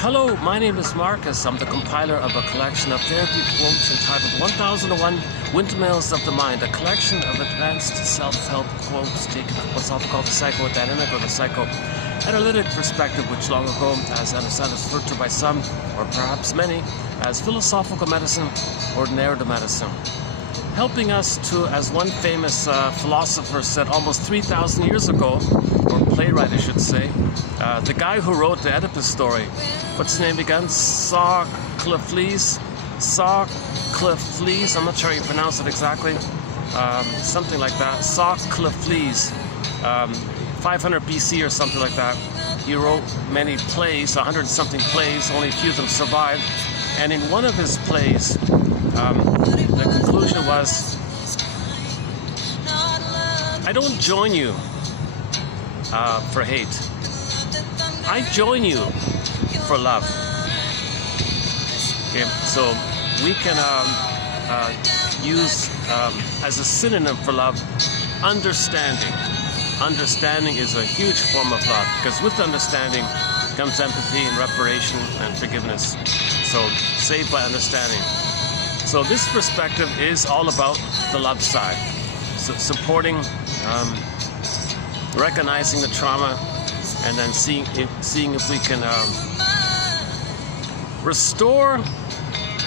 Hello, my name is Marcus. I'm the compiler of a collection of therapy quotes entitled 1001 Windmills of the Mind, a collection of advanced self-help quotes taken from what's often called the psychodynamic or the psychoanalytic perspective, which long ago, as I understand, is referred to by some, or perhaps many, as philosophical medicine or narrative medicine. Helping us to, as one famous philosopher said almost 3,000 years ago, or playwright I should say, the guy who wrote the Oedipus story, what's his name again? Sophocles, I'm not sure how you pronounce it exactly, something like that, Sophocles, 500 BC or something like that. He wrote many plays, 100 and something plays, only a few of them survived, and in one of his plays, the conclusion was, I don't join you for hate. I join you for love. Okay, so we can use as a synonym for love, understanding. Understanding is a huge form of love, because with understanding comes empathy and reparation and forgiveness. So saved by understanding. So this perspective is all about the love side. So supporting, recognizing the trauma, and then seeing if we can restore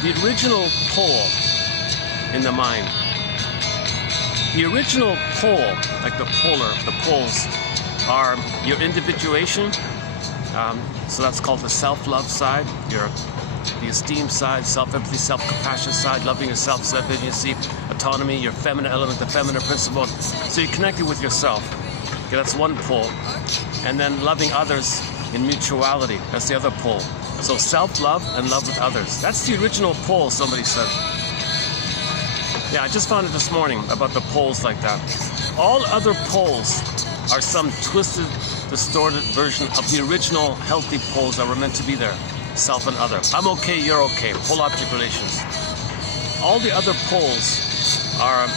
the original pole in the mind. The original pole, like the poles are your individuation. So that's called the self-love side, the esteem side, self-empathy, self-compassion side, loving yourself, self-agency, autonomy, your feminine element, the feminine principle. So you're connected with yourself. Okay, that's one pole. And then loving others in mutuality. That's the other pole. So self-love and love with others. That's the original pole, somebody said. Yeah, I just found it this morning about the poles like that. All other poles are some twisted, distorted version of the original healthy poles that were meant to be there. Self and other. I'm okay, you're okay. Pole-object relations. All the other poles are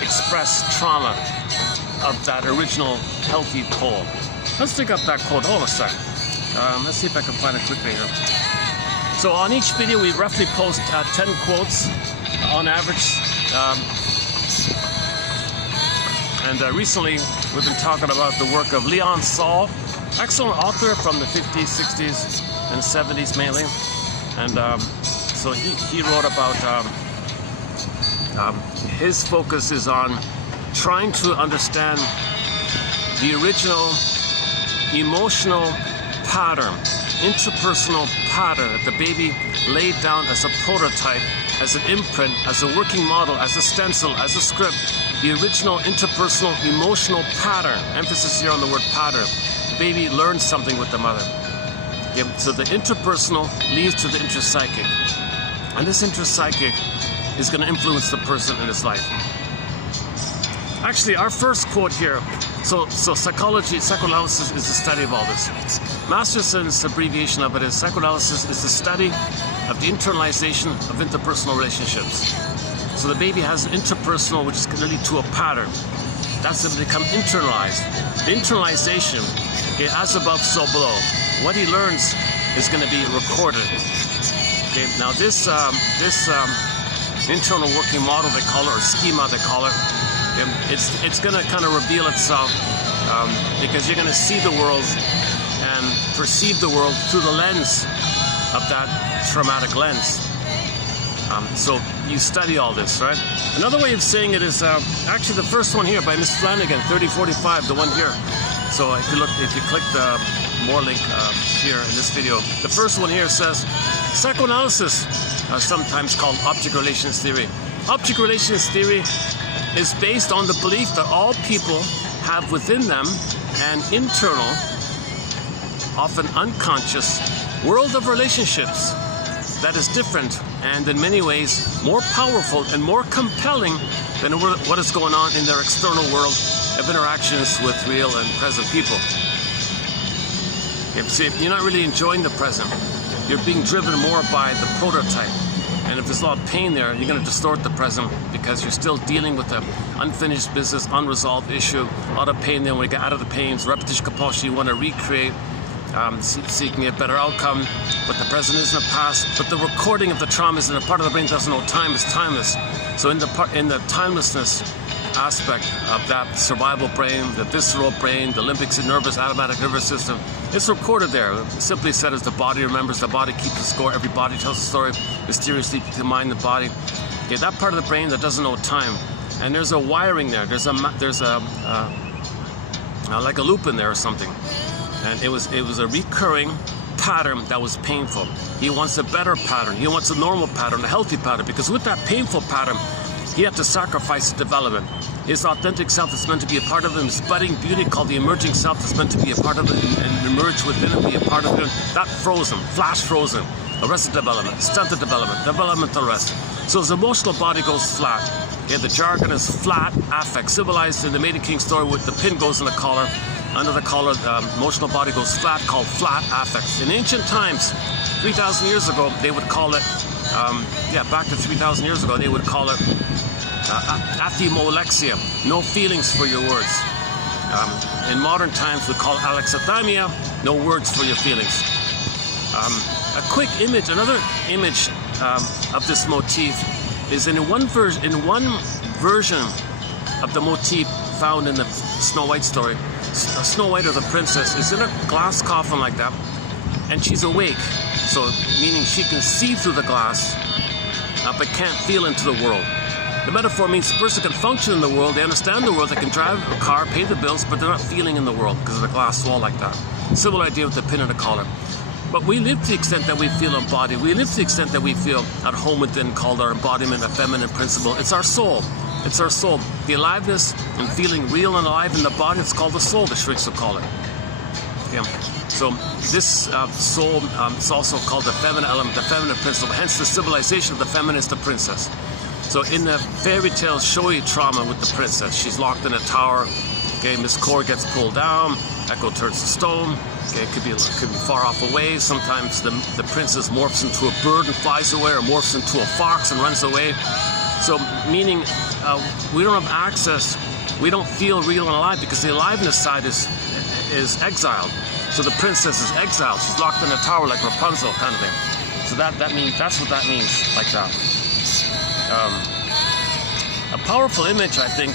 express trauma of that original healthy pole. Let's dig up that quote. Hold on a sec. Let's see if I can find it quickly here. So on each video, we roughly post 10 quotes on average. Recently, we've been talking about the work of Leon Saul, excellent author from the 50s, 60s, and 70s mainly. And so he wrote about his focus is on trying to understand the original emotional pattern, interpersonal pattern that the baby laid down as a prototype, as an imprint, as a working model, as a stencil, as a script. The original interpersonal emotional pattern, emphasis here on the word pattern. The baby learns something with the mother. Okay, so the interpersonal leads to the intrapsychic. And this intrapsychic is going to influence the person in his life. Actually, our first quote here, so psychology, psychoanalysis is the study of all this. Masterson's abbreviation of it is psychoanalysis is the study of the internalization of interpersonal relationships. So the baby has an interpersonal, which is going to lead to a pattern. That's going to become internalized. The internalization, okay, as above, so below. What he learns is going to be recorded. Okay, now this internal working model, they call it, or schema, they call it, it's going to kind of reveal itself because you're going to see the world and perceive the world through the lens of that traumatic lens. So you study all this, right? Another way of saying it is actually the first one here by Miss Flanagan, 3045, the one here. So if you click the more link here in this video, the first one here says psychoanalysis, sometimes called object relations theory. Object relations theory is based on the belief that all people have within them an internal, often unconscious, world of relationships that is different and in many ways more powerful and more compelling than what is going on in their external world of interactions with real and present people. See, you're not really enjoying the present. You're being driven more by the prototype. And if there's a lot of pain there, you're going to distort the present because you're still dealing with an unfinished business, unresolved issue, a lot of pain there. When you get out of the pains, repetition, compulsion, you want to recreate seeking a better outcome, but the present isn't a past. But the recording of the trauma is in a part of the brain that doesn't know time is timeless. So in the timelessness aspect of that survival brain, the visceral brain, the limbic nervous, automatic nervous system, it's recorded there. Simply said as the body remembers, the body keeps the score, every body tells a story, mysteriously to the mind and body. Okay, that part of the brain that doesn't know time. And there's a wiring there, there's a like a loop in there or something. And it was a recurring pattern that was painful. He wants a better pattern, he wants a normal pattern, a healthy pattern, because with that painful pattern, he had to sacrifice his development. His authentic self is meant to be a part of him. His budding beauty called the emerging self is meant to be a part of him and emerge within him, be a part of him. That froze him, flash frozen. Arrested development, stunted development, developmental arrest. So his emotional body goes flat. Yeah, the jargon is flat affect, symbolized in the Maiden King story with the pin goes in the collar. Under the collar, the emotional body goes flat, called flat affect. In ancient times, 3,000 years ago, they would call it, back to 3,000 years ago, they would call it athymolexia, no feelings for your words. In modern times, we call it alexithymia, no words for your feelings. A quick image, another image of this motif is in one version of the motif found in the Snow White story. Snow White, or the princess, is in a glass coffin like that, and she's awake, so meaning she can see through the glass, but can't feel into the world. The metaphor means the person can function in the world, they understand the world, they can drive a car, pay the bills, but they're not feeling in the world because of the glass wall like that. Similar idea with the pin and the collar. But we live to the extent that we feel embodied. We live to the extent that we feel at home within, called our embodiment, a feminine principle. It's our soul. It's our soul. The aliveness and feeling real and alive in the body, it's called the soul, the shrinks will call it. Okay. So this soul is also called the feminine element, the feminine principle. Hence the civilization of the feminine is the princess. So in the fairy tale showy trauma with the princess, she's locked in a tower. Okay, Miss Core gets pulled down, Echo turns to stone. Okay, it could be far off away. Sometimes the princess morphs into a bird and flies away, or morphs into a fox and runs away. So meaning we don't have access, we don't feel real and alive because the aliveness side is exiled. So the princess is exiled. She's locked in a tower like Rapunzel kind of thing. So that means, that's what that means, like that. A powerful image, I think,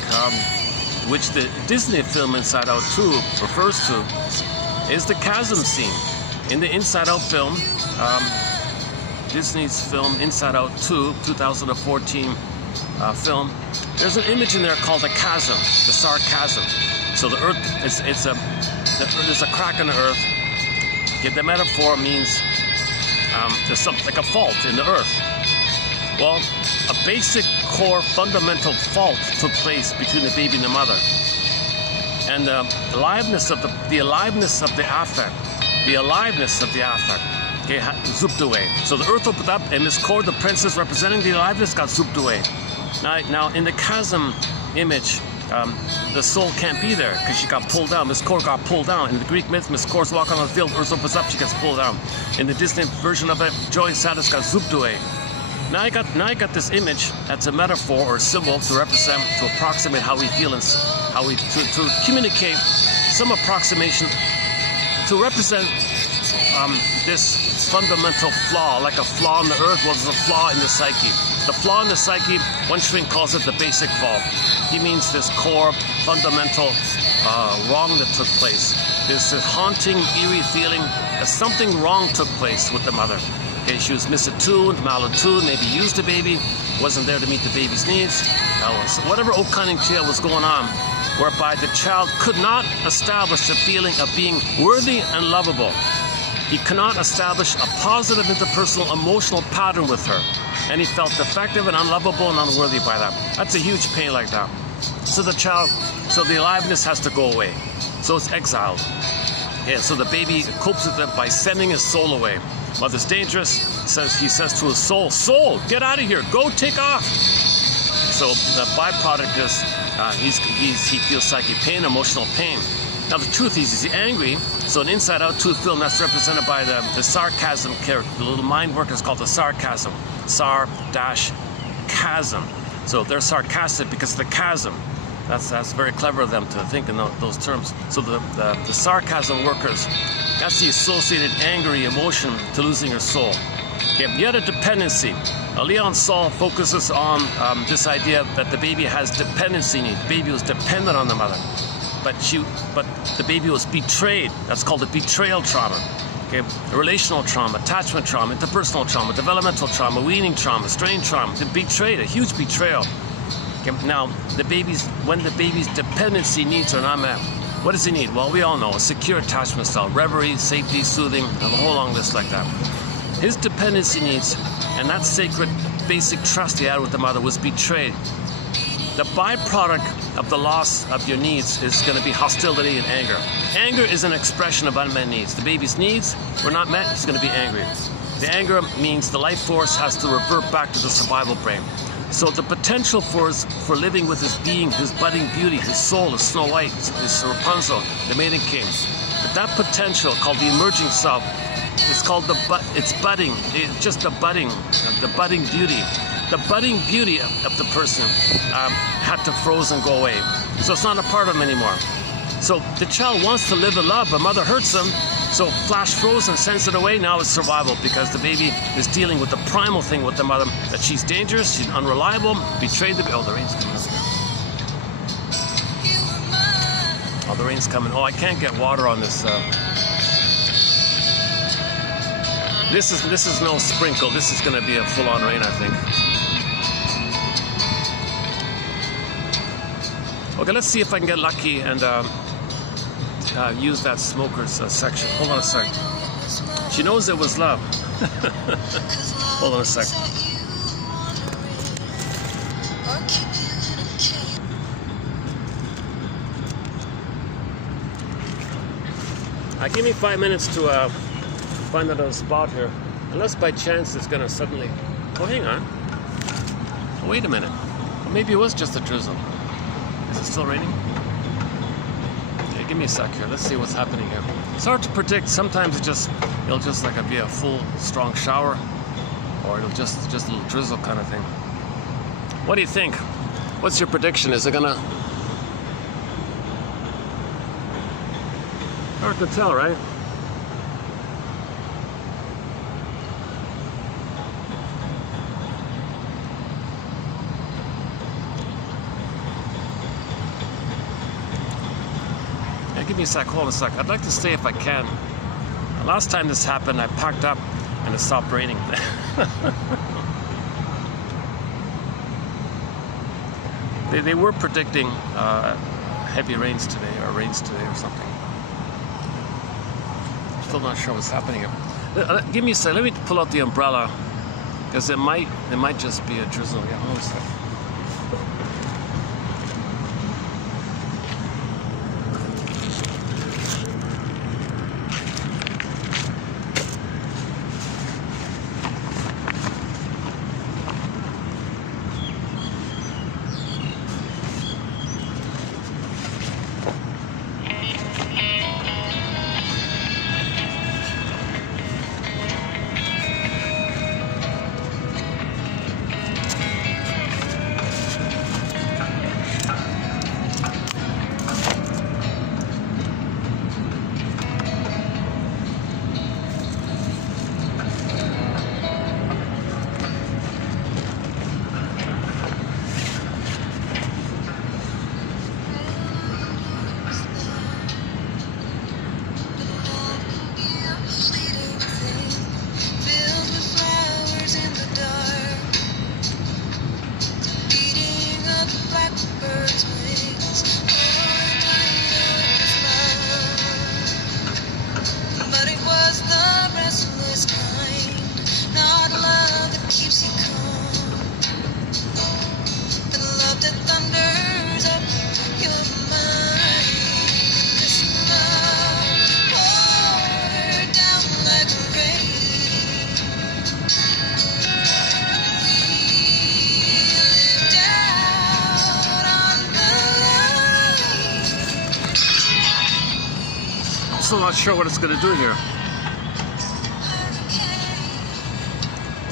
which the Disney film Inside Out 2 refers to, is the chasm scene. In the Inside Out film, Disney's film Inside Out 2, 2014 film, there's an image in there called the chasm, the sarcasm. So the earth, there's a crack in the earth. Okay, the metaphor means there's something like a fault in the earth. Well, a basic core fundamental fault took place between the baby and the mother. And the aliveness of the affect, okay, zooped away. So the earth opened up, and Miss Core, the princess representing the aliveness, got zooped away. Now in the chasm image, the soul can't be there because she got pulled down. Miss Core got pulled down. In the Greek myth, Miss Core's walking on the field, earth opens up, she gets pulled down. In the Disney version of it, Joy and sadness got zooped away. Now I got this image that's a metaphor or a symbol to represent, to approximate how we feel and to communicate some approximation to represent this fundamental flaw, like a flaw in the earth. Well, there's a flaw in the psyche. The flaw in the psyche, one shrink calls it the basic fault. He means this core fundamental wrong that took place. This haunting, eerie feeling that something wrong took place with the mother. Okay, she was misattuned, maladaptive, maybe used the baby, wasn't there to meet the baby's needs. So whatever old-cunning tale was going on, whereby the child could not establish a feeling of being worthy and lovable. He cannot establish a positive interpersonal emotional pattern with her. And he felt defective and unlovable and unworthy by that. That's a huge pain like that. So the aliveness has to go away. So it's exiled. Yeah, so the baby copes with it by sending his soul away. Mother's dangerous, he says to his soul, "Soul, get out of here, go take off." So the byproduct is he feels psychic pain, emotional pain. Now the truth is he's angry. So in Inside Out 2 film, that's represented by the sarcasm character. The little mind work is called the sarcasm. Sar-chasm. So they're sarcastic because of the chasm. That's very clever of them to think in those terms. So the sarcasm workers, That's the associated angry emotion to losing your soul. Okay, the other dependency. Leon Saul focuses on this idea that the baby has dependency needs. The baby was dependent on the mother, but the baby was betrayed. That's called a betrayal trauma. Okay, relational trauma, attachment trauma, interpersonal trauma, developmental trauma, weaning trauma, strain trauma. The betrayed, a huge betrayal. Okay, now when the baby's dependency needs are not met, what does he need? Well, we all know a secure attachment style, reverie, safety, soothing, and a whole long list like that. His dependency needs and that sacred basic trust he had with the mother was betrayed. The byproduct of the loss of your needs is going to be hostility and anger. Anger is an expression of unmet needs. The baby's needs were not met, he's going to be angry. The anger means the life force has to revert back to the survival brain. So the potential for living with his being, his budding beauty, his soul, his Snow White, his Rapunzel, the Maiden King, but that potential called the emerging self, it's called it's budding. It's just the budding beauty. The budding beauty of the person had to froze and go away. So it's not a part of him anymore. So the child wants to live in love, but mother hurts him. So flash froze and sends it away. Now it's survival because the baby is dealing with the primal thing with the mother, that she's dangerous, she's unreliable, betrayed the... Oh, the rain's coming up here. Oh, the rain's coming. Oh, I can't get water on this. This is no sprinkle. This is going to be a full-on rain, I think. Okay, let's see if I can get lucky and use that smoker's section. Hold on a sec. She knows it was love. Hold on a sec. Give me 5 minutes to find another spot here. Unless by chance it's gonna suddenly... Oh, hang on. Oh, wait a minute. Well, maybe it was just a drizzle. Is it still raining? Yeah, give me a sec here. Let's see what's happening here. It's hard to predict. Sometimes it'll just like be a full, strong shower, or it'll just a little drizzle kind of thing. What do you think? What's your prediction? Is it gonna... Hard to tell, right? Give me a sec, hold a sec. I'd like to stay if I can. Last time this happened, I packed up and it stopped raining. They were predicting heavy rains today, or rains today or something. Still not sure what's happening here. Give me a sec, let me pull out the umbrella, because it might just be a drizzle. Yeah, hold a sec. Still not sure what it's going to do here.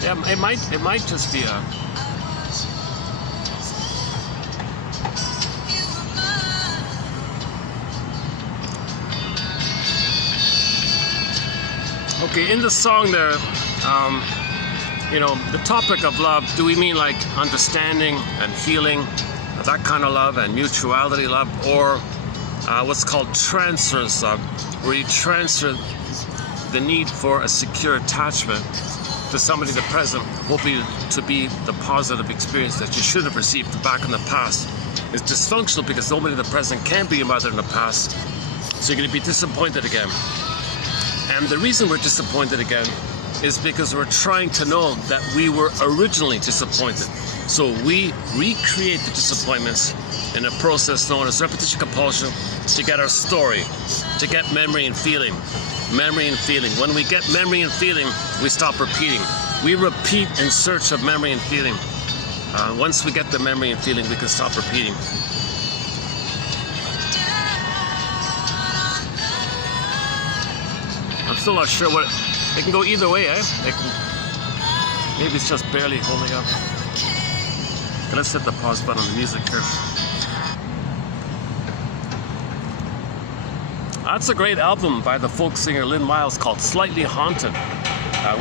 Yeah, it might just be a... Okay, in the song there, you know, the topic of love, do we mean like understanding and healing, that kind of love, and mutuality love, or what's called transfers love, where you transfer the need for a secure attachment to somebody in the present, hoping to be the positive experience that you should have received back in the past. It's dysfunctional because nobody in the present can be your mother in the past, so you're going to be disappointed again. And the reason we're disappointed again is because we're trying to know that we were originally disappointed. So we recreate the disappointments in a process known as repetition compulsion to get our story, to get memory and feeling. Memory and feeling. When we get memory and feeling, we stop repeating. We repeat in search of memory and feeling. Once we get the memory and feeling, we can stop repeating. I'm still not sure what it can go either way, eh? Maybe it's just barely holding up. Okay, let's hit the pause button on the music here. That's a great album by the folk singer Lynn Miles called Slightly Haunted.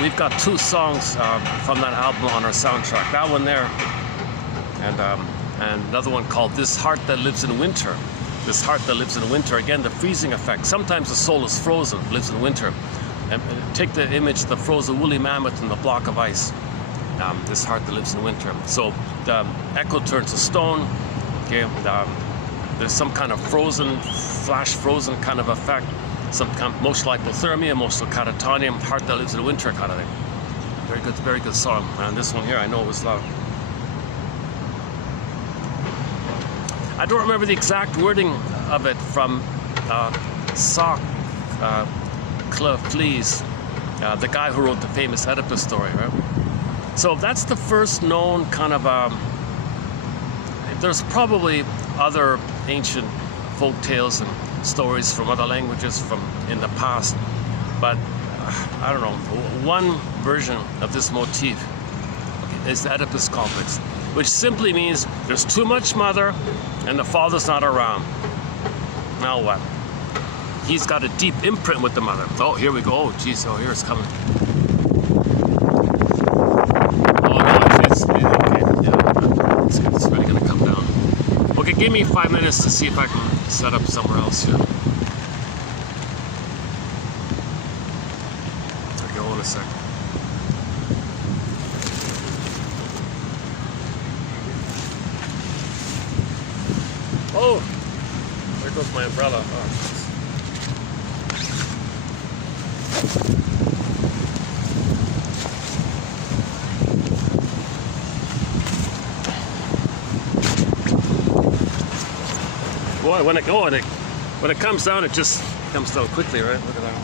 We've got 2 songs from that album on our soundtrack. That one there, and another one called This Heart That Lives in Winter. This heart that lives in winter. Again, the freezing effect. Sometimes the soul is frozen, lives in winter. And take the image, the frozen woolly mammoth and the block of ice. This heart that lives in winter. So the echo turns to stone. Okay, there's some kind of frozen, flash frozen kind of effect. Some kind of emotional hypothermia, emotional catatonia, heart that lives in winter kind of thing. Very good song. And this one here, I know was love. I don't remember the exact wording of it from Cleese, the guy who wrote the famous Oedipus story, right? So that's the first known kind of, there's probably other ancient folk tales and stories from other languages from in the past, but I don't know, one version of this motif is the Oedipus complex, which simply means there's too much mother and the father's not around. Now what? He's got a deep imprint with the mother. Oh, here we go. Oh, geez. Oh, here it's coming. Oh, no, it's really going to come down. Okay, give me 5 minutes to see if I can set up somewhere else here. Okay, hold on a sec. Oh, there goes my umbrella. Oh. Boy, when it comes down, it just comes down quickly, right? Look at that.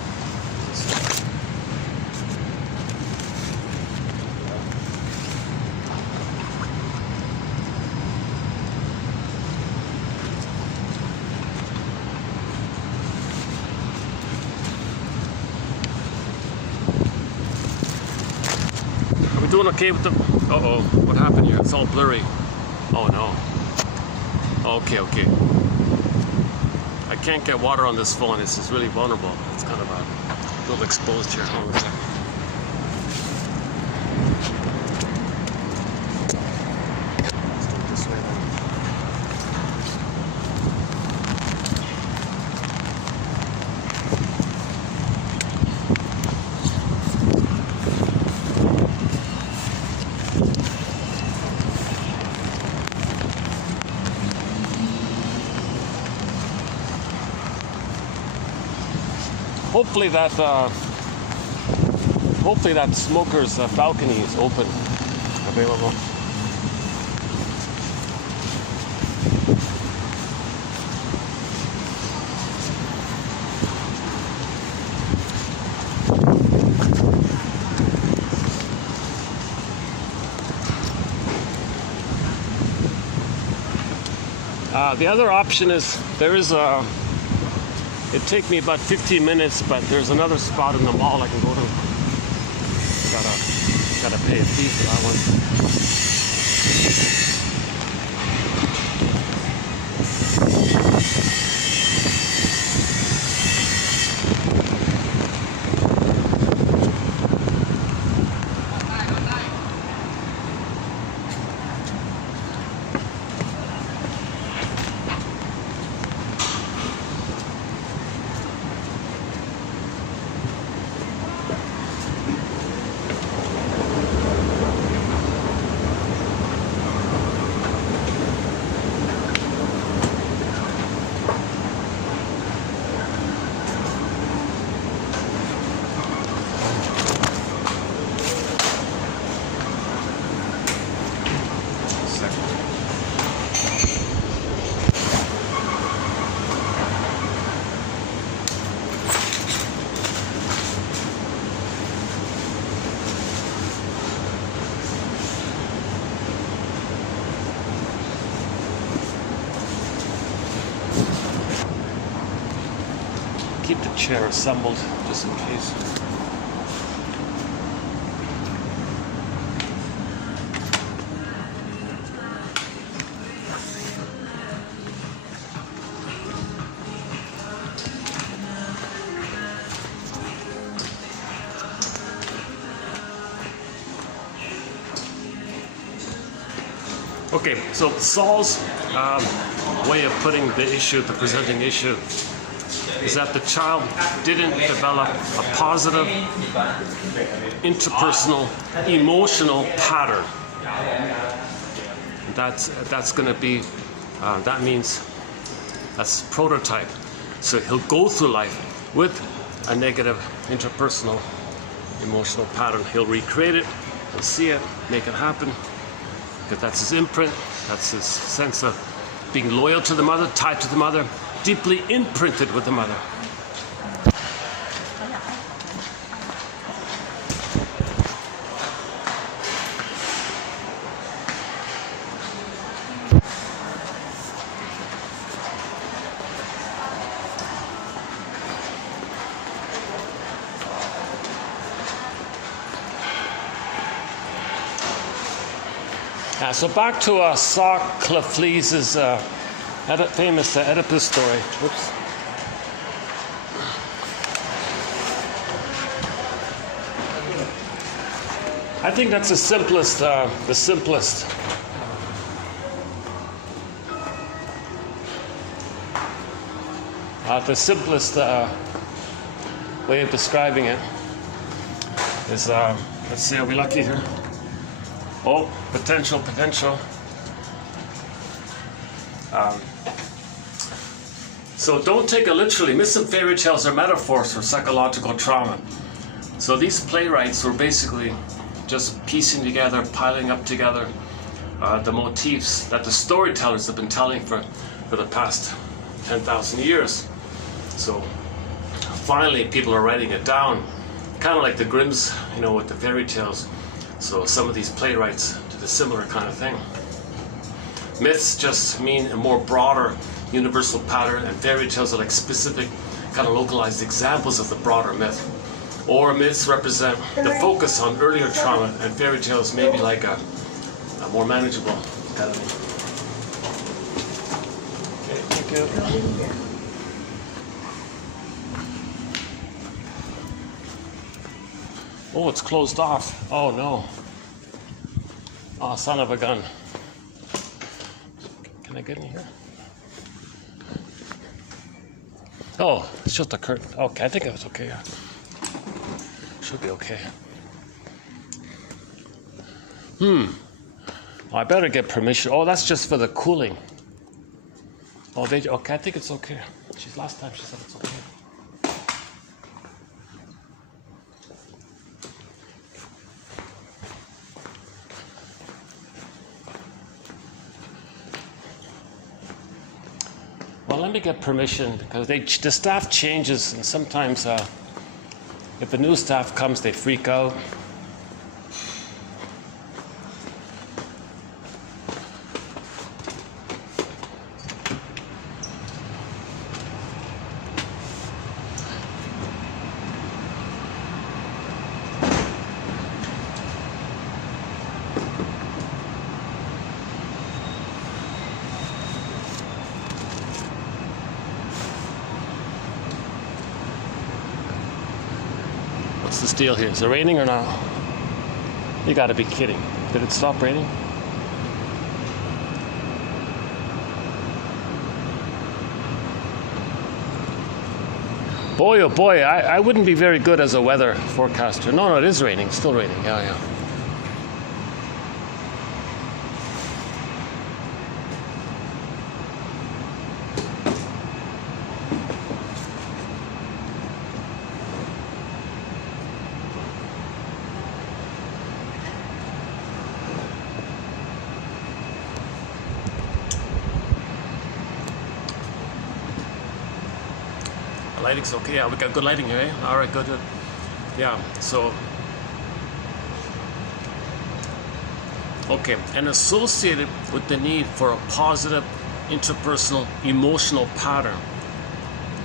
Are we doing okay with the? Uh-oh, what happened here? It's all blurry. Oh no. Okay. I can't get water on this phone. This is really vulnerable. It's kind of a little exposed here. Hold on a second. Let's do it this way then. Hopefully that smoker's balcony is open, available. The other option is it'd take me about 15 minutes, but there's another spot in the mall I can go to. Gotta pay a fee for that one. chair assembled just in case. Okay, so Saul's way of putting the issue, the presenting issue, is that the child didn't develop a positive, interpersonal, emotional pattern. That's going to be, that means that's prototype. So he'll go through life with a negative, interpersonal, emotional pattern. He'll recreate it, he'll see it, make it happen. Because that's his imprint, that's his sense of being loyal to the mother, tied to the mother, deeply imprinted with the mother. So back to Sophocles' famous Oedipus story. Whoops. I think that's the simplest. The simplest way of describing it is. Let's see, are we lucky here? Oh, potential. So don't take it literally. Myths and fairy tales are metaphors for psychological trauma. So these playwrights were basically just piecing together, piling up together the motifs that the storytellers have been telling for the past 10,000 years. So finally people are writing it down, kind of like the Grimm's, with the fairy tales. So some of these playwrights did a similar kind of thing. Myths just mean a more broader universal pattern, and fairy tales are like specific kind of localized examples of the broader myth. Or myths represent the focus on earlier trauma, and fairy tales may be like a more manageable kind of thing. Okay, thank you. Oh, it's closed off. Oh no. Oh, son of a gun. Can I get in here? Oh, it's just a curtain. Okay, I think it was okay. Should be okay. Oh, I better get permission. Oh, that's just for the cooling. Oh, okay, I think it's okay. Last time she said it's okay. Well, let me get permission, because the staff changes, and sometimes if the new staff comes, they freak out. What's this deal here? Is it raining or not? You gotta be kidding. Did it stop raining? Boy, oh boy, I wouldn't be very good as a weather forecaster. No, it is raining. Still raining. Yeah. Lighting's okay. Yeah, we got good lighting here, eh? All right, good. Yeah, so okay, and associated with the need for a positive interpersonal emotional pattern,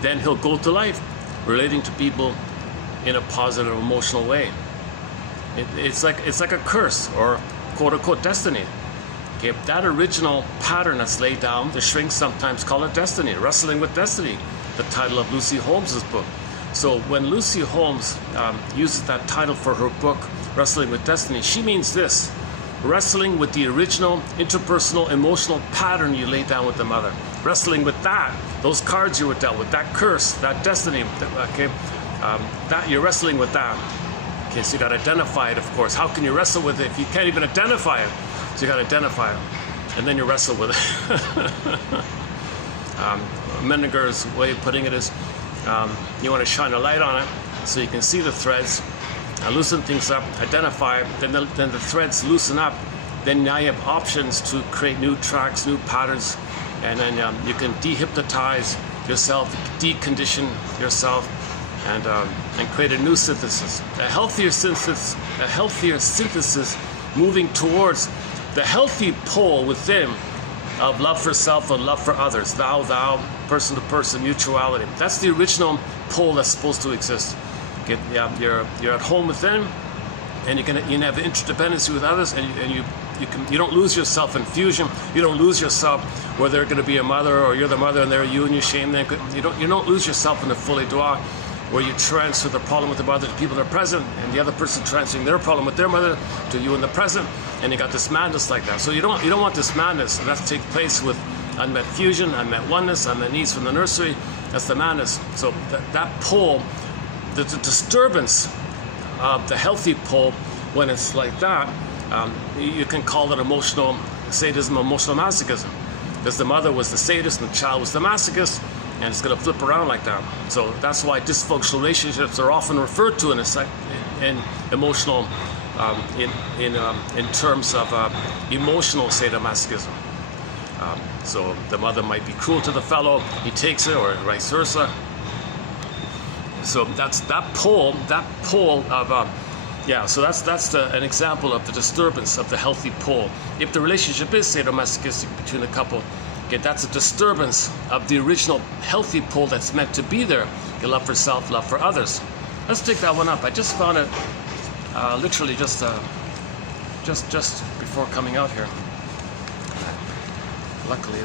then he'll go through life relating to people in a positive emotional way. It's like a curse or quote unquote destiny. Okay, that original pattern that's laid down, the shrinks sometimes call it destiny, wrestling with destiny, the title of Lucy Holmes's book. So when Lucy Holmes uses that title for her book, Wrestling with Destiny, she means this: wrestling with the original interpersonal emotional pattern you laid down with the mother. Wrestling with that, those cards you were dealt with, that curse, that destiny, okay, that you're wrestling with that. Okay, so you got to identify it, of course. How can you wrestle with it if you can't even identify it? So you got to identify it, and then you wrestle with it. Menninger's way of putting it is, you want to shine a light on it so you can see the threads, loosen things up, identify it, then the threads loosen up. Then now you have options to create new tracks, new patterns, and then you can dehypnotize yourself, decondition yourself, and create a new synthesis, a healthier synthesis, moving towards the healthy pole within of love for self and love for others, thou, person to person, mutuality. That's the original pole that's supposed to exist. Okay, you're at home within, and you can have interdependency with others, and you don't lose yourself in fusion. You don't lose yourself where they're going to be a mother or you're the mother and they're you and you shame them. You don't lose yourself in the folie droit, where you transfer the problem with the mother to people that are present, and the other person transferring their problem with their mother to you in the present, and you got this madness like that. So you don't want this madness, and that takes place with unmet fusion, unmet oneness, unmet needs from the nursery. That's the madness. So that pole, the disturbance of the healthy pole, when it's like that, you can call it emotional sadism, emotional masochism, because the mother was the sadist and the child was the masochist. And it's going to flip around like that. So that's why dysfunctional relationships are often referred to in emotional, in terms of emotional sadomasochism. So the mother might be cruel to the fellow, he takes it, or vice versa. So that's that pole of so that's an example of the disturbance of the healthy pole. If the relationship is sadomasochistic between a couple, okay, that's a disturbance of the original healthy pole that's meant to be there. Your love for self, love for others. Let's take that one up. I just found it literally just before coming out here. Luckily,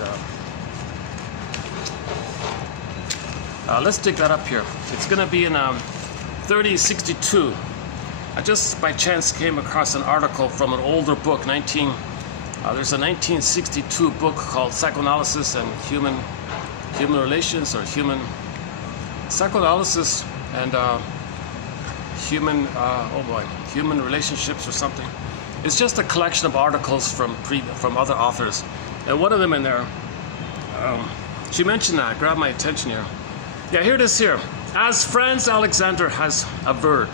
let's dig that up here. It's going to be in 3062. I just by chance came across an article from an older book, there's a 1962 book called Psychoanalysis and Human Relations, or Psychoanalysis and Human Relationships or something. It's just a collection of articles from other authors. And one of them in there, she mentioned that, grabbed my attention here. Yeah, here it is here. As Franz Alexander has averred.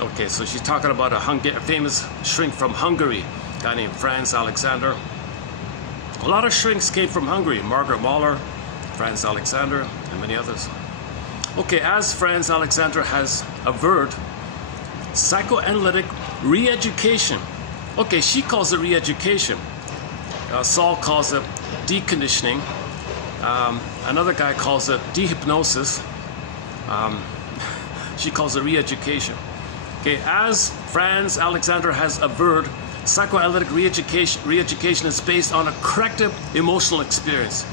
Okay, so she's talking about a famous shrink from Hungary, a guy named Franz Alexander. A lot of shrinks came from Hungary. Margaret Mahler, Franz Alexander, and many others. Okay, as Franz Alexander has averred, psychoanalytic re-education. Okay, she calls it re-education. Saul calls it deconditioning. Another guy calls it dehypnosis. She calls it re-education. Okay, as Franz Alexander has averred, psychoanalytic re-education is based on a corrective emotional experience.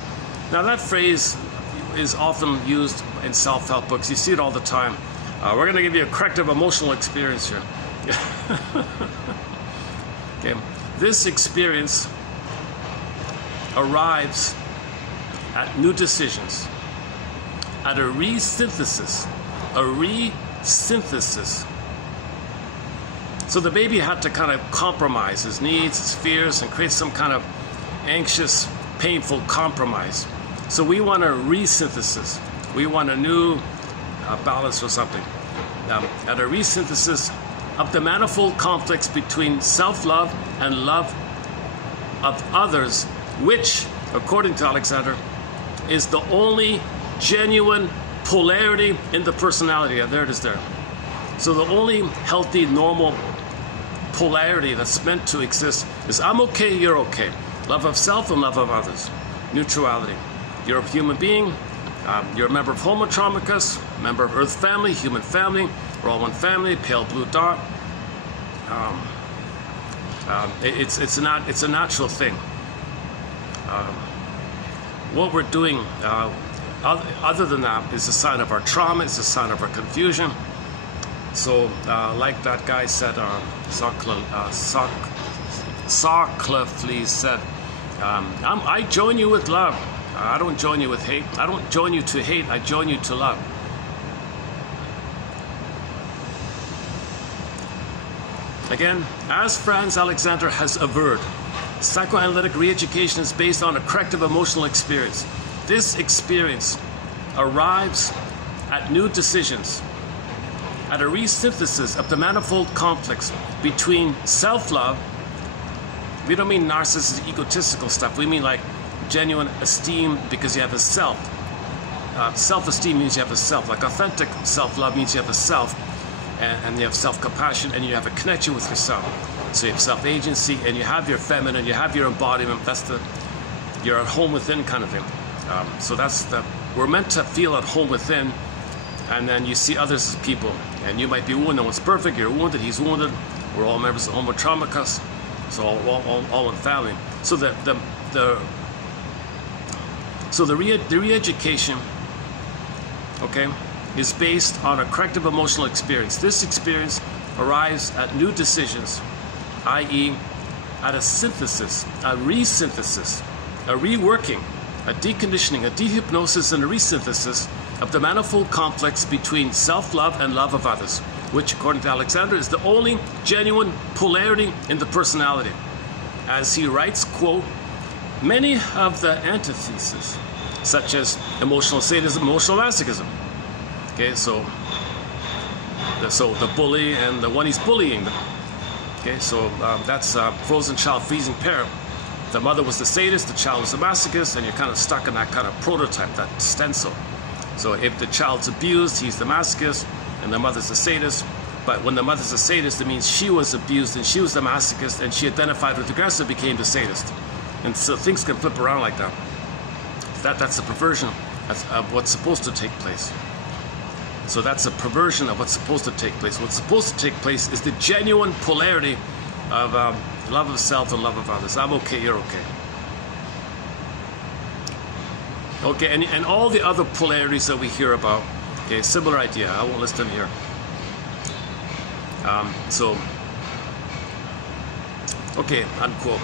Now that phrase is often used in self-help books. You see it all the time. We're going to give you a corrective emotional experience here. Okay, this experience arrives at new decisions, at a resynthesis. So the baby had to kind of compromise his needs, his fears, and create some kind of anxious, painful compromise. So we want a resynthesis. We want a new balance or something. At a resynthesis of the manifold conflicts between self-love and love of others, which, according to Alexander, is the only genuine polarity in the personality. Yeah, there it is there. So the only healthy, normal polarity that's meant to exist is I'm okay, you're okay. Love of self and love of others. Mutuality. You're a human being. You're a member of Homo economicus, member of Earth family, human family. We're all one family. Pale blue dot. It's a natural thing. What we're doing, other than that, is a sign of our trauma. It's a sign of our confusion. So, like that guy said, Socrates said, I join you with love. I don't join you with hate. I don't join you to hate. I join you to love. Again, as Franz Alexander has averred, psychoanalytic re-education is based on a corrective emotional experience. This experience arrives at new decisions, at a resynthesis of the manifold conflicts between self-love. We don't mean narcissistic, egotistical stuff. We mean like genuine esteem because you have a self. Self-esteem means you have a self. Like authentic self-love means you have a self, and you have self-compassion, and you have a connection with yourself. So you have self-agency, and you have your feminine, you have your embodiment. That's you're at home within kind of thing. So we're meant to feel at home within, and then you see others as people. And you might be wounded. No one's perfect. You're wounded. He's wounded. We're all members of Homo economicus. So all in family. So the re-education, okay, is based on a corrective emotional experience. This experience arrives at new decisions, i.e., at a synthesis, a resynthesis, a reworking, a deconditioning, a dehypnosis, and a resynthesis of the manifold conflicts between self-love and love of others, which, according to Alexander, is the only genuine polarity in the personality. As he writes, quote, many of the antitheses, such as emotional sadism, emotional masochism. Okay, so the bully and the one he's bullying. Okay, so that's frozen child, freezing parent. The mother was the sadist, the child was the masochist, and you're kind of stuck in that kind of prototype, that stencil. So if the child's abused, he's the masochist, and the mother's the sadist. But when the mother's the sadist, it means she was abused and she was the masochist, and she identified with the aggressor, became the sadist. And so things can flip around like that. That's a perversion of what's supposed to take place. So that's a perversion of what's supposed to take place. What's supposed to take place is the genuine polarity of love of self and love of others. I'm okay, you're okay. Okay, and all the other polarities that we hear about, okay, similar idea. I won't list them here. Okay, unquote.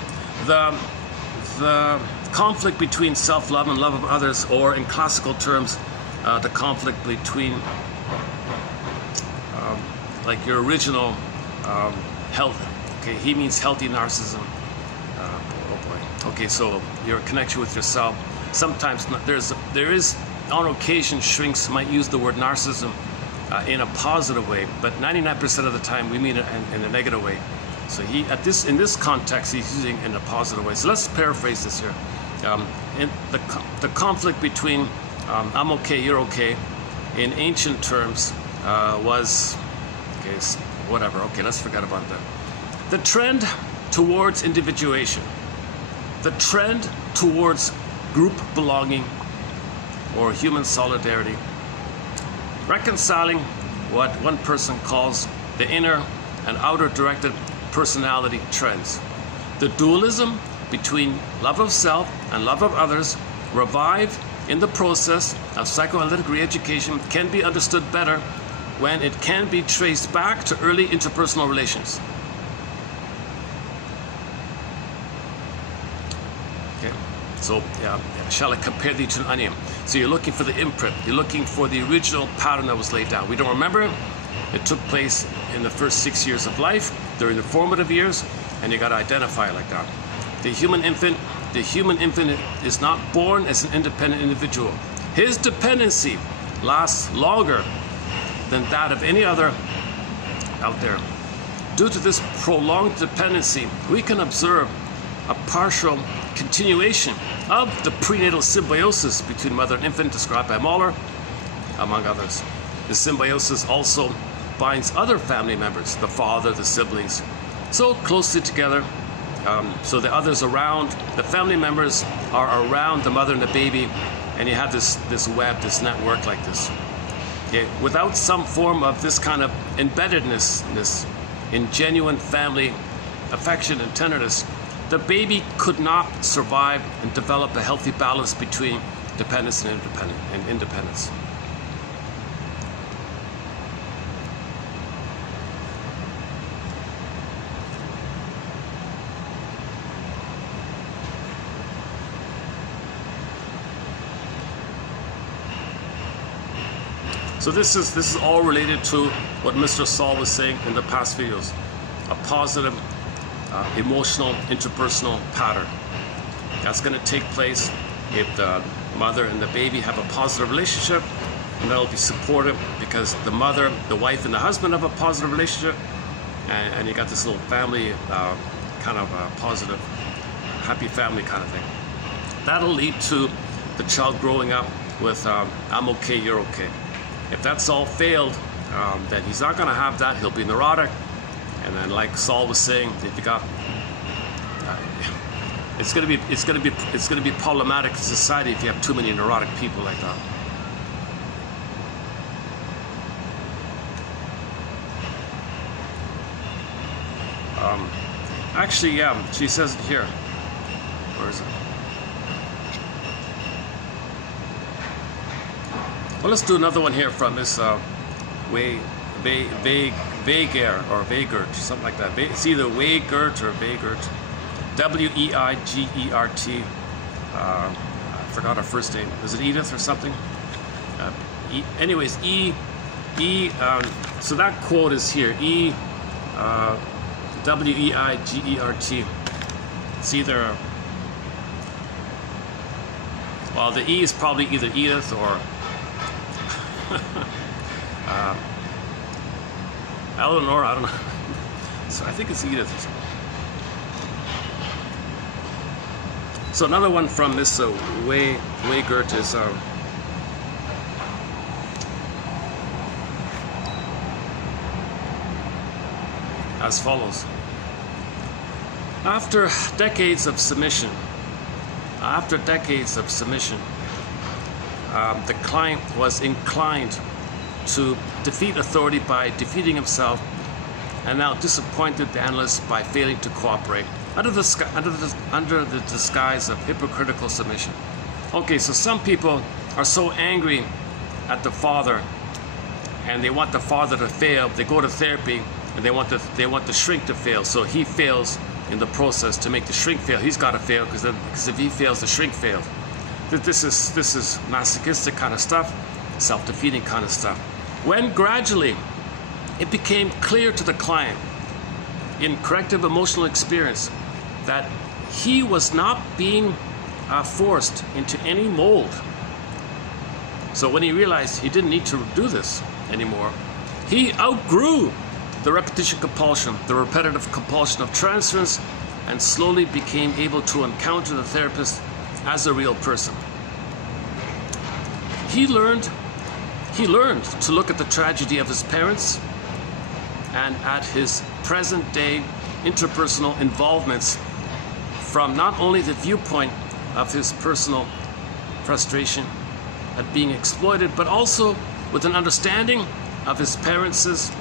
The conflict between self-love and love of others, or in classical terms, the conflict between like your original health. Okay, he means healthy narcissism. Oh boy. Okay, so your connection with yourself. Sometimes there is on occasion shrinks might use the word narcissism in a positive way, but 99% of the time we mean it in a negative way. So in this context, he's using it in a positive way. So let's paraphrase this here. In the conflict between I'm okay, you're okay, in ancient terms was, okay, whatever. Okay, let's forget about that. The trend towards individuation, the trend towards group belonging or human solidarity, reconciling what one person calls the inner and outer directed personality trends. The dualism between love of self and love of others, revived in the process of psychoanalytic re-education, can be understood better when it can be traced back to early interpersonal relations. Okay, so shall I compare thee to an onion? So you're looking for the imprint, you're looking for the original pattern that was laid down. We don't remember it. It took place in the first 6 years of life, during the formative years, and you got to identify it like that. The human infant is not born as an independent individual. His dependency lasts longer than that of any other out there. Due to this prolonged dependency, we can observe a partial continuation of the prenatal symbiosis between mother and infant described by Mahler, among others. The symbiosis also binds other family members, the father, the siblings, so closely together. So the others around, the family members are around the mother and the baby and you have this web, this network like this. Okay? Without some form of this kind of embeddedness in genuine family affection and tenderness, the baby could not survive and develop a healthy balance between dependence and independence. So this is all related to what Mr. Saul was saying in the past videos, a positive emotional interpersonal pattern. That's going to take place if the mother and the baby have a positive relationship, and that'll be supportive because the mother, the wife, and the husband have a positive relationship, and you got this little family kind of positive, happy family kind of thing. That'll lead to the child growing up with I'm okay, you're okay. If that's all failed, then he's not going to have that. He'll be neurotic, and then, like Saul was saying, if you got, it's going to be problematic in society if you have too many neurotic people like that. Actually, yeah, she says it here. Where is it? Well, let's do another one here from this Weigert or Weigert, something like that. It's either Weigert or Weigert. W-E-I-G-E-R-T. I forgot her first name. Is it Edith or something? Anyways, so that quote is here. W-E-I-G-E-R-T. It's either, well, the E is probably either Edith or Eleanor, I don't know. So I think it's Edith or something. So another one from this Weigert is as follows. After decades of submission, the client was inclined to defeat authority by defeating himself, and now disappointed the analyst by failing to cooperate under the disguise of hypocritical submission. Okay, so some people are so angry at the father, and they want the father to fail. They go to therapy, and they want the shrink to fail. So he fails in the process to make the shrink fail. He's got to fail because if he fails, the shrink fails. This is masochistic kind of stuff, self-defeating kind of stuff. When gradually it became clear to the client in corrective emotional experience that he was not being forced into any mold. So when he realized he didn't need to do this anymore, he outgrew the repetitive compulsion of transference, and slowly became able to encounter the therapist as a real person. He learned to look at the tragedy of his parents and at his present-day interpersonal involvements from not only the viewpoint of his personal frustration at being exploited, but also with an understanding of his parents'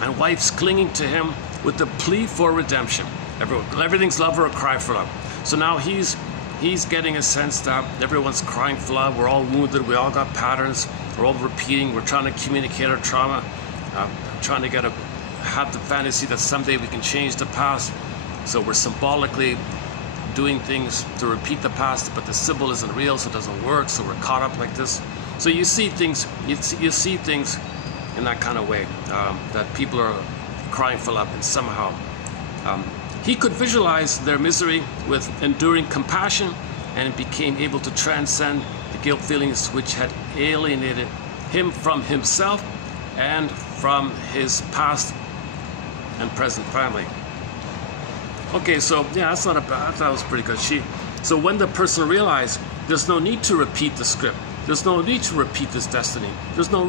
and wife's clinging to him with the plea for redemption. Everything's love or a cry for love. So now he's getting a sense that everyone's crying for love. We're all wounded. We all got patterns. We're all repeating. We're trying to communicate our trauma. Trying to have the fantasy that someday we can change the past. So we're symbolically doing things to repeat the past, but the symbol isn't real, so it doesn't work. So we're caught up like this. So you see things. You see things in that kind of way, that people are crying for love, and somehow he could visualize their misery with enduring compassion, and became able to transcend the guilt feelings which had alienated him from himself and from his past and present family. Okay, so yeah, that's not a bad, I thought it was pretty good. So when the person realized there's no need to repeat the script, there's no need to repeat this destiny, there's no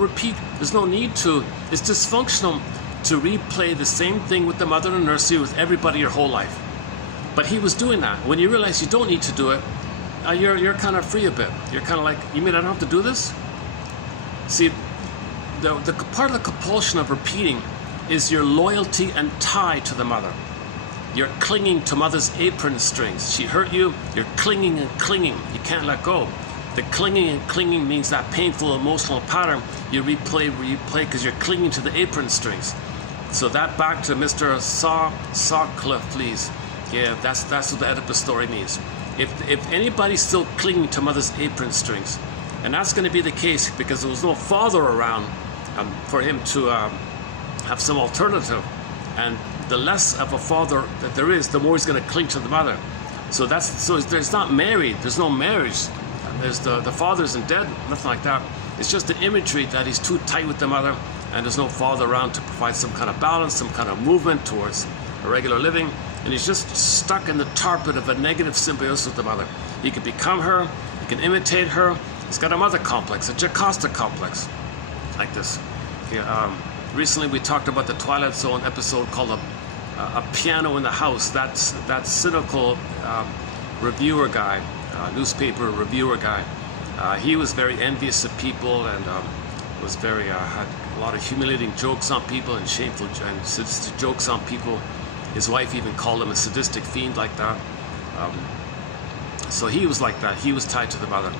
need to, it's dysfunctional to replay the same thing with the mother in nursery with everybody your whole life. But he was doing that. When you realize you don't need to do it, you're kind of free a bit. You're kind of like, you mean I don't have to do this? See, the part of the compulsion of repeating is your loyalty and tie to the mother. You're clinging to mother's apron strings. She hurt you, you're clinging and clinging. You can't let go. The clinging and clinging means that painful emotional pattern you replay because you're clinging to the apron strings. So that back to Mr. Sawcliffe, please. Yeah, that's what the Oedipus story means. If anybody's still clinging to mother's apron strings, and that's going to be the case because there was no father around for him to have some alternative, and the less of a father that there is, the more he's going to cling to the mother. So there's not married, there's no marriage. There's the father isn't dead, nothing like that. It's just the imagery that he's too tight with the mother, and there's no father around to provide some kind of balance, some kind of movement towards a regular living, and he's just stuck in the tar pit of a negative symbiosis with the mother. He can become her, he can imitate her. He's got a mother complex, a Jocasta complex, like this. Yeah, recently we talked about the Twilight Zone episode called a piano in the house. That's that cynical reviewer guy, newspaper reviewer guy. He was very envious of people and was very had a lot of humiliating jokes on people and shameful and sadistic jokes on people. His wife even called him a sadistic fiend like that. So he was like that. He was tied to the mother.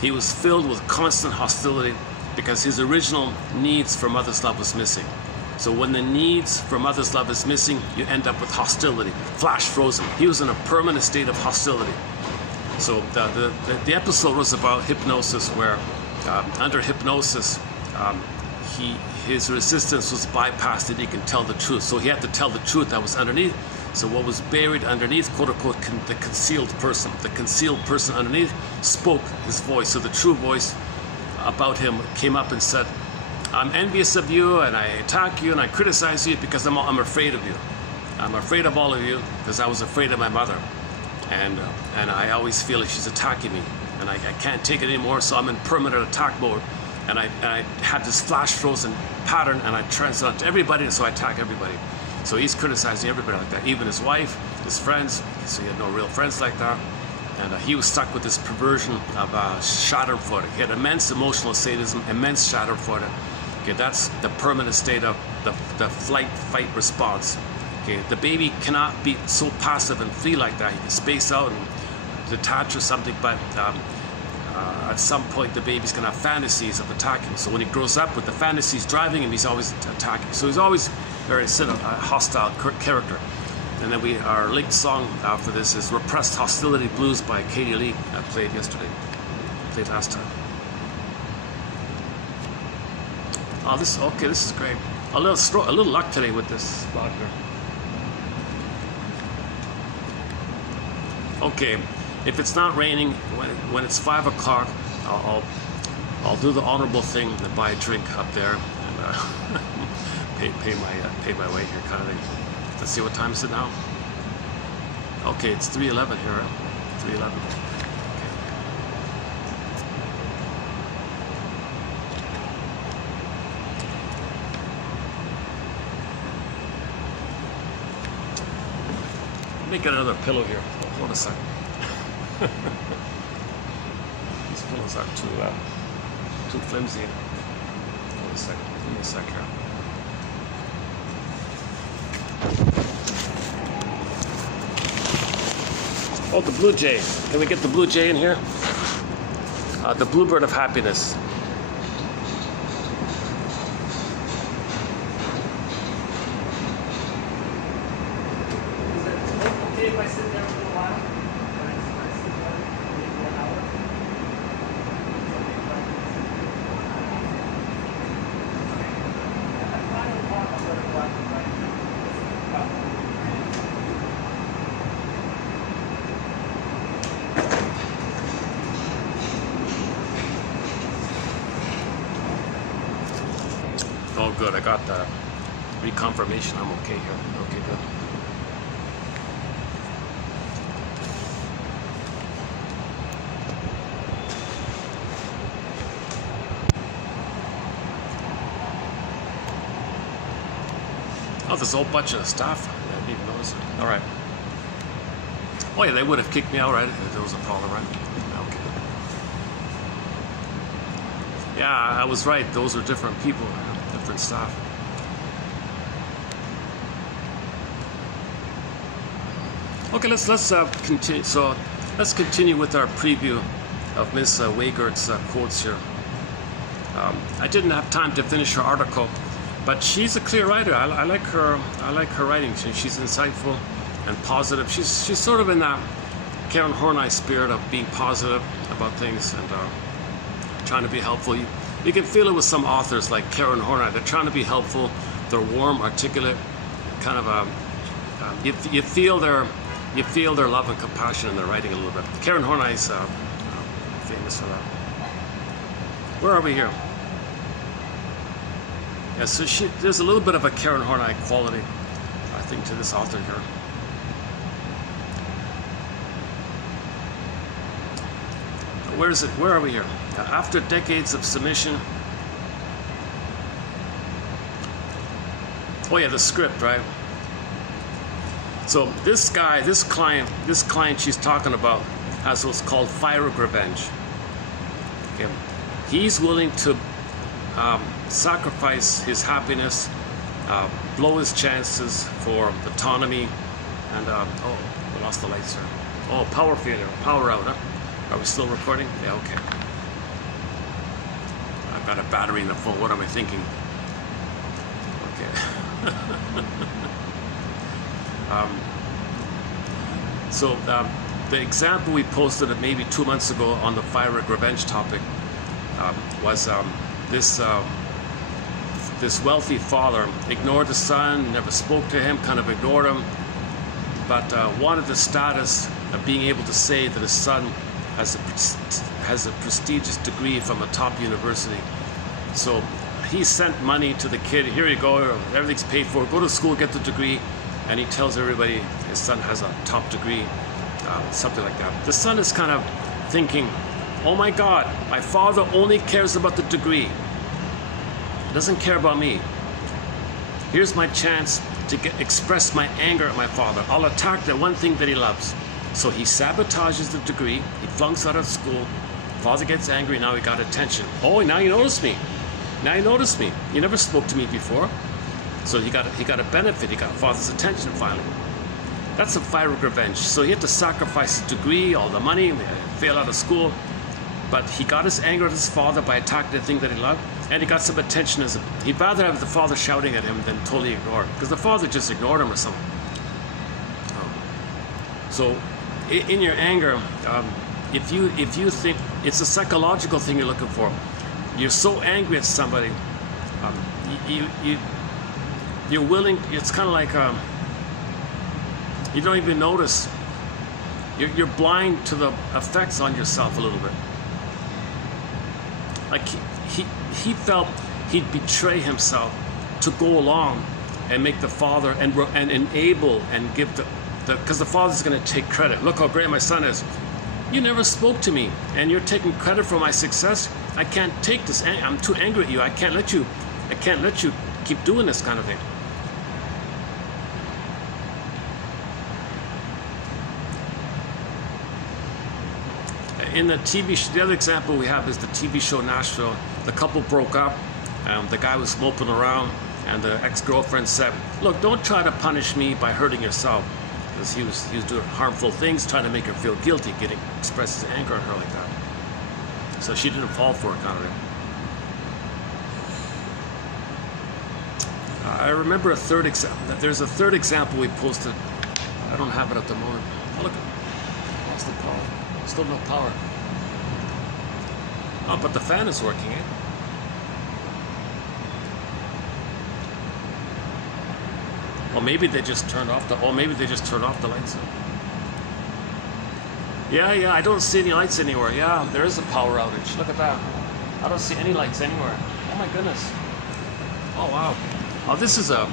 He was filled with constant hostility because his original needs for mother's love was missing. So when the needs for mother's love is missing, you end up with hostility, flash frozen. He was in a permanent state of hostility. So the episode was about hypnosis, where under hypnosis, his resistance was bypassed and he can tell the truth. So he had to tell the truth that was underneath. So what was buried underneath, quote unquote, the concealed person underneath spoke his voice. So the true voice about him came up and said, I'm envious of you and I attack you and I criticize you because I'm afraid of you. I'm afraid of all of you because I was afraid of my mother. And I always feel like she's attacking me and I can't take it anymore, so I'm in permanent attack mode. And I have this flash frozen pattern and I transfer it to everybody, and so I attack everybody. So he's criticizing everybody like that, even his wife, his friends. So he had no real friends like that. And he was stuck with this perversion of schadenfreude. He had immense emotional sadism, immense schadenfreude. Okay, that's the permanent state of the flight-fight response. Okay, the baby cannot be so passive and free like that. He can space out and detach or something, but at some point the baby's gonna have fantasies of attacking. So when he grows up with the fantasies driving him, he's always attacking. So he's always very hostile character. And then our linked song for this is Repressed Hostility Blues by Katie Lee. I played last time. Oh, this is great. A little luck today with this spot here. Okay, if it's not raining, when it's 5 o'clock, I'll do the honorable thing and buy a drink up there and pay my way here, kind of thing. Let's see, what time is it now? Okay, it's 3:11 here. 3:11. Okay. Let me get another pillow here. Hold a second. These pillows are too flimsy. Hold a second. Give me a sec here. Oh, the blue jay. Can we get the blue jay in here? The bluebird of happiness. Is it okay if I sit there for a while? Oh, good. I got the reconfirmation. I'm okay here. Okay, good. Oh, there's a whole bunch of stuff. I didn't even notice it. All right. Oh yeah, they would have kicked me out, right? If there was a problem, right? Okay. Yeah, I was right. Those are different people, different stuff. Okay, let's continue. So let's continue with our preview of Miss Weigert's quotes here. I didn't have time to finish her article, but she's a clear writer. I like her. I like her writing. She's insightful and positive. She's sort of in that Karen Horney spirit of being positive about things and trying to be helpful. You can feel it with some authors like Karen Horney. They're trying to be helpful. They're warm, articulate, kind of you feel their love and compassion in their writing a little bit. Karen Horney's famous for that. Where are we here? Yeah, so there's a little bit of a Karen Horney quality, I think, to this author here. Where is it? Where are we here? After decades of submission. Oh yeah, the script, right? So this client she's talking about has what's called fiery revenge. Okay. He's willing to sacrifice his happiness, blow his chances for autonomy, and oh, we lost the lights here. Oh, power failure, power out, huh? Are we still recording? Yeah, okay. I've got a battery in the phone. What am I thinking? Okay. So the example we posted maybe 2 months ago on the fiery revenge topic was this wealthy father ignored the son, never spoke to him, kind of ignored him, but wanted the status of being able to say that his son has a prestigious degree from a top university. So he sent money to the kid. Here you go, everything's paid for. Go to school, get the degree. And he tells everybody his son has a top degree, something like that. The son is kind of thinking, oh my God, my father only cares about the degree. Doesn't care about me. Here's my chance to express my anger at my father. I'll attack the one thing that he loves. So he sabotages the degree, he flunks out of school, father gets angry, now he got attention. Oh, now you notice me. Now you notice me. You never spoke to me before. So he got a benefit, he got father's attention finally. That's a fiery revenge. So he had to sacrifice his degree, all the money, fail out of school, but he got his anger at his father by attacking the thing that he loved, and he got some attention. He'd rather have the father shouting at him than totally ignore him, because the father just ignored him or something. So in your anger, if you think it's a psychological thing you're looking for, you're so angry at somebody, you're willing. It's kind of like you don't even notice. You're blind to the effects on yourself a little bit. Like he felt he'd betray himself to go along and make the father and enable and give because the father's going to take credit. Look how great my son is. You never spoke to me, and you're taking credit for my success. I can't take this. I'm too angry at you. I can't let you keep doing this kind of thing. In the TV show, the other example we have is the TV show Nashville. The couple broke up. The guy was moping around, and the ex-girlfriend said, "Look, don't try to punish me by hurting yourself." Because he was doing harmful things, trying to make her feel guilty, express his anger at her like that. So she didn't fall for it, kind of thing. I remember a third example. There's a third example we posted. I don't have it at the moment. Oh, look, lost the power. Still no power. Oh, but the fan is working, eh? Well, maybe they just turned off the. Oh, maybe they just turned off the lights. Yeah. I don't see any lights anywhere. Yeah, there is a power outage. Look at that. I don't see any lights anywhere. Oh my goodness. Oh wow. Oh, this is a.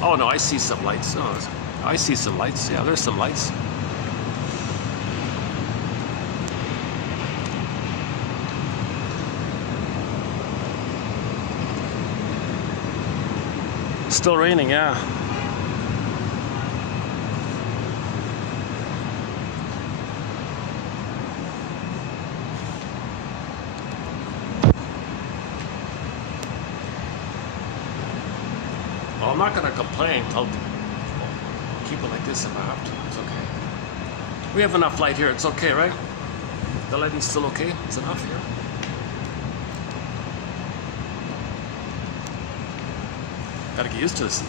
Oh no, I see some lights. Oh, I see some lights. Yeah, there's some lights. Still raining, yeah. Well, I'm not going to complain. I'll keep it like this if I have to. It's okay. We have enough light here. It's okay, right? The lighting's still okay? It's enough here. Gotta get used to this.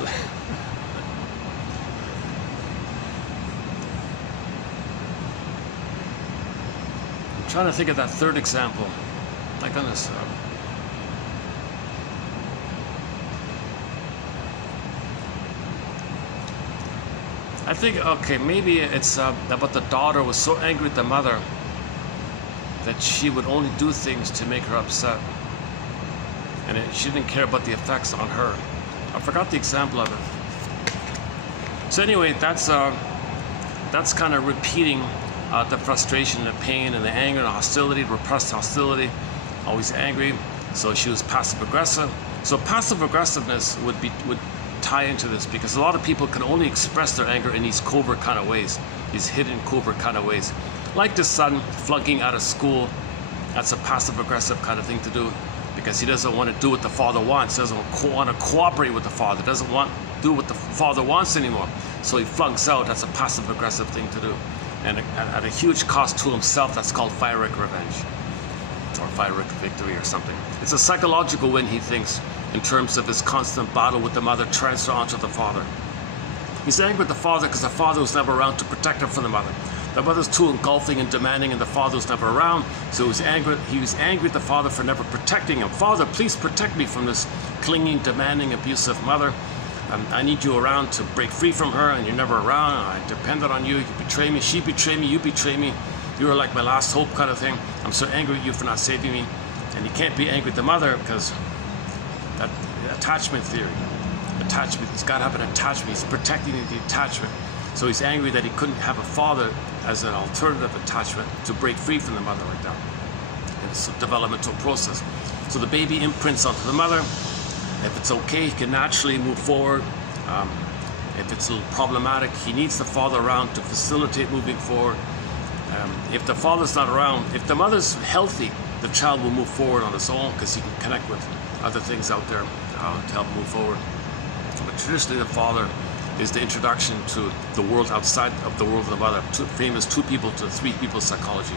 I'm trying to think of that third example. Like on this. I think, okay, maybe it's about the daughter was so angry at the mother that she would only do things to make her upset. And she didn't care about the effects on her. I forgot the example of it. So anyway, that's kind of repeating the frustration, the pain, and the anger, and the hostility, repressed hostility, always angry. So she was passive aggressive. So passive aggressiveness would tie into this, because a lot of people can only express their anger in these covert kind of ways, these hidden covert kind of ways. Like the son flunking out of school, that's a passive aggressive kind of thing to do, because he doesn't want to do what the father wants, doesn't want to cooperate with the father, doesn't want to do what the father wants anymore. So he flunks out. That's a passive aggressive thing to do. And at a huge cost to himself, that's called Pyrrhic revenge, or Pyrrhic victory or something. It's a psychological win, he thinks, in terms of his constant battle with the mother transfer onto the father. He's angry with the father because the father was never around to protect him from the mother. The mother's too engulfing and demanding, and the father was never around, so he was angry at the father for never protecting him. Father, please protect me from this clinging, demanding, abusive mother. I need you around to break free from her, and you're never around. I depended on you. You betray me, she betray me, you betray me. You were like my last hope kind of thing. I'm so angry at you for not saving me. And you can't be angry at the mother because that attachment theory. Attachment, he's got to have an attachment. He's protecting the attachment. So he's angry that he couldn't have a father as an alternative attachment to break free from the mother like that. It's a developmental process. So the baby imprints onto the mother. If it's okay, he can naturally move forward. If it's a little problematic, he needs the father around to facilitate moving forward. If the father's not around, if the mother's healthy, the child will move forward on its own because he can connect with other things out there to help move forward. But traditionally, the father is the introduction to the world outside of the world of the mother. Famous 2 people to 3 people psychology.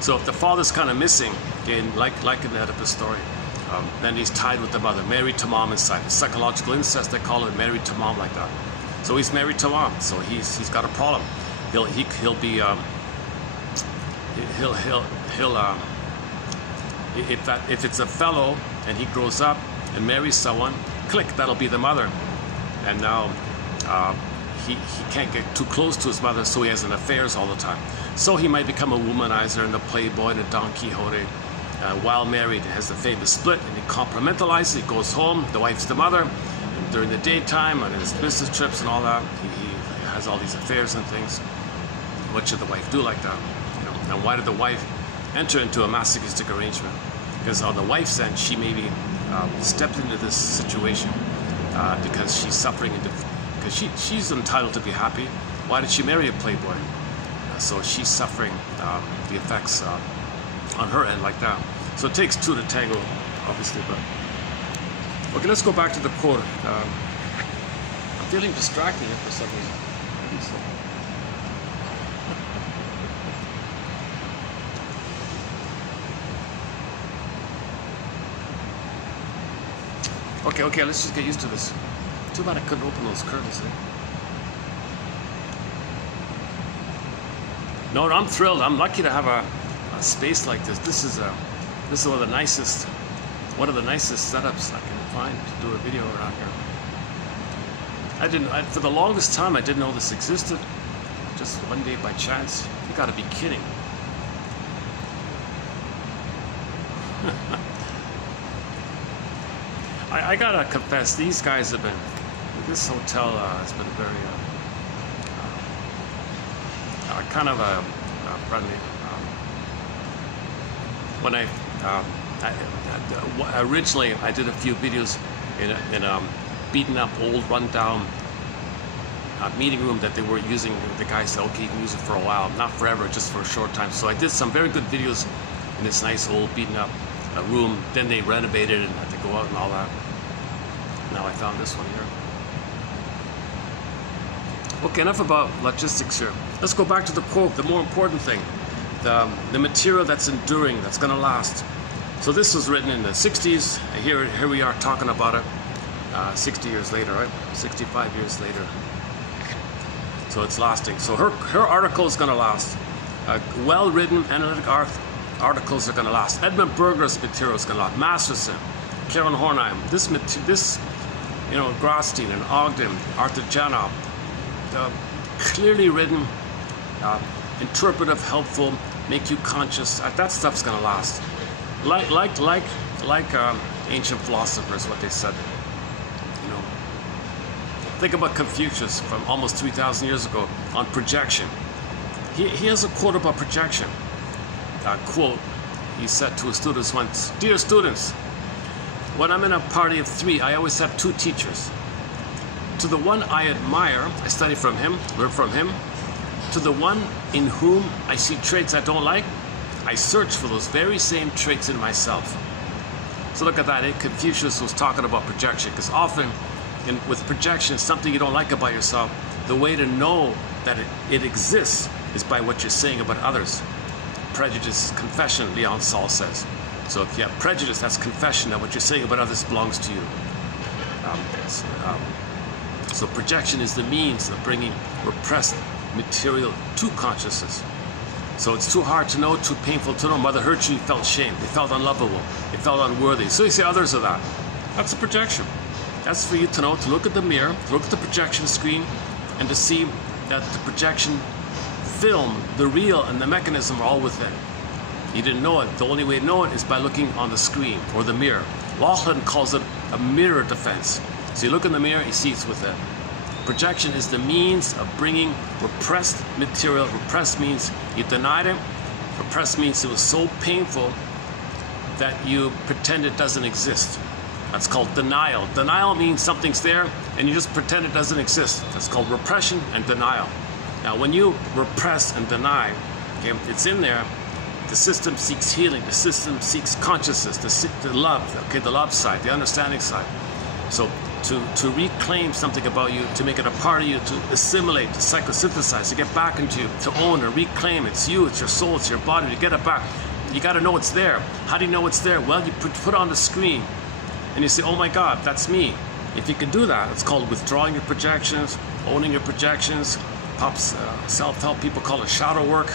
So if the father's kind of missing, like in the Oedipus story, then he's tied with the mother, married to mom inside. It's psychological incest, they call it, married to mom like that. So he's married to mom, so he's got a problem. If it's a fellow and he grows up and marries someone, click, that'll be the mother. And now he can't get too close to his mother, so he has an affairs all the time. So he might become a womanizer and a playboy and a Don Quixote. While married, has the famous split, and he compartmentalizes. He goes home, the wife's the mother, and during the daytime on his business trips and all that, he has all these affairs and things. What should the wife do like that? Now why did the wife enter into a masochistic arrangement? Because on the wife's end, she maybe stepped into this situation because she's suffering, because she's entitled to be happy. Why did she marry a playboy? So she's suffering the effects on her end like that. So it takes 2 to tango, obviously. But okay, let's go back to the quote. I'm feeling distracted here for some reason. Maybe so. Okay, let's just get used to this. Too bad I couldn't open those curtains. No, I'm thrilled. I'm lucky to have a space like this. This is one of the nicest setups I can find to do a video around here. For the longest time I didn't know this existed. Just one day by chance. You gotta be kidding. I gotta confess, these guys have been, this hotel has been very kind of friendly. When originally I did a few videos in a beaten up, old, rundown meeting room that they were using. The guy said, okay, you can use it for a while, not forever, just for a short time. So I did some very good videos in this nice old beaten up room. Then they renovated it and had to go out and all that. Now I found this one here. Okay, enough about logistics here. Let's go back to the quote, the more important thing. The material that's enduring, that's going to last. So this was written in the 60s. Here we are talking about it 60 years later, right? 65 years later. So it's lasting. So her article is going to last. Well-written analytic articles are going to last. Edmund Berger's material is going to last. Masterson, Karen Hornheim, this Grosstein and Ogden, Arthur Janov, clearly written, interpretive, helpful, make you conscious. That stuff's going to last. Like ancient philosophers, what they said. Think about Confucius from almost 3,000 years ago on projection. He has a quote about projection. Quote, he said to his students once, "Dear students, when I'm in a party of 3, I always have 2 teachers. To the one I admire, I study from him, learn from him. To the one in whom I see traits I don't like, I search for those very same traits in myself." So look at that. Confucius was talking about projection, because often with projection, something you don't like about yourself, the way to know that it exists is by what you're saying about others. Prejudice, confession, Leon Saul says. So if you have prejudice, that's confession that what you're saying about others belongs to you. So projection is the means of bringing repressed material to consciousness. So it's too hard to know, too painful to know. Mother hurt you, you felt shame. They felt unlovable. They felt unworthy. So you say others are that. That's a projection. That's for you to know, to look at the mirror, to look at the projection screen, and to see that the projection film, the real and the mechanism are all within. You didn't know it. The only way to know it is by looking on the screen or the mirror. Laughlin calls it a mirror defense. So you look in the mirror, you see it's within. Projection is the means of bringing repressed material. Repressed means you denied it. Repressed means it was so painful that you pretend it doesn't exist. That's called denial. Denial means something's there and you just pretend it doesn't exist. That's called repression and denial. Now, when you repress and deny, okay, it's in there. The system seeks healing. The system seeks consciousness, the love, okay, the love side, the understanding side. So to reclaim something about you, to make it a part of you, to assimilate, to psychosynthesize, to get back into you, to own or reclaim. It's you, it's your soul, it's your body. To get it back, you got to know it's there. How do you know it's there? Well, you put it on the screen and you say, oh my God, that's me. If you can do that, it's called withdrawing your projections, owning your projections. Self-help people call it shadow work.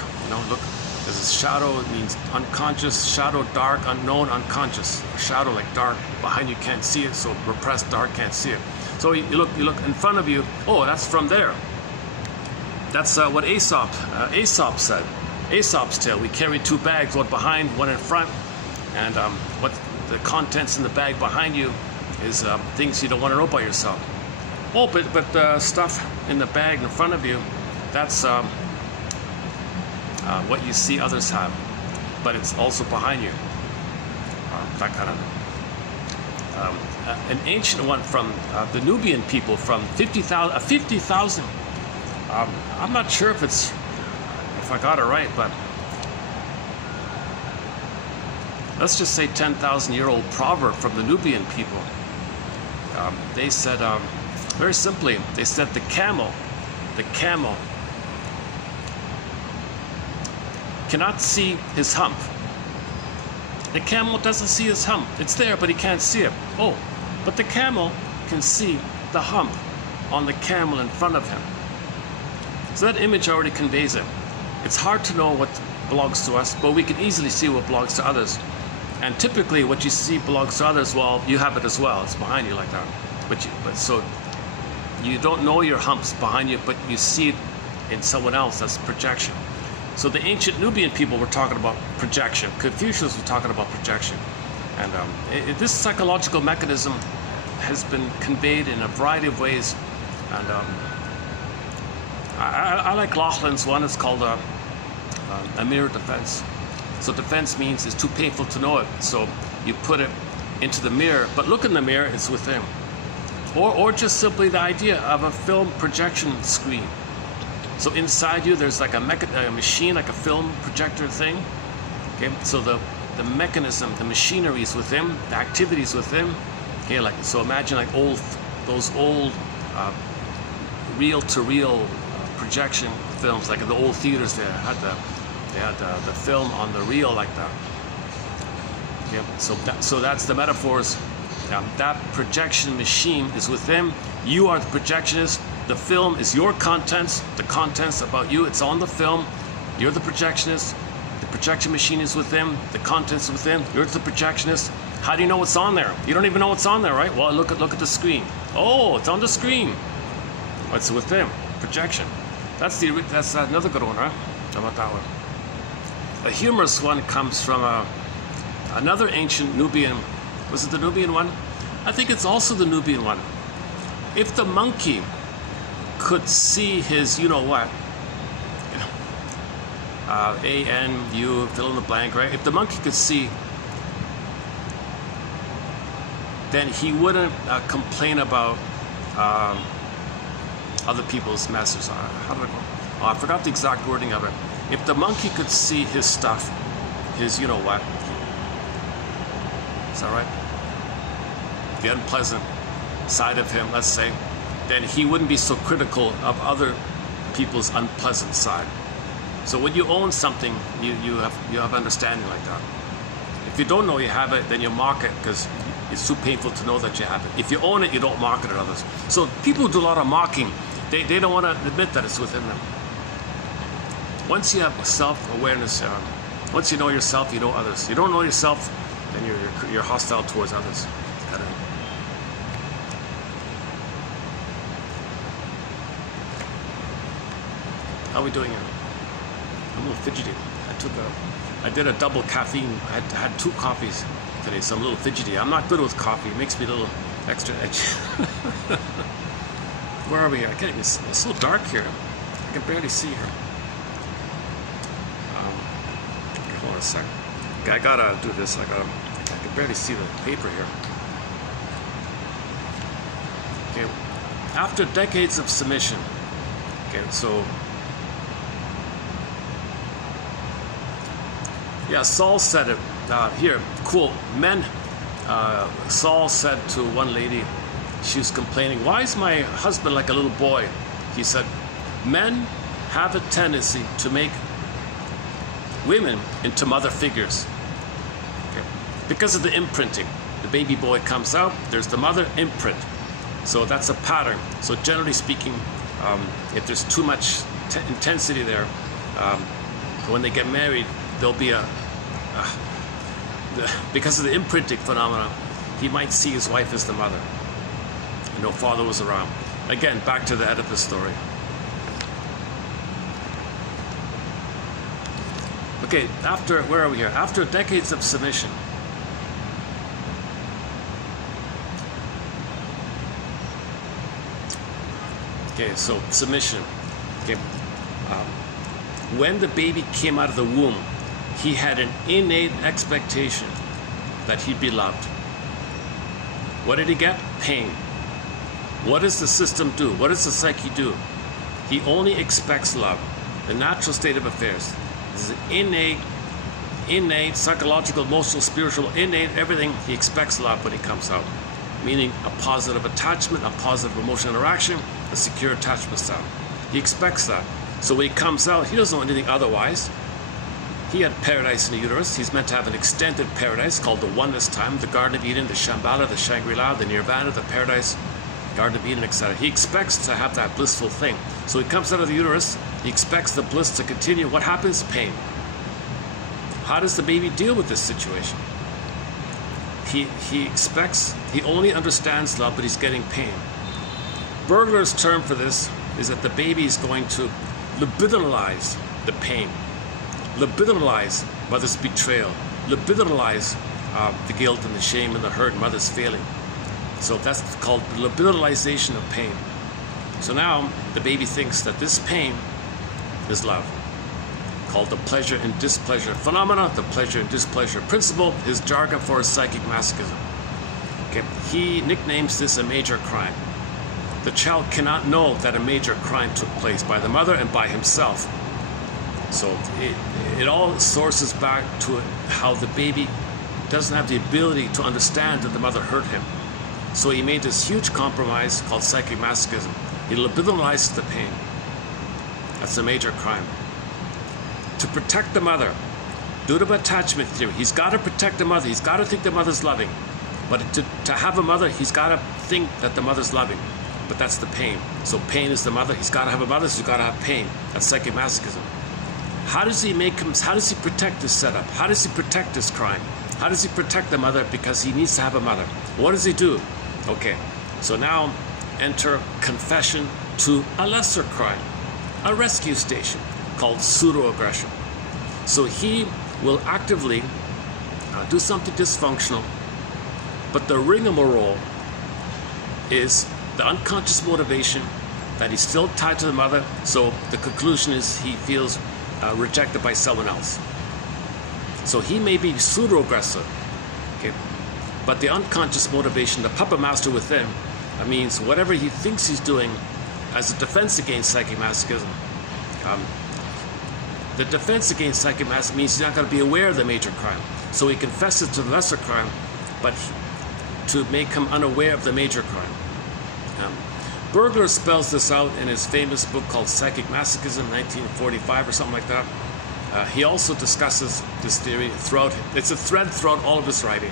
Look, there's a shadow, it means unconscious, shadow, dark, unknown, unconscious. A shadow like dark, behind you can't see it, so repressed dark can't see it. So you look in front of you, oh, that's from there. That's what Aesop said. Aesop's tale, we carry 2 bags, one behind, one in front, and what the contents in the bag behind you is things you don't want to know about yourself. Oh, but stuff in the bag in front of you, that's what you see others have, but it's also behind you. That kind of an ancient one from the Nubian people from 50,000. I'm not sure if I got it right, but let's just say 10,000-year-old proverb from the Nubian people. They said, very simply, they said the camel cannot see his hump. The camel doesn't see his hump. It's there, but he can't see it. Oh, but the camel can see the hump on the camel in front of him. So that image already conveys it. It's hard to know what belongs to us, but we can easily see what belongs to others. And typically what you see belongs to others, well, you have it as well. It's behind you like that. So you don't know your humps behind you, but you see it in someone else. That's projection. So the ancient Nubian people were talking about projection. Confucius was talking about projection. And this psychological mechanism has been conveyed in a variety of ways. And I like Laughlin's one. It's called a mirror defense. So defense means it's too painful to know it. So you put it into the mirror, but look in the mirror, it's within. Or just simply the idea of a film projection screen. So inside you, there's like a machine, like a film projector thing. Okay, so the mechanism, the machinery is within, the activities within. Okay, so imagine like those old reel-to-reel projection films, like in the old theaters. They had the film on the reel like that. Yeah. So that's the metaphors. That projection machine is within. You are the projectionist. The film is your contents. The contents about you. It's on the film. You're the projectionist. The projection machine is within. The contents within. You're the projectionist. How do you know what's on there? You don't even know what's on there, right? Well, look at the screen. Oh, it's on the screen. What's within? Projection. That's another good one, right? How about that one? A humorous one comes from another ancient Nubian. Was it the Nubian one? I think it's also the Nubian one. If the monkey could see his, you know what, A-N-U, fill in the blank, right? If the monkey could see, then he wouldn't complain about other people's messes. How did I go? Oh, I forgot the exact wording of it. If the monkey could see his stuff, his, you know what, is that right? The unpleasant side of him, let's say, then he wouldn't be so critical of other people's unpleasant side. So when you own something, you have understanding like that. If you don't know you have it, then you mock it because it's too painful to know that you have it. If you own it, you don't mock it at others. So people who do a lot of mocking, they don't want to admit that it's within them. Once you have self-awareness, once you know yourself, you know others. You don't know yourself, then you're hostile towards others. How are we doing here? I'm a little fidgety. I did a double caffeine. I had 2 coffees today, so I'm a little fidgety. I'm not good with coffee. It makes me a little extra edgy. Where are we here? I can't even see. It's so dark here. I can barely see here. Hold on a sec. Okay, I gotta do this. I can barely see the paper here. Okay. After decades of submission. Okay, so. Yeah, Saul said it here, quote, men, Saul said to one lady, she was complaining, why is my husband like a little boy? He said, men have a tendency to make women into mother figures. Okay. Because of the imprinting. The baby boy comes out, there's the mother imprint. So that's a pattern. So generally speaking, if there's too much intensity there, when they get married, there'll be because of the imprinting phenomena, he might see his wife as the mother. And no father was around. Again, back to the Oedipus story. Okay, where are we here? After decades of submission. Okay, so submission. Okay, when the baby came out of the womb, he had an innate expectation that he'd be loved. What did he get? Pain. What does the system do? What does the psyche do? He only expects love. The natural state of affairs. This is innate, psychological, emotional, spiritual, innate, everything. He expects love when he comes out. Meaning a positive attachment, a positive emotional interaction, a secure attachment style. He expects that. So when he comes out, he doesn't know anything otherwise. He had paradise in the uterus. He's meant to have an extended paradise called the oneness time, the Garden of Eden, the Shambhala, the Shangri-La, the Nirvana, the paradise, Garden of Eden, etc. He expects to have that blissful thing. So he comes out of the uterus, he expects the bliss to continue. What happens? Pain. How does the baby deal with this situation? He expects, he only understands love, but he's getting pain. Bergler's term for this is that the baby is going to libidinalize the pain. Libidinalize mother's betrayal. Libidinalize the guilt and the shame and the hurt, mother's failing. So that's called libidinalization of pain. So now the baby thinks that this pain is love. Called the pleasure and displeasure phenomena, the pleasure and displeasure principle, his jargon for his psychic masochism. Okay. He nicknames this a major crime. The child cannot know that a major crime took place by the mother and by himself. So it all sources back to how the baby doesn't have the ability to understand that the mother hurt him. So he made this huge compromise called psychic masochism. He liberalizes the pain. That's a major crime. To protect the mother, due to attachment theory, he's got to protect the mother. He's got to think the mother's loving. But to have a mother, he's got to think that the mother's loving. But that's the pain. So pain is the mother. He's got to have a mother, so he's got to have pain. That's psychomasochism. How does he protect this setup? How does he protect this crime? How does he protect the mother? Because he needs to have a mother. What does he do? Okay, so now enter confession to a lesser crime, a rescue station called pseudo-aggression. So he will actively do something dysfunctional, but the rigmarole is the unconscious motivation that he's still tied to the mother. So the conclusion is he feels rejected by someone else. So he may be pseudo-aggressive, okay, but the unconscious motivation, the puppet master within, means whatever he thinks he's doing as a defense against psychomasochism. The defense against psychomasochism means he's not going to be aware of the major crime. So he confesses to the lesser crime, but to make him unaware of the major crime. Burglar spells this out in his famous book called Psychic Masochism, 1945 or something like that. He also discusses this theory throughout. It's a thread throughout all of his writing.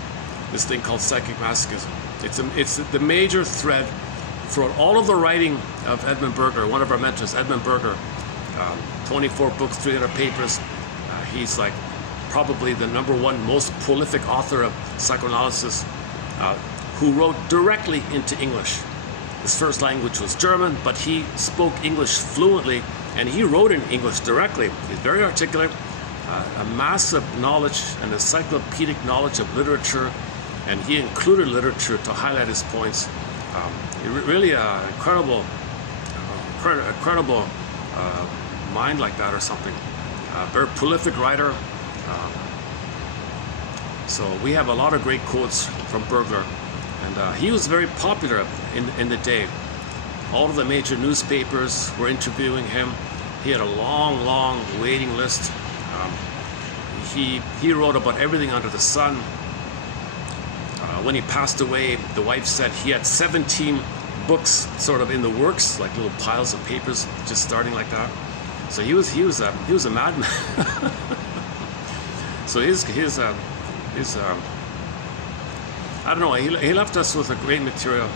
This thing called psychic masochism. It's the major thread throughout all of the writing of Edmund Burger, one of our mentors, Edmund Burger. 24 books, 300 papers. He's like probably the #1 most prolific author of psychoanalysis, who wrote directly into English. His first language was German, but he spoke English fluently, and he wrote in English directly. He's very articulate, a massive knowledge, an encyclopedic knowledge of literature, and he included literature to highlight his points. Really incredible mind like that or something. Very prolific writer. So we have a lot of great quotes from Burglar. And he was very popular in the day. All of the major newspapers were interviewing him. He had a long waiting list. He wrote about everything under the sun. When he passed away, the wife said he had 17 books sort of in the works, like little piles of papers just starting like that. So he was a madman. So his I don't know, he left us with a great material,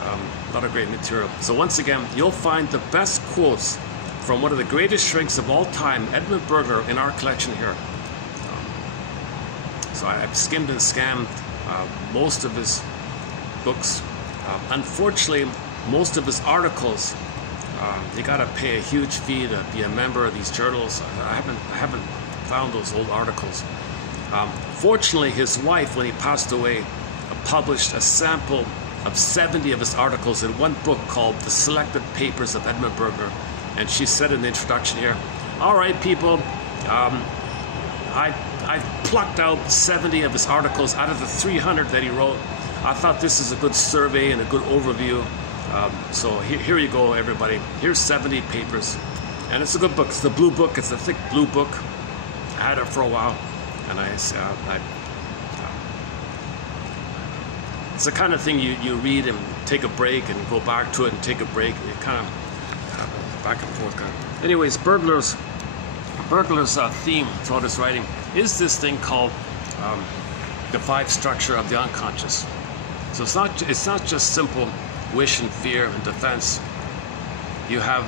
a lot of great material. So once again, you'll find the best quotes from one of the greatest shrinks of all time, Edmund Burger, in our collection here. So I've skimmed and scammed most of his books. Unfortunately, most of his articles, you gotta pay a huge fee to be a member of these journals. I haven't found those old articles. Fortunately, his wife, when he passed away, published a sample of 70 of his articles in one book called The Selected Papers of Edmund Burger. And she said in the introduction here, all right, people, I plucked out 70 of his articles out of the 300 that he wrote. I thought this is a good survey and a good overview. So here you go, everybody. Here's 70 papers. And it's a good book. It's the blue book. It's a thick blue book. I had it for a while. And it's the kind of thing you read and take a break and go back to it and take a break. And you kind of back and forth. Anyways, Burglar's theme throughout his writing is this thing called the 5 structure of the unconscious. So it's not just simple wish and fear and defense. You have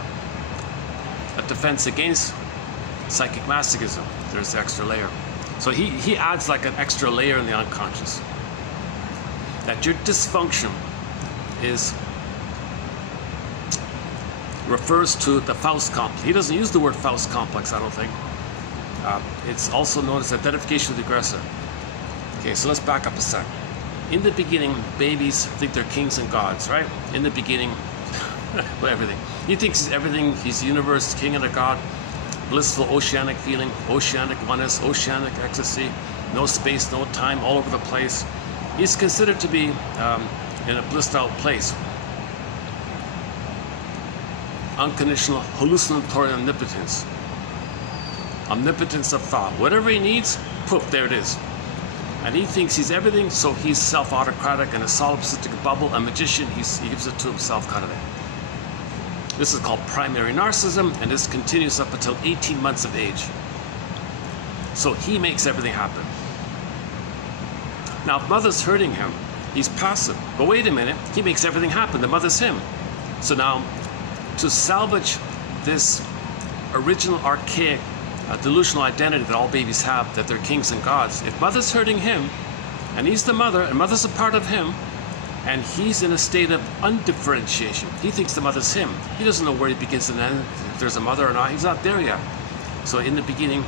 a defense against psychic masochism. There's the extra layer. So he adds like an extra layer in the unconscious. That your dysfunction refers to the Faust complex. He doesn't use the word Faust complex, I don't think. It's also known as identification with the aggressor. Okay, so let's back up a sec. In the beginning, babies think they're kings and gods, right? In the beginning, everything. He thinks he's everything. He's the universe, king and a god. Blissful oceanic feeling, oceanic oneness, oceanic ecstasy. No space, no time, all over the place. He's considered to be in a blissed out place. Unconditional hallucinatory omnipotence. Omnipotence of thought. Whatever he needs, poof, there it is. And he thinks he's everything, so he's self-autocratic in a solipsistic bubble, a magician, he gives it to himself kind of thing. This is called primary narcissism, and this continues up until 18 months of age. So he makes everything happen. Now, if mother's hurting him, he's passive. But wait a minute, he makes everything happen. The mother's him. So now, to salvage this original archaic delusional identity that all babies have, that they're kings and gods, if mother's hurting him, and he's the mother, and mother's a part of him, and he's in a state of undifferentiation. He thinks the mother's him. He doesn't know where he begins and ends, if there's a mother or not. He's not there yet. So in the beginning,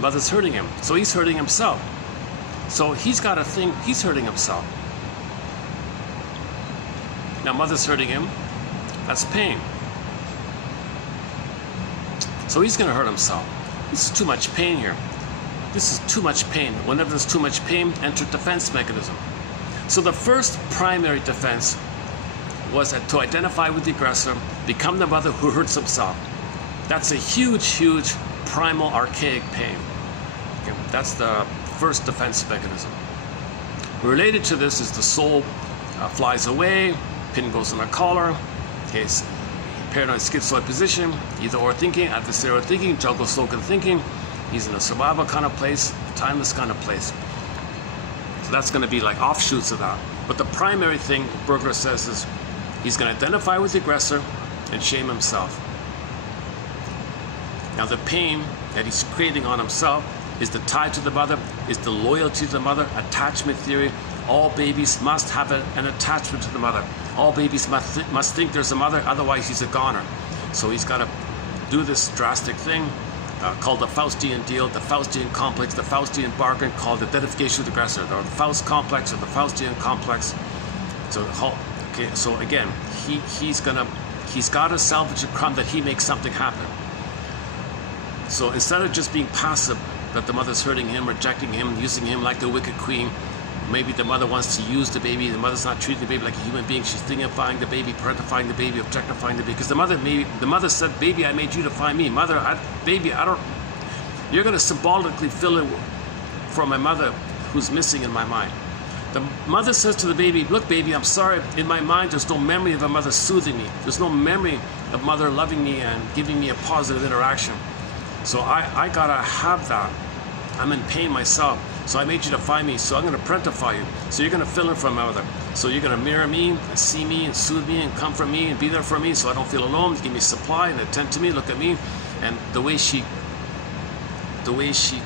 mother's hurting him. So he's hurting himself. So he's got a thing, he's hurting himself. Now mother's hurting him. That's pain. So he's going to hurt himself. This is too much pain here. This is too much pain. Whenever there's too much pain, enter defense mechanism. So the first primary defense was to identify with the aggressor, become the mother who hurts himself. That's a huge, huge primal archaic pain. Okay, that's the first defense mechanism. Related to this is the soul flies away, pin goes in a collar, okay, paranoid schizoid position, either or thinking, adversarial thinking, juggle slogan thinking. He's in a survival kind of place, timeless kind of place. So that's going to be like offshoots of that. But the primary thing Berger says is he's going to identify with the aggressor and shame himself. Now the pain that he's creating on himself is the tie to the mother, is the loyalty to the mother, attachment theory. All babies must have an attachment to the mother. All babies must think there's a mother, otherwise he's a goner. So he's got to do this drastic thing called the Faustian deal, the Faustian complex, the Faustian bargain, called identification with the aggressor, or the Faust complex, or the Faustian complex. So, okay, so again, he's got to salvage a crumb that he makes something happen. So instead of just being passive, that the mother's hurting him, rejecting him, using him like the wicked queen, maybe the mother wants to use the baby, the mother's not treating the baby like a human being, she's dignifying the baby, parentifying the baby, objectifying the baby, because the mother said, baby, I made you to find me. Mother, baby, you're going to symbolically fill in for my mother who's missing in my mind. The mother says to the baby, look, baby, I'm sorry, in my mind there's no memory of a mother soothing me. There's no memory of mother loving me and giving me a positive interaction. So I gotta have that. I'm in pain myself. So I made you to find me, so I'm going to parentify you. So you're going to fill in for my mother. So you're going to mirror me, and see me, and soothe me, and comfort me, and be there for me, so I don't feel alone. Give me supply, and attend to me, look at me. And the way she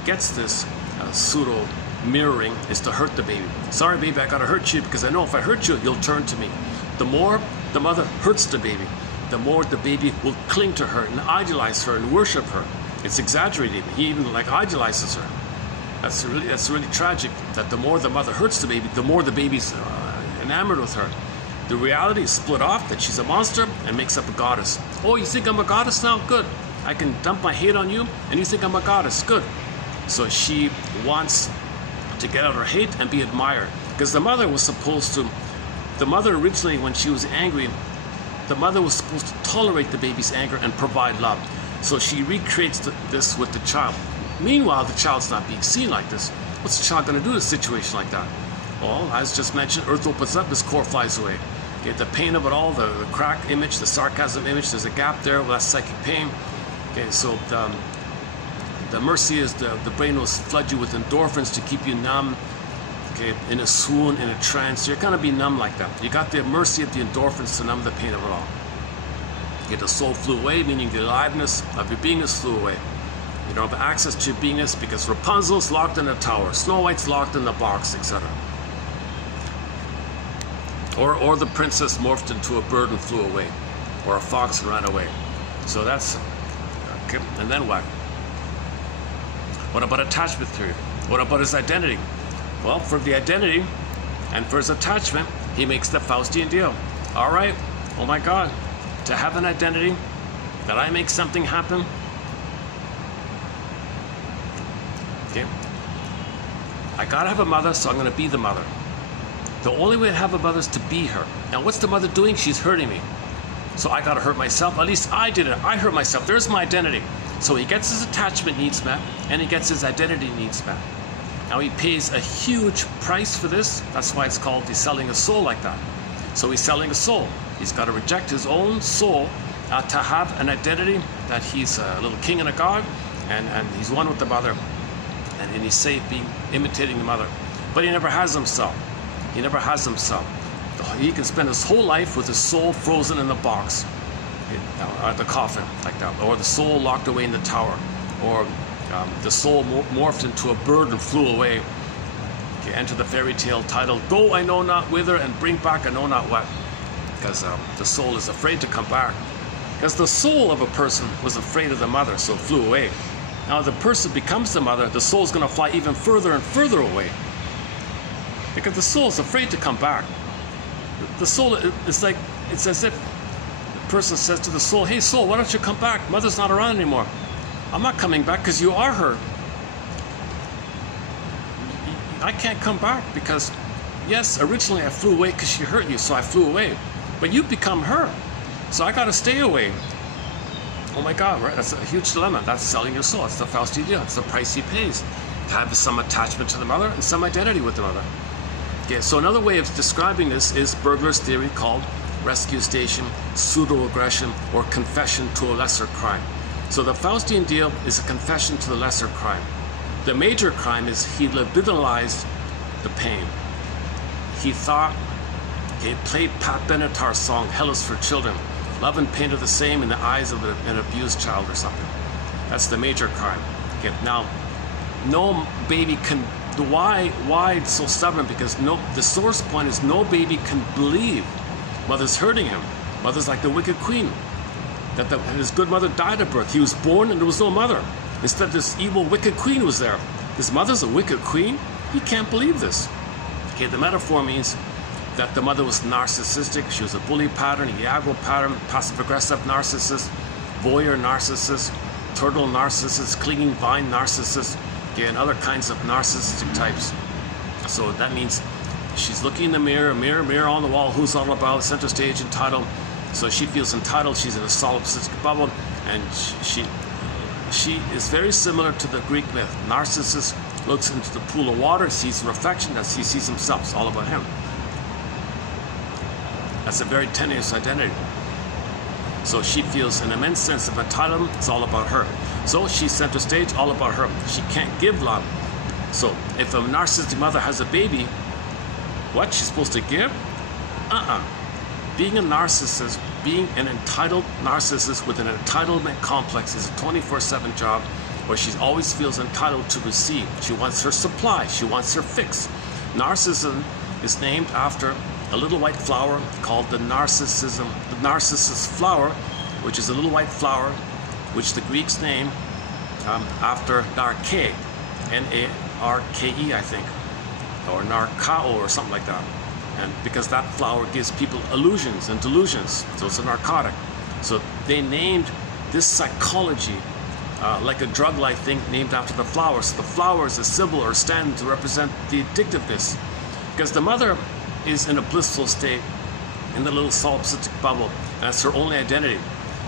gets this pseudo mirroring is to hurt the baby. Sorry, baby, I got to hurt you, because I know if I hurt you, you'll turn to me. The more the mother hurts the baby, the more the baby will cling to her, and idealize her, and worship her. It's exaggerated. He even idealizes her. That's really tragic, that the more the mother hurts the baby, the more the baby's enamored with her. The reality is split off, that she's a monster and makes up a goddess. Oh, you think I'm a goddess now? Good. I can dump my hate on you, and you think I'm a goddess. Good. So she wants to get out her hate and be admired. Because the mother originally, when she was angry, the mother was supposed to tolerate the baby's anger and provide love. So she recreates this with the child. Meanwhile, the child's not being seen like this. What's the child going to do in a situation like that? Well, as just mentioned, earth opens up, his core flies away. Okay, the pain of it all, the crack image, the sarcasm image, there's a gap there, well, that's psychic pain. Okay, so the mercy is the brain will flood you with endorphins to keep you numb, okay, in a swoon, in a trance. You're going to be numb like that. You got the mercy of the endorphins to numb the pain of it all. Okay, the soul flew away, meaning the aliveness of your beingness flew away. You don't have access to your beingness because Rapunzel's locked in a tower, Snow White's locked in the box, etc. Or the princess morphed into a bird and flew away, or a fox and ran away. So that's okay. And then what? What about attachment theory? What about his identity? Well, for the identity and for his attachment, he makes the Faustian deal. All right, oh my God, to have an identity that I make something happen. Okay. I gotta have a mother, so I'm gonna be the mother. The only way to have a mother is to be her. Now, what's the mother doing? She's hurting me. So I gotta hurt myself. At least I did it. I hurt myself. There's my identity. So he gets his attachment needs met, and he gets his identity needs met. Now he pays a huge price for this. That's why it's called he's selling a soul like that. So he's selling a soul. He's got to reject his own soul to have an identity that he's a little king and a god, and he's one with the mother, and he's safe being imitating the mother. But he never has himself. He never has himself. He can spend his whole life with his soul frozen in the box, or the coffin, like that, or the soul locked away in the tower, or the soul morphed into a bird and flew away. Okay, enter the fairy tale titled "Go I know not whither and bring back I know not what," because the soul is afraid to come back. Because the soul of a person was afraid of the mother, so it flew away. Now, if the person becomes the mother, the soul is going to fly even further and further away. Because the soul is afraid to come back. The soul, it's as if the person says to the soul, "Hey, soul, why don't you come back? Mother's not around anymore." "I'm not coming back because you are her. I can't come back because, yes, originally I flew away because she hurt you, so I flew away. But you become her. So I got to stay away." Oh my God, right? That's a huge dilemma. That's selling your soul. It's the Faustian deal. It's the price he pays to have some attachment to the mother and some identity with the mother. Okay, so another way of describing this is Burglar's theory called rescue station, pseudo-aggression, or confession to a lesser crime. So the Faustian deal is a confession to the lesser crime. The major crime is he libidinalized the pain. He thought, he played Pat Benatar's song, "Hell is for Children." Love and pain are the same in the eyes of an abused child or something. That's the major crime. Okay, now, no baby can, why it's so stubborn? Because the source point is no baby can believe mother's hurting him. Mother's like the wicked queen. That his good mother died at birth. He was born and there was no mother. Instead, this evil wicked queen was there. His mother's a wicked queen? He can't believe this. Okay, the metaphor means that the mother was narcissistic. She was a bully pattern, a Iago pattern, passive-aggressive narcissist, voyeur narcissist, turtle narcissist, clinging vine narcissist, okay, and other kinds of narcissistic types. So that means she's looking in the mirror, mirror on the wall, who's all about, center stage entitled. So she feels entitled, she's in a solipsistic bubble, and she is very similar to the Greek myth. Narcissus looks into the pool of water, sees reflection, as he sees himself. It's all about him. That's a very tenuous identity. So she feels an immense sense of entitlement. It's all about her. So she's center stage, all about her. She can't give love. So if a narcissistic mother has a baby, what she's supposed to give? Being a narcissist, being an entitled narcissist with an entitlement complex is a 24/7 job where she always feels entitled to receive. She wants her supply. She wants her fix. Narcissism is named after a little white flower called the narcissus flower, which is a little white flower, which the Greeks name after Narke, N-A-R-K-E, I think, or Narkao or something like that. And because that flower gives people illusions and delusions, so it's a narcotic. So they named this psychology like a drug-like thing named after the flower. So the flower is a symbol or stand to represent the addictiveness. Because the mother is in a blissful state in the little solipsistic bubble. That's her only identity.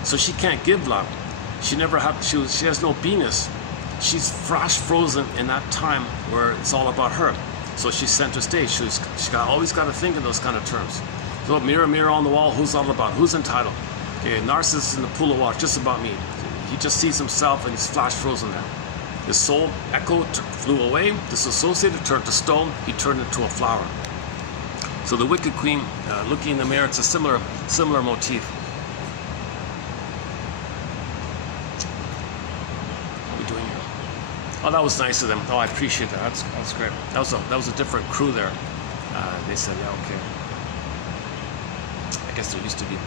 So she can't give love. She has no beingness. She's flash frozen in that time where it's all about her. So she's center stage. She's always got to think in those kind of terms. So mirror on the wall, who's all about? Who's entitled? Okay, narcissist in the pool of water, just about me. He just sees himself and he's flash frozen there. His soul echoed, flew away, disassociated, turned to stone. He turned into a flower. So the wicked queen, looking in the mirror, it's a similar motif. What are we doing here? Oh, that was nice of them. Oh, I appreciate that. That's great. That was a different crew there. They said, yeah, okay. I guess there used to be.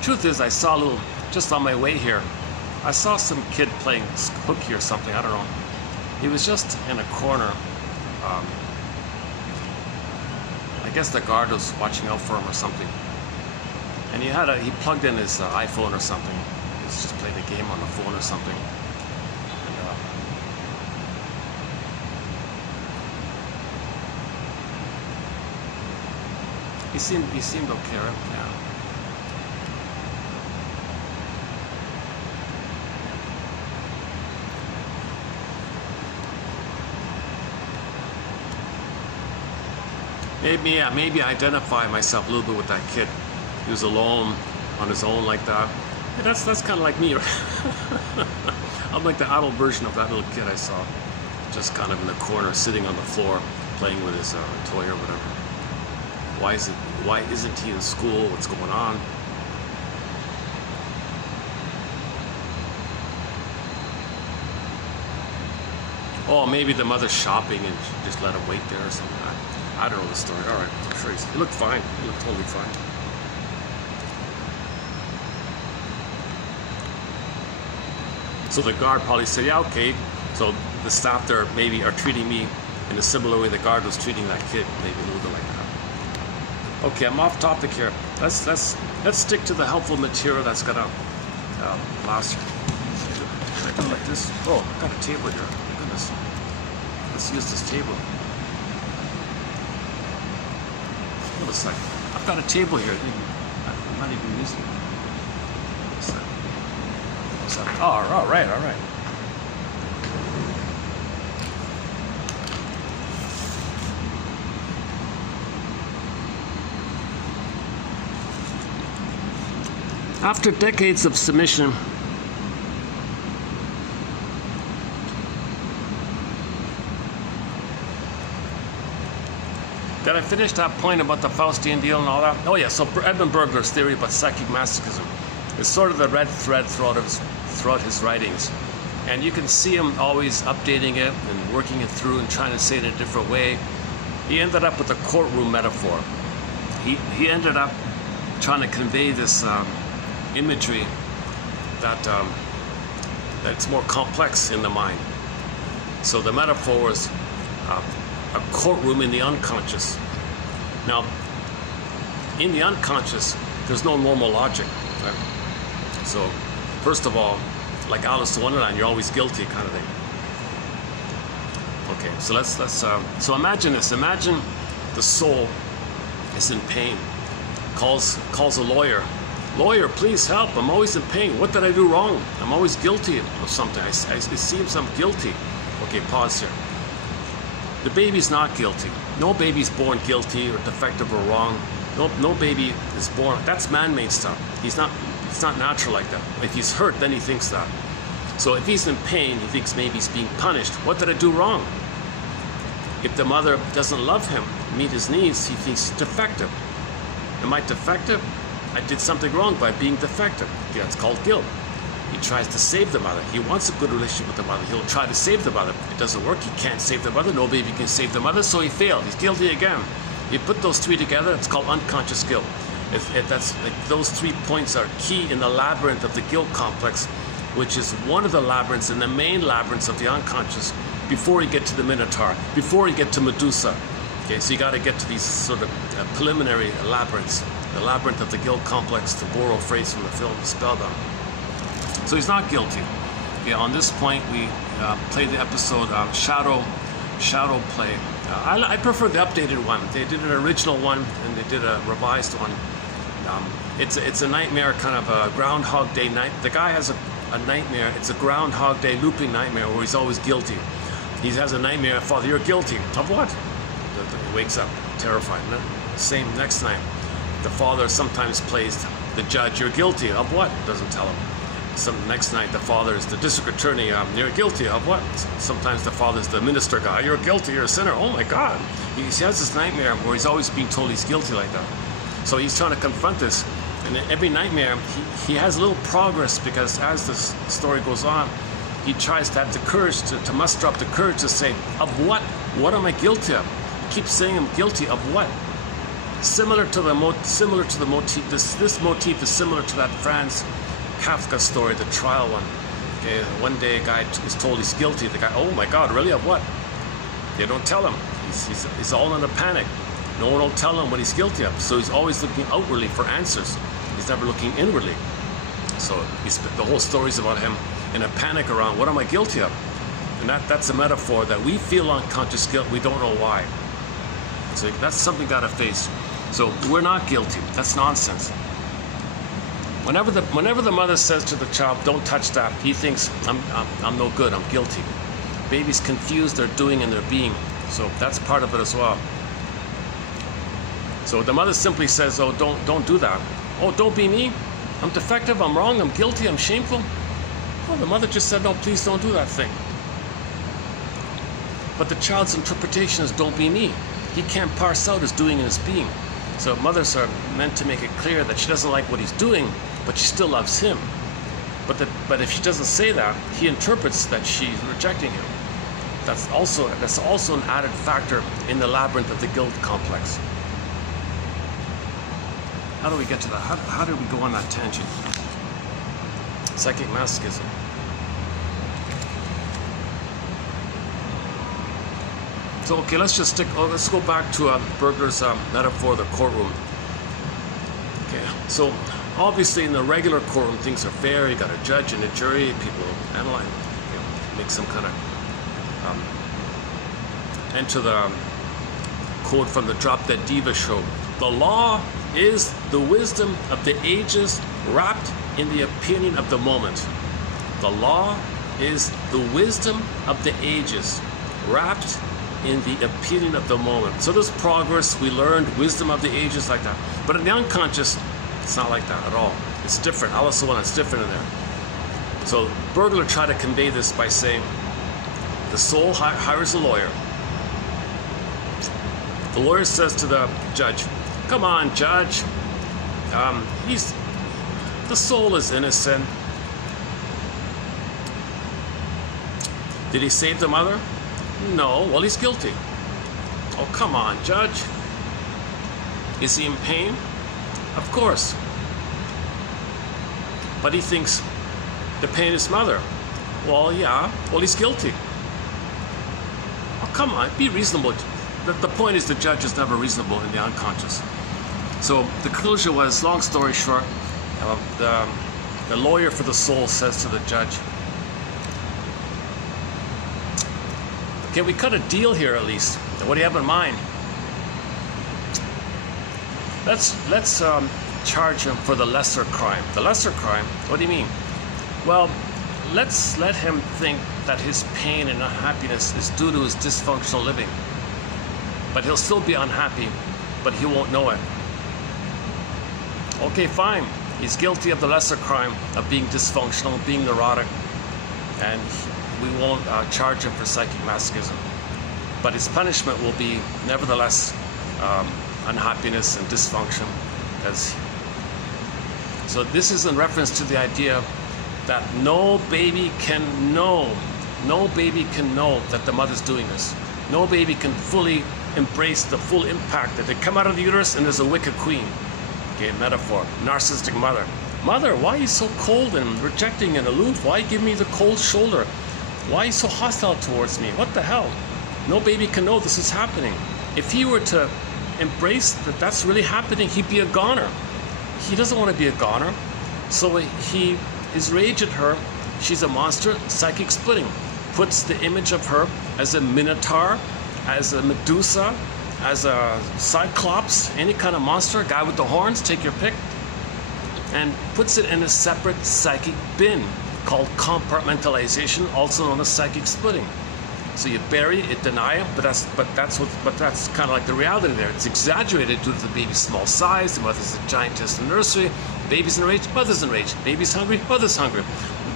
Truth is, I saw a little, just on my way here, I saw some kid playing hooky or something. I don't know. He was just in a corner. I guess the guard was watching out for him or something. And he plugged in his iPhone or something. He was just playing a game on the phone or something. And, he seemed okay, right? Yeah. Maybe I identify myself a little bit with that kid. He was alone on his own like that. And that's kind of like me. I'm like the adult version of that little kid I saw, just kind of in the corner, sitting on the floor, playing with his toy or whatever. Why isn't he in school? What's going on? Oh, maybe the mother's shopping and she just let him wait there or something. I don't know the story. All right, I'm sure he looked fine. He looked totally fine. So the guard probably said, yeah, okay. So the staff there maybe are treating me in a similar way the guard was treating that kid, maybe a little bit like that. Okay, I'm off topic here. Let's stick to the helpful material that's gonna last you. Can I go like this? Oh, I've got a table here. My goodness. Let's use this table. Hold a second. I've got a table here. I'm not even using it. Oh, all right. After decades of submission, did I finish that point about the Faustian deal and all that? Oh yeah, so Edmund Burglar's theory about psychic masochism is sort of the red thread throughout his writings. And you can see him always updating it and working it through and trying to say it in a different way. He ended up with a courtroom metaphor. He ended up trying to convey this imagery that's more complex in the mind. So the metaphor was a courtroom in the unconscious. Now, in the unconscious, there's no normal logic. Right? So, first of all, like Alice in Wonderland, you're always guilty, kind of thing. Okay, so so imagine this. Imagine the soul is in pain. Calls a lawyer. Lawyer, please help. I'm always in pain. What did I do wrong? I'm always guilty of something. It seems I'm guilty. Okay, pause here. The baby's not guilty. No baby's born guilty or defective or wrong. No baby is born. That's man-made stuff. It's not natural like that. If he's hurt, then he thinks that. So if he's in pain, he thinks maybe he's being punished. What did I do wrong? If the mother doesn't love him, meet his needs, he thinks he's defective. Am I defective? I did something wrong by being defective. Yeah, that's called guilt. He tries to save the mother. He wants a good relationship with the mother. He'll try to save the mother. It doesn't work. He can't save the mother. No baby can save the mother, so he failed. He's guilty again. You put those three together, it's called unconscious guilt. That's like, those 3 points are key in the labyrinth of the guilt complex, which is one of the labyrinths in the main labyrinths of the unconscious before you get to the Minotaur, before you get to Medusa. Okay, so you got to get to these sort of preliminary labyrinths, the labyrinth of the guilt complex, to borrow a phrase from the film Spellbound. So he's not guilty. Yeah, on this point, we played the episode Shadow Play. I prefer the updated one. They did an original one and they did a revised one. It's a nightmare, kind of a Groundhog Day night. The guy has a nightmare. It's a Groundhog Day looping nightmare where he's always guilty. He has a nightmare, Father, you're guilty. Of what? He wakes up terrified. Same next night. The father sometimes plays the judge. You're guilty. Of what? Doesn't tell him. Some next night the father is the district attorney. You're guilty of what? Sometimes the father's the minister guy. You're guilty. You're a sinner. Oh my God. He has this nightmare where he's always being told he's guilty like that. So he's trying to confront this. And in every nightmare, he has a little progress, because as the story goes on, he tries to have the courage to muster up the courage to say, of what? What am I guilty of? He keeps saying I'm guilty of what? Similar to the motif. This motif is similar to that Franz Kafka story, the trial one. Okay, one day a guy is told he's guilty. The guy, oh my God, really, of what? They don't tell him. He's all in a panic. No one will tell him what he's guilty of. So he's always looking outwardly for answers. He's never looking inwardly. So the whole story's about him in a panic around, what am I guilty of? And that's a metaphor that we feel unconscious guilt. We don't know why. So that's something got to face. So we're not guilty. That's nonsense. Whenever the mother says to the child, "Don't touch that," he thinks, "I'm no good. I'm guilty." Baby's confused their doing and their being. So that's part of it as well. So the mother simply says, oh, don't do that. Oh, don't be me. I'm defective, I'm wrong, I'm guilty, I'm shameful. Oh, the mother just said, no, please don't do that thing. But the child's interpretation is don't be me. He can't parse out his doing and his being. So mothers are meant to make it clear that she doesn't like what he's doing, but she still loves him. But if she doesn't say that, he interprets that she's rejecting him. That's also an added factor in the labyrinth of the guilt complex. How do we get to that? How do we go on that tangent? Psychic masochism. So okay, let's go back to Berger's metaphor of the courtroom. Okay, so obviously in the regular courtroom things are fair. You got a judge and a jury. People analyze, make some kind of enter the quote from the Drop Dead Diva show. The law is the wisdom of the ages wrapped in the opinion of the moment. The law is the wisdom of the ages wrapped in the opinion of the moment. So there's progress, we learned wisdom of the ages like that. But in the unconscious, it's not like that at all. It's different. Alice the one that's different in there. So Berger tried to convey this by saying the soul hires a lawyer. The lawyer says to the judge, come on, judge. The soul is innocent. Did he save the mother? No. Well, he's guilty. Oh, come on, judge. Is he in pain? Of course. But he thinks the pain is mother. Well, yeah. Well, he's guilty. Oh, come on. Be reasonable. The point is the judge is never reasonable in the unconscious. So the conclusion was, long story short, the lawyer for the soul says to the judge, okay, we cut a deal here at least. What do you have in mind? Let's charge him for the lesser crime. The lesser crime? What do you mean? Well, let's let him think that his pain and unhappiness is due to his dysfunctional living. But he'll still be unhappy, but he won't know it. Okay, fine. He's guilty of the lesser crime of being dysfunctional, being neurotic, and we won't charge him for psychic masochism. But his punishment will be, nevertheless, unhappiness and dysfunction. So this is in reference to the idea that no baby can know that the mother's doing this. No baby can fully embrace the full impact that they come out of the uterus and there's a wicked queen. Okay, metaphor. Narcissistic mother. Mother, why are you so cold and rejecting and aloof? Why give me the cold shoulder? Why are you so hostile towards me? What the hell? No baby can know this is happening. If he were to embrace that that's really happening, he'd be a goner. He doesn't want to be a goner. So he is rage at her. She's a monster, psychic splitting. Puts the image of her as a minotaur, as a Medusa, as a Cyclops, any kind of monster, a guy with the horns, take your pick, and puts it in a separate psychic bin called compartmentalization, also known as psychic splitting. So you bury it, deny it, but that's kind of like the reality there. It's exaggerated due to the baby's small size. The mother's a giantess in the nursery. Baby's enraged, mother's enraged. Baby's hungry, mother's hungry.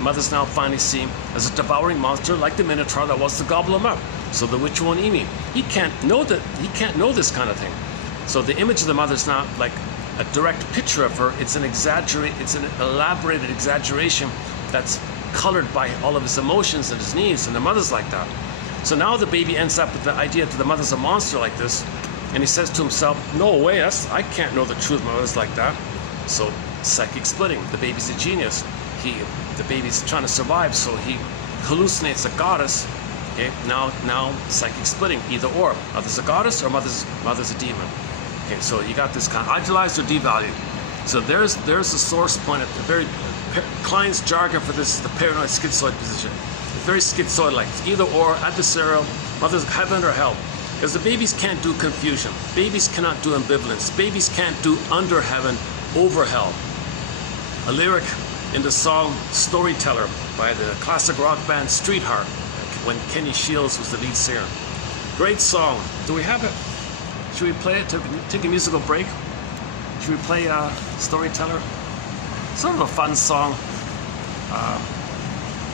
Mother's now finally seen as a devouring monster like the minotaur that wants to gobble him up. So the witch won't eat me. He can't know this kind of thing. So the image of the mother's not like a direct picture of her. It's an elaborated exaggeration that's colored by all of his emotions and his needs, and the mother's like that. So now the baby ends up with the idea that the mother's a monster like this, and he says to himself, no way, I can't know the truth, my mother's like that. So psychic splitting, the baby's a genius. The baby's trying to survive, so he hallucinates a goddess. Okay, now psychic splitting, either or. Mother's a goddess or mother's a demon. Okay, so you got this kind of idealized or devalued. So there's the source point of the very Klein's jargon for this is the paranoid schizoid position. It's very schizoid-like. It's either or, adversarial, mother's heaven or hell. Because the babies can't do confusion. Babies cannot do ambivalence. Babies can't do under heaven, over hell. A lyric in the song Storyteller by the classic rock band Streetheart, when Kenny Shields was the lead singer. Great song. Do we have it? Should we play it? Take a musical break? Should we play Storyteller? Sort of a fun song.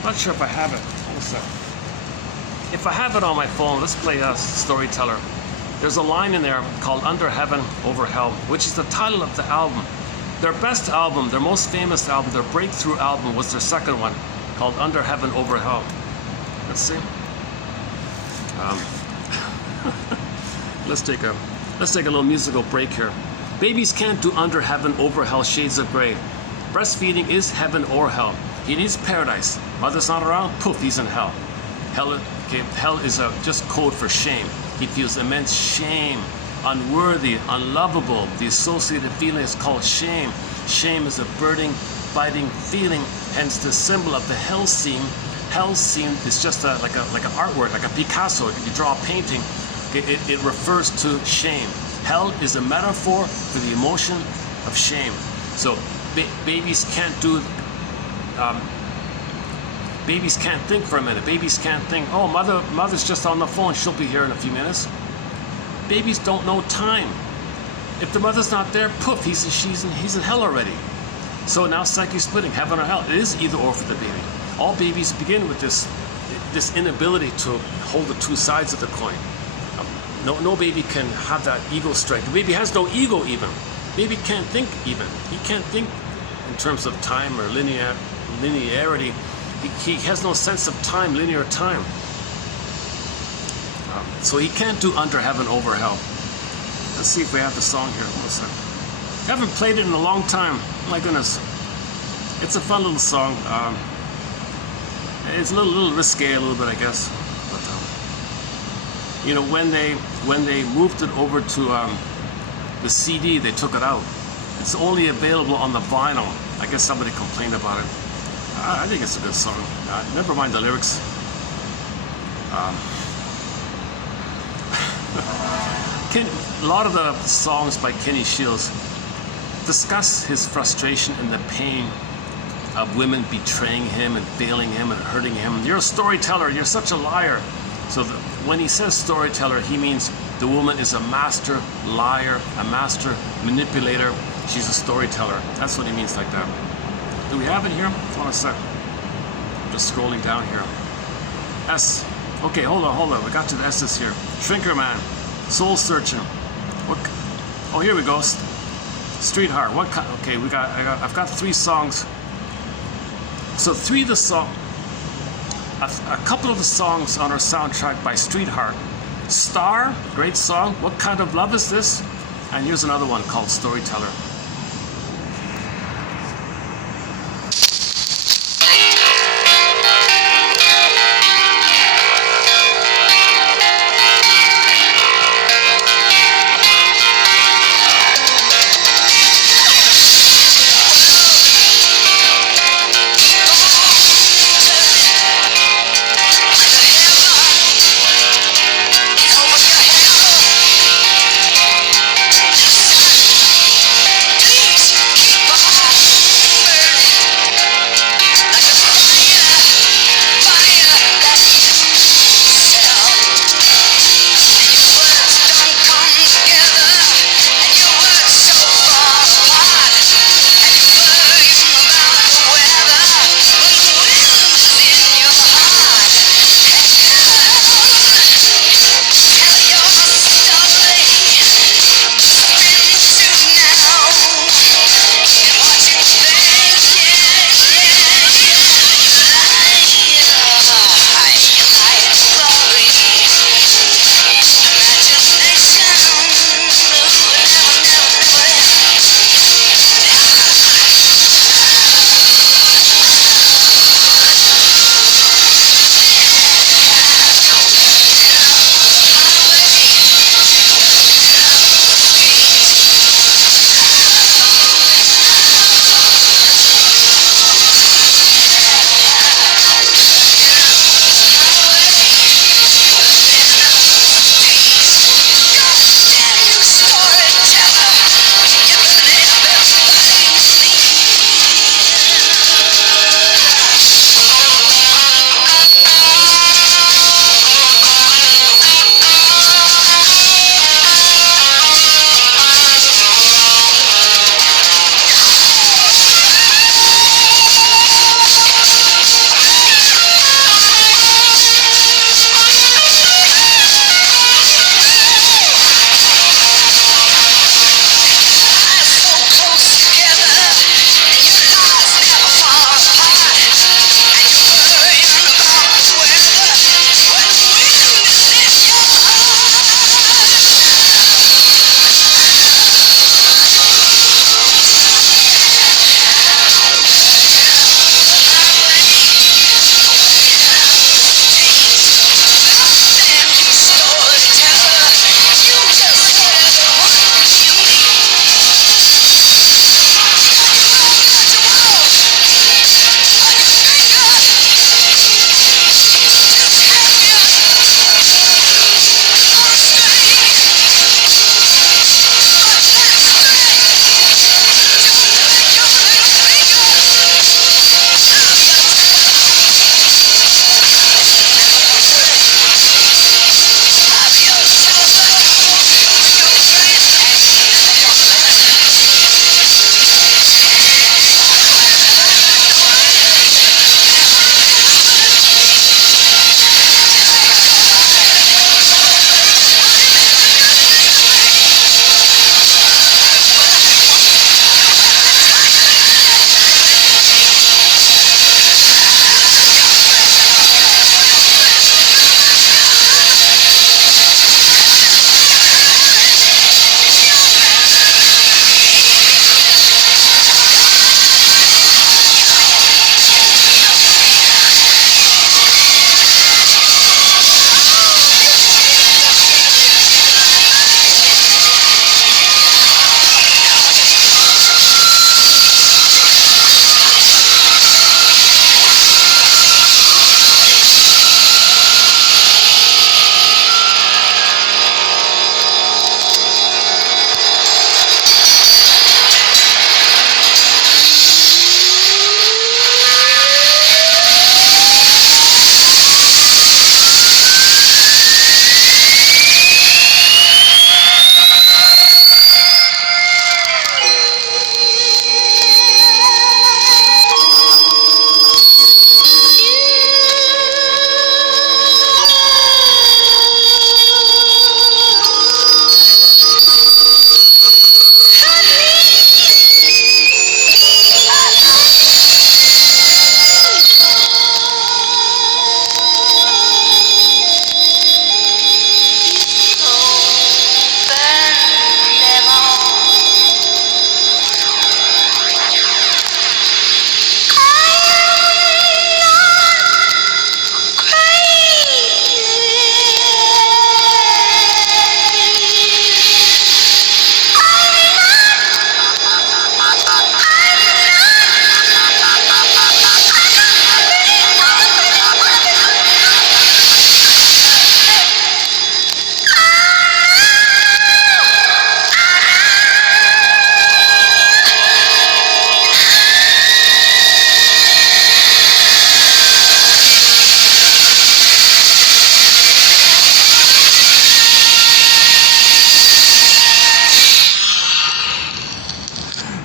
Not sure if I have it. Hold a sec. If I have it on my phone, let's play Storyteller. There's a line in there called Under Heaven, Over Hell, which is the title of the album. Their best album, their most famous album, their breakthrough album was their second one, called Under Heaven, Over Hell. Let's see. Let's take a little musical break here. Babies can't do under heaven, over hell, shades of gray. Breastfeeding is heaven or hell. He needs paradise. Mother's not around, poof, he's in hell. Hell is just code for shame. He feels immense shame, unworthy, unlovable. The associated feeling is called shame. Shame is a burning, biting feeling, hence the symbol of the hell scene. Hell scene is just like an artwork, like a Picasso. If you draw a painting, it refers to shame. Hell is a metaphor for the emotion of shame. So babies can't do. Babies can't think for a minute. Babies can't think, oh, mother's just on the phone. She'll be here in a few minutes. Babies don't know time. If the mother's not there, poof, he's in hell already. So now psyche splitting, heaven or hell. It is either or for the baby. All babies begin with this inability to hold the two sides of the coin. No baby can have that ego strength. The baby has no ego even. Baby can't think even. He can't think in terms of time or linearity. He has no sense of time, linear time. So he can't do under heaven, over hell. Let's see if we have the song here. Listen. I haven't played it in a long time. My goodness. It's a fun little song. It's a little risque a little bit, I guess. But you know, when they moved it over to the CD, they took it out. It's only available on the vinyl. I guess somebody complained about it. I think it's a good song. Never mind the lyrics. A lot of the songs by Kenny Shields discuss his frustration and the pain of women betraying him and failing him and hurting him. You're a storyteller. You're such a liar. So when he says storyteller, he means the woman is a master liar, a master manipulator. She's a storyteller. That's what he means like that. Do we have it here? Hold on a sec. Just scrolling down here. S. Okay, hold on. We got to the S's here. Shrinker Man. Soul Searching. Oh, here we go. Street Heart. Okay, I've got 3 songs. So 3 of the songs. A couple of the songs on our soundtrack by Street Heart. Star, great song. What Kind of Love Is This? And here's another one called Storyteller.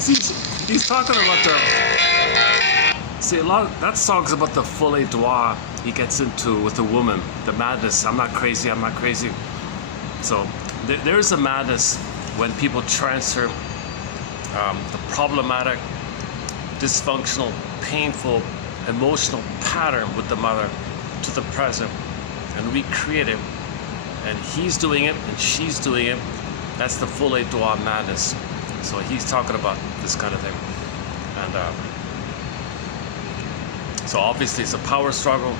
See, he's talking about see, a lot of that song's about the folie douce he gets into with the woman, the madness. I'm not crazy, I'm not crazy. So there's a madness when people transfer the problematic, dysfunctional, painful, emotional pattern with the mother to the present and recreate it. And he's doing it and she's doing it. That's the folie douce madness. So he's talking about this kind of thing. And so obviously it's a power struggle.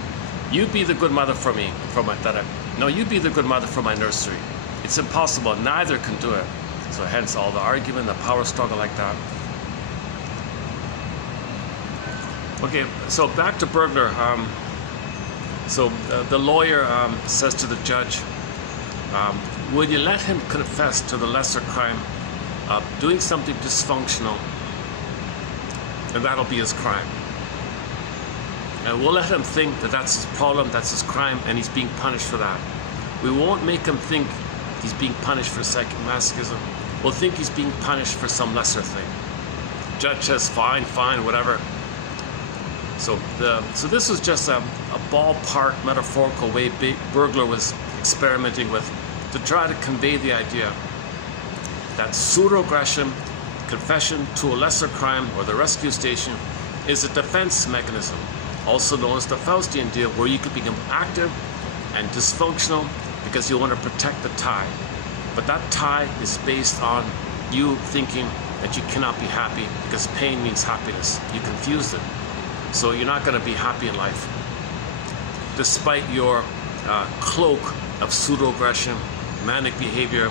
You be the good mother for me, no, you be the good mother for my nursery. It's impossible, neither can do it. So hence all the argument, the power struggle like that. Okay, so back to burglar. The lawyer says to the judge, will you let him confess to the lesser crime of doing something dysfunctional, and that'll be his crime. And we'll let him think that that's his problem, that's his crime, and he's being punished for that. We won't make him think he's being punished for psychic masochism. We'll think he's being punished for some lesser thing. Judge says, fine, whatever. So this was just a ballpark metaphorical way burglar was experimenting with to try to convey the idea that pseudo-aggression, confession to a lesser crime, or the rescue station is a defense mechanism, also known as the Faustian deal, where you could become active and dysfunctional because you want to protect the tie. But that tie is based on you thinking that you cannot be happy because pain means happiness. You confused it. So you're not going to be happy in life, despite your cloak of pseudo-aggression, manic behavior.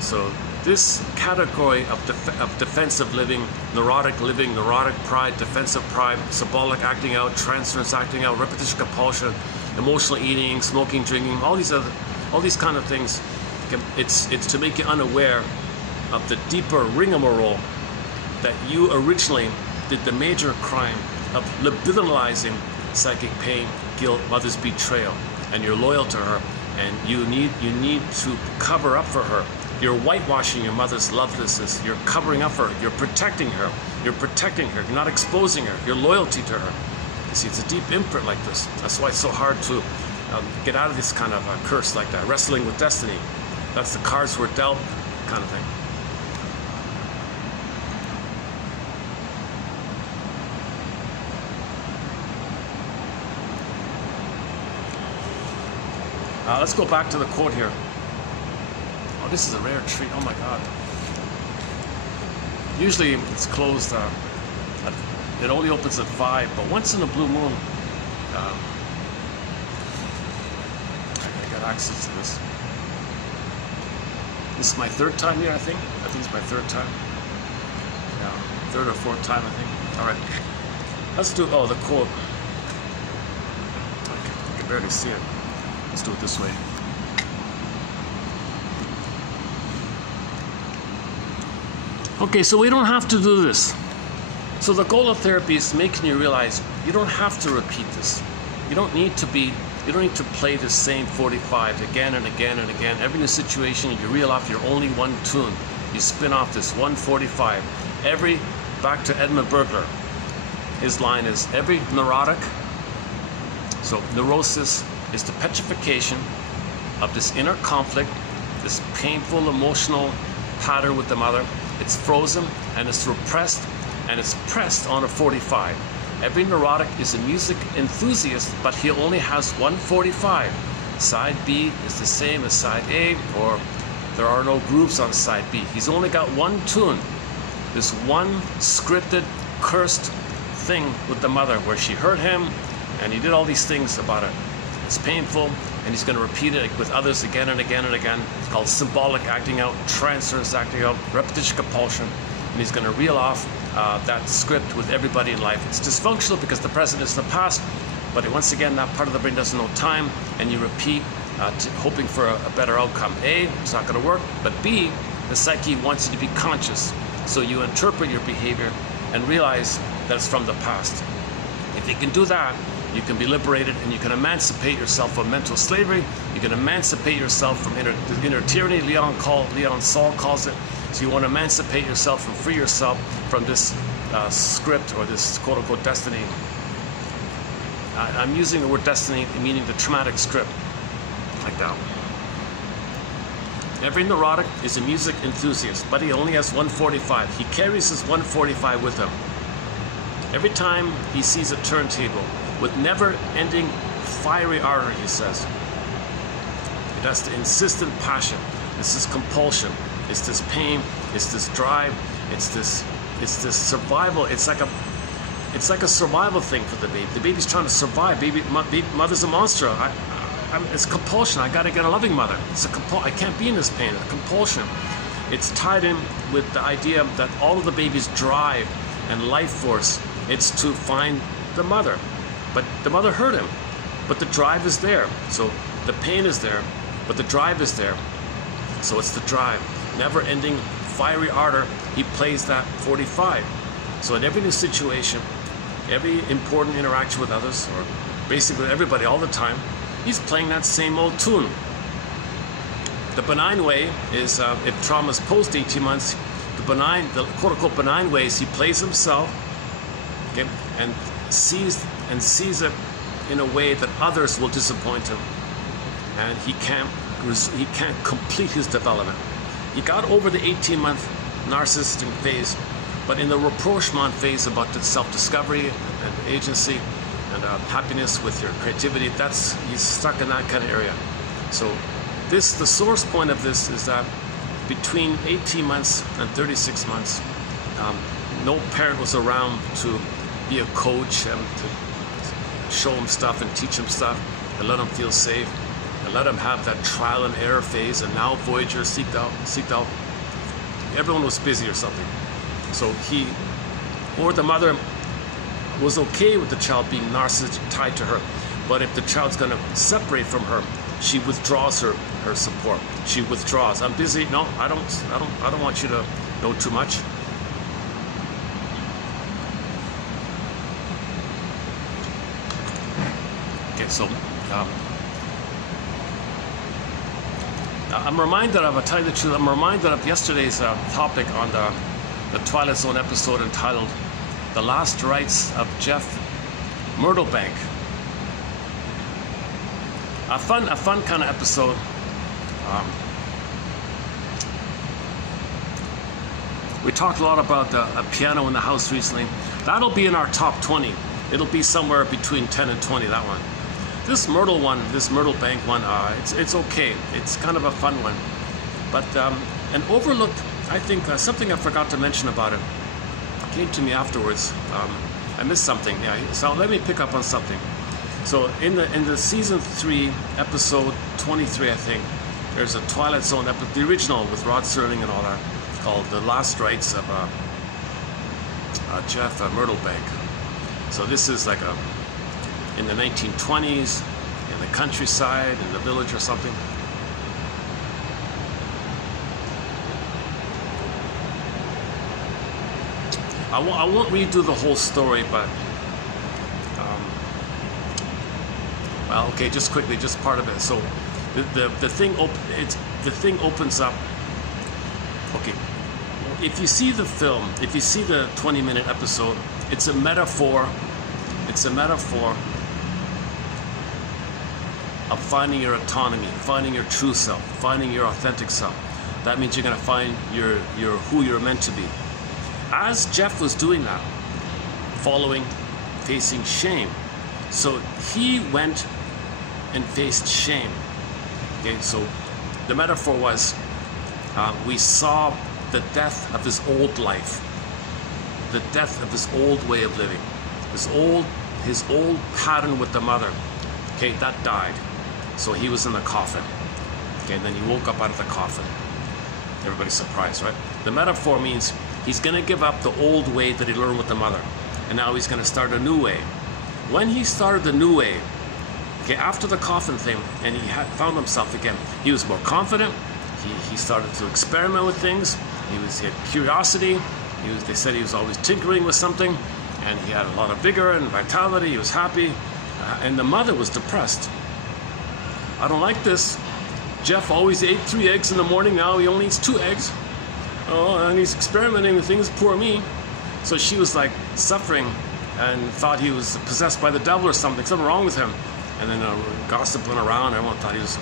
So this category of defensive living, neurotic pride, defensive pride, symbolic acting out, transference acting out, repetition compulsion, emotional eating, smoking, drinking, all these kind of things. It's to make you unaware of the deeper rigmarole that you originally did the major crime of libidinalizing psychic pain, guilt, mother's betrayal, and you're loyal to her, and you need to cover up for her. You're whitewashing your mother's lovelessness. You're covering up for her. You're protecting her. You're not exposing her. Your loyalty to her. You see, it's a deep imprint like this. That's why it's so hard to get out of this kind of curse like that. Wrestling with destiny. That's the cards we're dealt kind of thing. Let's go back to the quote here. Oh, this is a rare treat. Oh my God. Usually it's closed. It only opens at 5, but once in a blue moon, I got access to this. This is my 3rd time here, I think. I think it's my 3rd time. Yeah, 3rd or 4th time, I think. All right. Let's do, the quote. I can barely see it. Let's do it this way. Okay, so we don't have to do this. So the goal of therapy is making you realize you don't have to repeat this. You don't need to play the same 45 again and again and again. Every new situation, you reel off your only one tune. You spin off this 145. Back to Edmund Burglar. His line is, every neurotic, so neurosis is the petrification of this inner conflict, this painful emotional pattern with the mother. It's frozen and it's repressed and it's pressed on a 45. Every neurotic is a music enthusiast, but he only has 145. Side B is the same as side A, or there are no grooves on side B. He's only got one tune. This one scripted, cursed thing with the mother where she hurt him and he did all these things about it. It's painful, and he's going to repeat it with others again and again and again. It's called symbolic acting out, transference acting out, repetition compulsion, and he's going to reel off that script with everybody in life. It's dysfunctional because the present is the past, but once again, that part of the brain doesn't know time, and you repeat, hoping for a better outcome. A, it's not going to work, but B, the psyche wants you to be conscious, so you interpret your behavior and realize that it's from the past. If you can do that, you can be liberated and you can emancipate yourself from mental slavery. You can emancipate yourself from inner tyranny, Leon Saul calls it. So you want to emancipate yourself and free yourself from this script or this quote-unquote destiny. I'm using the word destiny meaning the traumatic script, like that. Every neurotic is a music enthusiast, but he only has 145. He carries his 145 with him. Every time he sees a turntable with never-ending fiery ardor, he says. That's the insistent passion. It's this compulsion. It's this pain. It's this drive. It's this survival. It's like a survival thing for the baby. The baby's trying to survive. Mother's a monster. It's compulsion. I got to get a loving mother. It's I can't be in this pain. A compulsion. It's tied in with the idea that all of the baby's drive and life force, it's to find the mother. But the mother hurt him. But the drive is there. So the pain is there, but the drive is there. So it's the drive. Never-ending fiery ardor. He plays that 45. So in every new situation, every important interaction with others, or basically everybody all the time, he's playing that same old tune. The benign way is, if trauma's post 18 months, the quote-unquote benign way is he plays himself, okay, and sees it in a way that others will disappoint him, and he can't complete his development. He got over the 18-month narcissistic phase, but in the rapprochement phase about the self-discovery and agency and happiness with your creativity, he's stuck in that kind of area. So the source point of this is that between 18 months and 36 months, no parent was around to be a coach and to show him stuff and teach him stuff and let him feel safe and let him have that trial and error phase. And now Voyager seeked out. Everyone was busy or something. So he or the mother was okay with the child being narcissistic tied to her, but if the child's going to separate from her, she withdraws her support. She withdraws. I'm busy. No, I don't want you to know too much. Okay, so I'm reminded of, I'll tell you the truth, I'm reminded of yesterday's topic on the Twilight Zone episode entitled The Last Rites of Jeff Myrtlebank. A fun kind of episode. We talked a lot about a piano in the house recently. That'll be in our top 20. It'll be somewhere between 10 and 20, that one. This Myrtlebank one, it's okay. It's kind of a fun one. But an overlooked, I think, something I forgot to mention about it came to me afterwards. I missed something. Yeah, so let me pick up on something. So in the season 3, episode 23, I think, there's a Twilight Zone episode, the original with Rod Serling and all that, called The Last Rites of Jeff Myrtlebank. So this is like in the 1920s, in the countryside, in the village or something. I won't redo the whole story, but well, okay, just quickly, just part of it. So the thing opens up. Okay, if you see the film, if you see the 20-minute episode, it's a metaphor. It's a metaphor of finding your autonomy, finding your true self, finding your authentic self. That means you're going to find your who you're meant to be. As Jeff was doing that, facing shame, so he went and faced shame. Okay, so the metaphor was we saw the death of his old life, the death of his old way of living, his old pattern with the mother. Okay, that died. So he was in the coffin. Okay, and then he woke up out of the coffin. Everybody's surprised, right? The metaphor means he's going to give up the old way that he learned with the mother, and now he's going to start a new way. When he started the new way, okay, after the coffin thing, and he had found himself again, he was more confident. He started to experiment with things. He had curiosity. They said he was always tinkering with something, and he had a lot of vigor and vitality. He was happy, and the mother was depressed. I don't like this. Jeff always ate 3 eggs in the morning. Now he only eats 2 eggs. Oh, and he's experimenting with things, poor me. So she was like suffering and thought he was possessed by the devil or something wrong with him. And then gossip went around, everyone thought he was,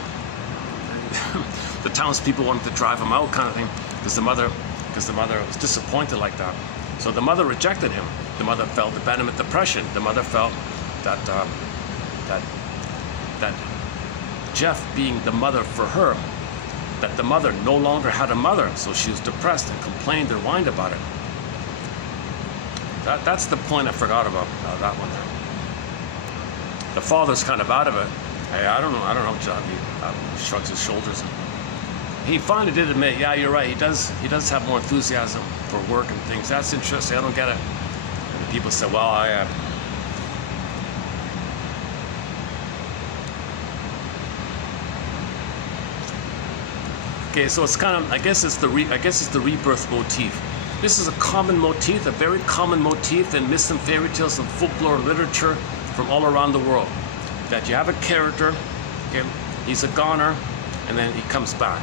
the townspeople wanted to drive him out kind of thing, because the mother was disappointed like that. So the mother rejected him. The mother felt abandonment depression. The mother felt that that Jeff being the mother for her, that the mother no longer had a mother, so she was depressed and complained and whined about it. That's the point I forgot about that one there. The father's kind of out of it. Hey, I don't know, John. He shrugs his shoulders. He finally did admit, yeah, you're right. He does have more enthusiasm for work and things. That's interesting. I don't get it. And people say, well, okay, so it's kind of, I guess it's the rebirth motif. This is a common motif, a very common motif in myths and fairy tales and folklore literature from all around the world. That you have a character, okay, he's a goner, and then he comes back.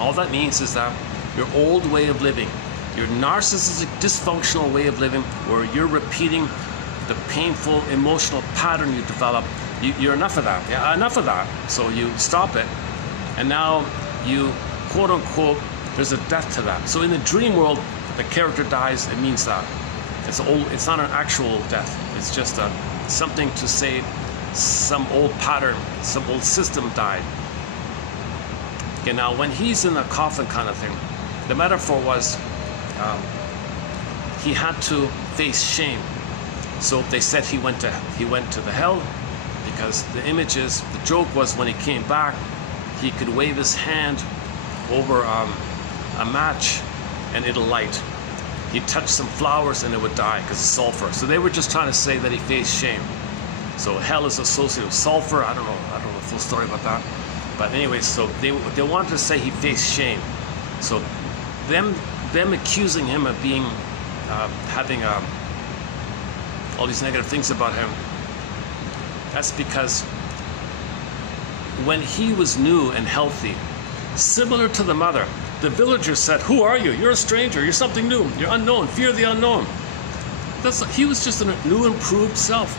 All that means is that your old way of living, your narcissistic, dysfunctional way of living, where you're repeating the painful emotional pattern you develop, you're enough of that. Yeah, enough of that. So you stop it, and now you, quote unquote, there's a death to that. So in the dream world, the character dies, it means that. It's not an actual death. It's just something to say some old pattern, some old system died. Okay, now when he's in a coffin kind of thing, the metaphor was he had to face shame. So they said he went to the hell, because the images, the joke was when he came back, he could wave his hand over a match and it'll light. He'd touch some flowers and it would die because of sulfur. So they were just trying to say that he faced shame. So hell is associated with sulfur. I don't know the full story about that. But anyway, so they wanted to say he faced shame. So them accusing him of being having all these negative things about him, that's because when he was new and healthy, similar to the mother, the villagers said, "Who are you? You're a stranger. You're something new. You're unknown. Fear the unknown." He was just a new, improved self.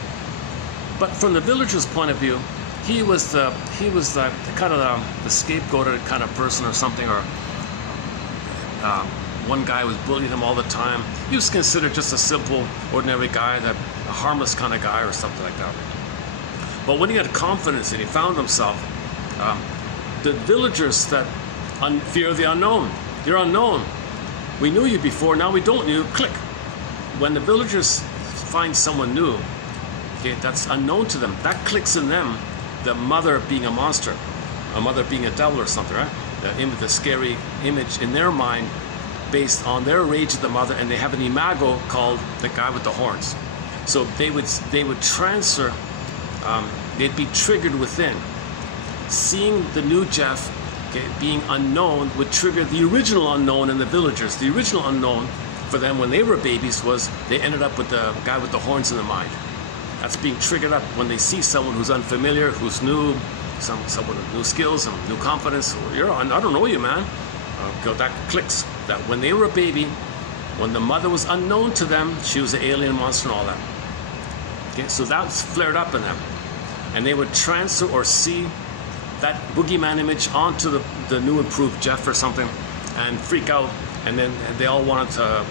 But from the villagers' point of view, he was the kind of the scapegoated kind of person or something, or one guy was bullying him all the time. He was considered just a simple, ordinary guy, a harmless kind of guy or something like that. But when he had confidence and he found himself, the villagers that fear the unknown. You're unknown. We knew you before, now we don't know you. Click. When the villagers find someone new, okay, that's unknown to them, that clicks in them, the mother being a monster, a mother being a devil or something, right? The scary image in their mind based on their rage of the mother, and they have an imago called the guy with the horns. So they would transfer, they'd be triggered within. Seeing the new Jeff, okay, being unknown would trigger the original unknown in the villagers. The original unknown for them when they were babies was they ended up with the guy with the horns in the mind. That's being triggered up when they see someone who's unfamiliar, who's new, someone with new skills and new confidence. I don't know you, man. That clicks. That when they were a baby, when the mother was unknown to them, she was an alien monster and all that. Okay, so that's flared up in them, and they would transfer or see that boogeyman image onto the new improved Jeff or something, and freak out. And then they all wanted to.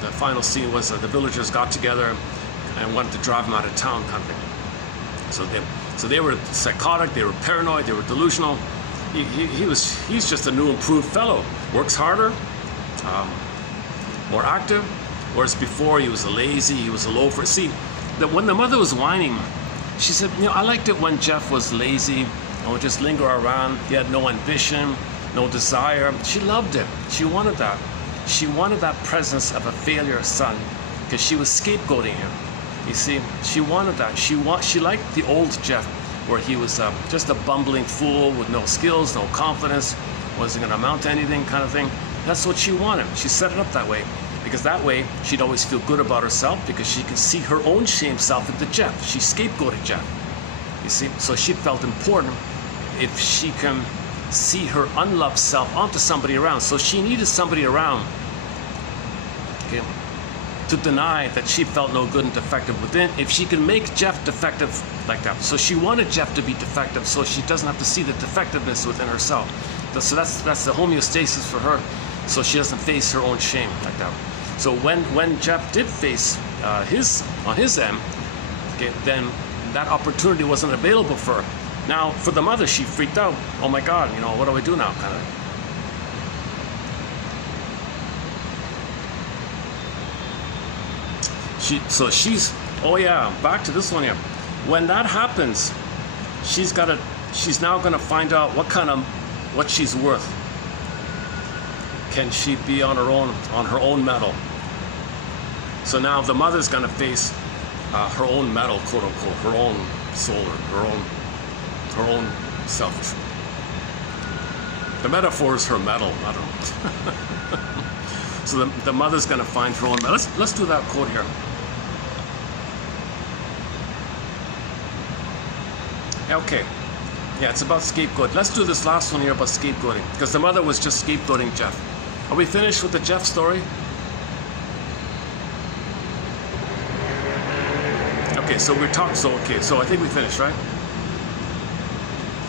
The final scene was the villagers got together and wanted to drive him out of town, kind of thing. So they were psychotic, they were paranoid, they were delusional. He's just a new improved fellow. Works harder, more active. Whereas before he was a lazy, he was a loafer. See, when the mother was whining, she said, I liked it when Jeff was lazy and would just linger around. He had no ambition, no desire. She loved it. She wanted that. She wanted that presence of a failure son, because she was scapegoating him. You see, she wanted that. She liked the old Jeff, where he was just a bumbling fool with no skills, no confidence, wasn't going to amount to anything, kind of thing. That's what she wanted. She set it up that way, because that way she'd always feel good about herself, because she could see her own shame self into Jeff. She scapegoated Jeff. You see, so she felt important if she can see her unloved self onto somebody around. So she needed somebody around, okay, to deny that she felt no good and defective within, if she could make Jeff defective like that. So she wanted Jeff to be defective so she doesn't have to see the defectiveness within herself. So that's the homeostasis for her, so she doesn't face her own shame like that. So when Jeff did face on his end, okay, then that opportunity wasn't available for her. Now for the mother, she freaked out. Oh my God, you know, what do I do now, kind of. She's, oh yeah, back to this one here. When that happens, she's now gonna find out what she's worth. Can she be on her own metal? So now the mother's gonna face her own metal, quote unquote, her own soul, or her own self. The metaphor is her metal. I don't know. So the mother's gonna find her own metal. Let's do that quote here. Okay, yeah, it's about scapegoat. Let's do this last one here about scapegoating, because the mother was just scapegoating Jeff. Are we finished with the Jeff story? Okay, so so I think we finished, right?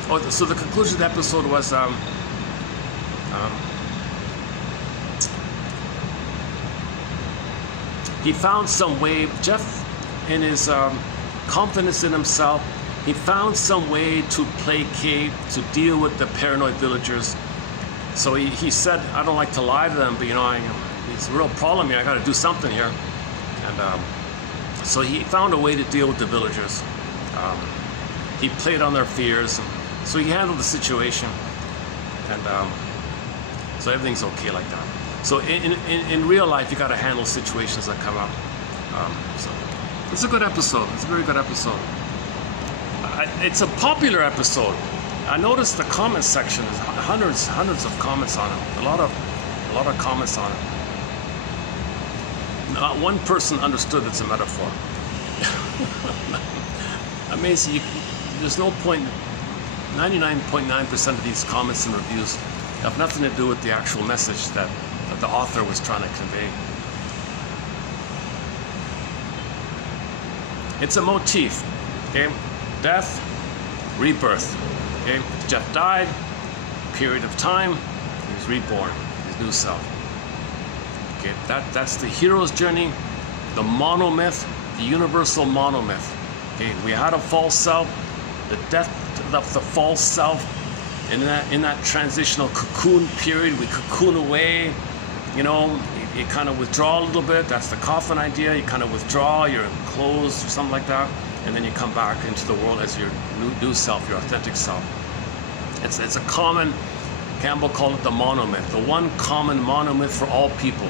Oh, so the conclusion of the episode was he found some way, Jeff, in his confidence in himself, he found some way to placate, to deal with the paranoid villagers. So he said, I don't like to lie to them, but you know, it's a real problem here, I gotta do something here. And so he found a way to deal with the villagers. He played on their fears, so he handled the situation. And so everything's okay like that. So in real life, you gotta handle situations that come up. So it's a good episode, it's a very good episode. It's a popular episode. I noticed the comment section is hundreds of comments on it. A lot of comments on it. Not one person understood it's a metaphor. Amazing. There's no point. 99.9% of these comments and reviews have nothing to do with the actual message that the author was trying to convey. It's a motif. Okay. Death, rebirth. Okay, Jeff died, period of time, he's reborn, his new self. Okay, that's the hero's journey, the monomyth, the universal monomyth. Okay, we had a false self, the death of the false self. In that transitional cocoon period, we cocoon away. You know, you kind of withdraw a little bit. That's the coffin idea. You kind of withdraw, you're enclosed or something like that. And then you come back into the world as your new self, your authentic self. It's a common, Campbell called it the monomyth, the one common monomyth for all people.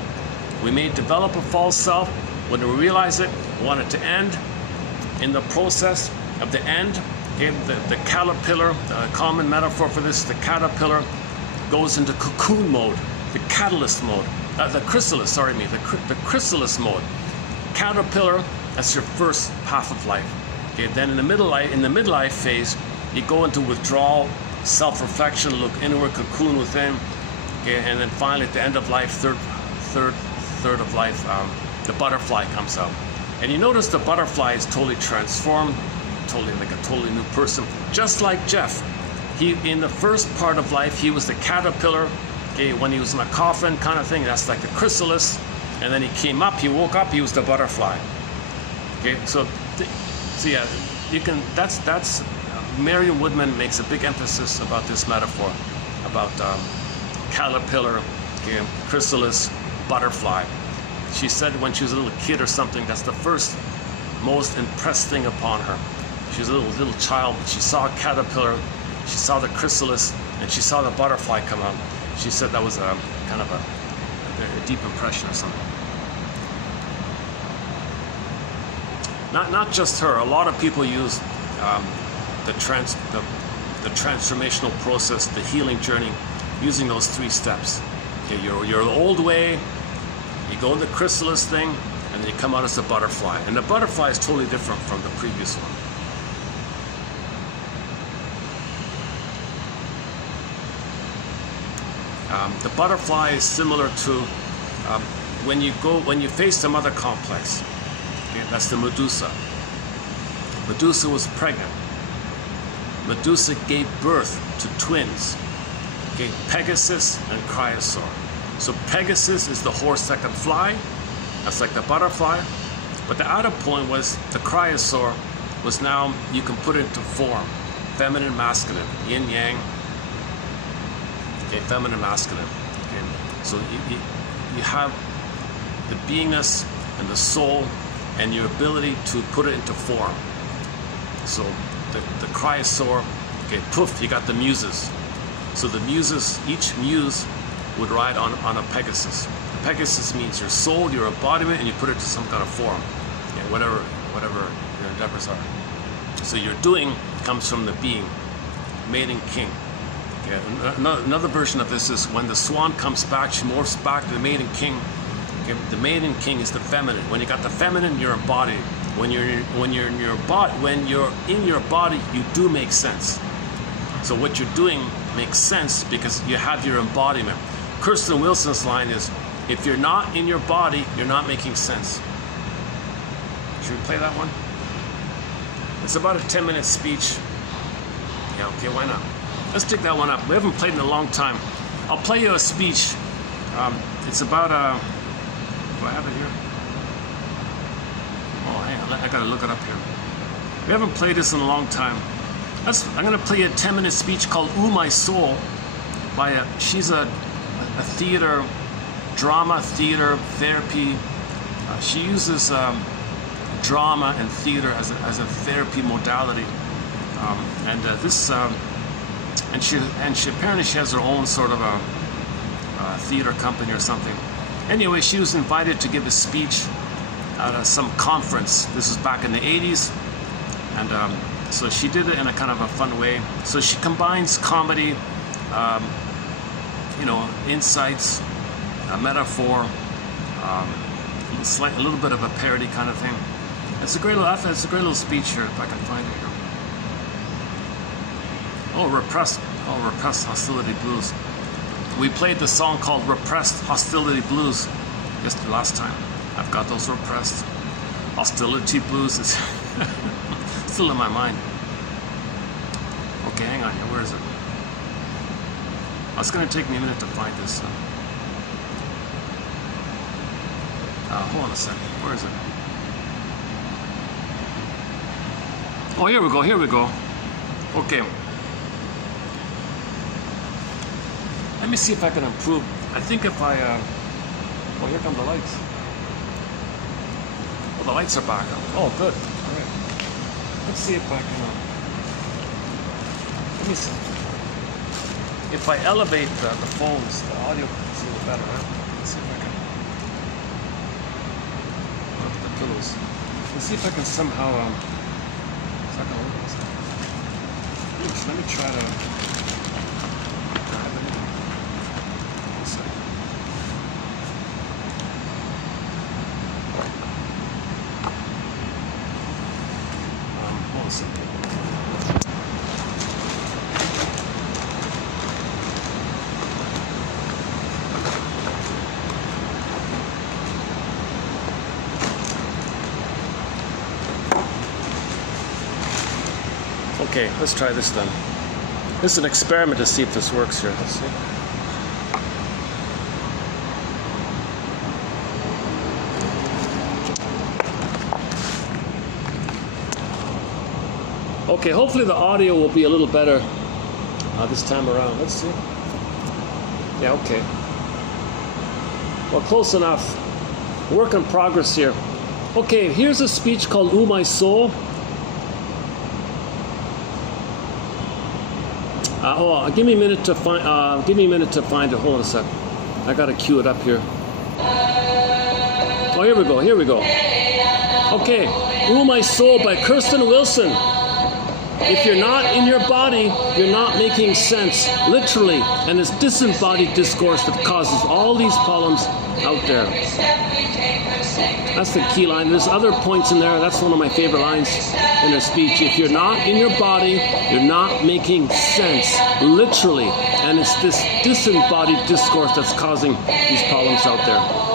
We may develop a false self. When we realize it, we want it to end. In the process of the end, okay, the caterpillar, the common metaphor for this, the caterpillar goes into cocoon mode, the catalyst mode, the chrysalis mode. Caterpillar, that's your first path of life. Okay, then in the midlife phase, you go into withdrawal, self-reflection, look inward, cocoon within. Okay, and then finally at the end of life, third of life, the butterfly comes out. And you notice the butterfly is totally transformed, like a totally new person. Just like Jeff, in the first part of life, he was the caterpillar. Okay, when he was in a coffin kind of thing, that's like the chrysalis. And then he came up, he woke up, he was the butterfly. Okay, so yeah, you can. That's Marion Woodman makes a big emphasis about this metaphor, about caterpillar, okay, chrysalis, butterfly. She said when she was a little kid or something, that's the first, most impressed thing upon her. She was a little child, but she saw a caterpillar, she saw the chrysalis, and she saw the butterfly come out. She said that was a kind of a deep impression or something. Not just her. A lot of people use the transformational process, the healing journey, using those 3 steps. Okay, you're the old way. You go in the chrysalis thing, and then you come out as a butterfly. And the butterfly is totally different from the previous one. The butterfly is similar to when you face the mother complex. Okay, that's the Medusa. Medusa was pregnant. Medusa gave birth to twins. Okay, Pegasus and Chrysaor. So Pegasus is the horse that can fly. That's like the butterfly. But the outer point was the Chrysaor was now you can put it into form. Feminine, masculine, yin, yang. Okay, feminine, masculine. Okay, so you have the beingness and the soul and your ability to put it into form. So the Chrysaor, okay, poof, you got the muses. So the muses, each muse would ride on a Pegasus. The Pegasus means your soul, your embodiment, and you put it to some kind of form. Okay, whatever your endeavors are. So your doing comes from the being, maiden king. Okay, another version of this is when the swan comes back, she morphs back to the maiden king. Okay, the maiden king is the feminine. When you got the feminine, you're embodied. When you're in your body, you do make sense. So what you're doing makes sense because you have your embodiment. Kirsten Wilson's line is, if you're not in your body, you're not making sense. Should we play that one? It's about a 10-minute speech. Yeah, okay, why not? Let's take that one up. We haven't played in a long time. I'll play you a speech. It's about do I have it here? Oh, hang on, I gotta look it up here. We haven't played this in a long time. I'm gonna play a 10-minute speech called Ooh My Soul by she's a theater, drama, theater, therapy. She uses drama and theater as a therapy modality. And she apparently she has her own sort of a theater company or something. Anyway, she was invited to give a speech at some conference. This is back in the 80s, and so she did it in a kind of a fun way. So she combines comedy, insights, a metaphor, a little bit of a parody kind of thing. It's a great little speech here, if I can find it here. Oh, repressed hostility blues. We played the song called Repressed Hostility Blues just last time. I've got those repressed hostility blues. It's still in my mind. Okay, hang on here. Where is it? Oh, it's going to take me a minute to find this. Hold on a second. Where is it? Oh, here we go. Okay. Let me see if I can improve. I think if I, oh, here come the lights. Oh, the lights are back on. Oh, good. All right. Let's see if I can, let me see. If I elevate the phones, the audio is a little better, right? Let's see if I can, the pillows. Let's see if I can somehow, let me try to, okay, let's try this then. This is an experiment to see if this works here. Let's see. Okay, hopefully the audio will be a little better this time around. Let's see. Yeah, okay. Well, close enough. Work in progress here. Okay, here's a speech called Ooh My Soul. Give me a minute to find. Give me a minute to find it. Hold on a sec. I gotta cue it up here. Oh, here we go. Okay, Ooh My Soul by Kirsten Wilson. If you're not in your body, you're not making sense, literally. And it's disembodied discourse that causes all these problems out there. That's the key line. There's other points in there. That's one of my favorite lines in a speech. If you're not in your body, you're not making sense, literally. And it's this disembodied discourse that's causing these problems out there.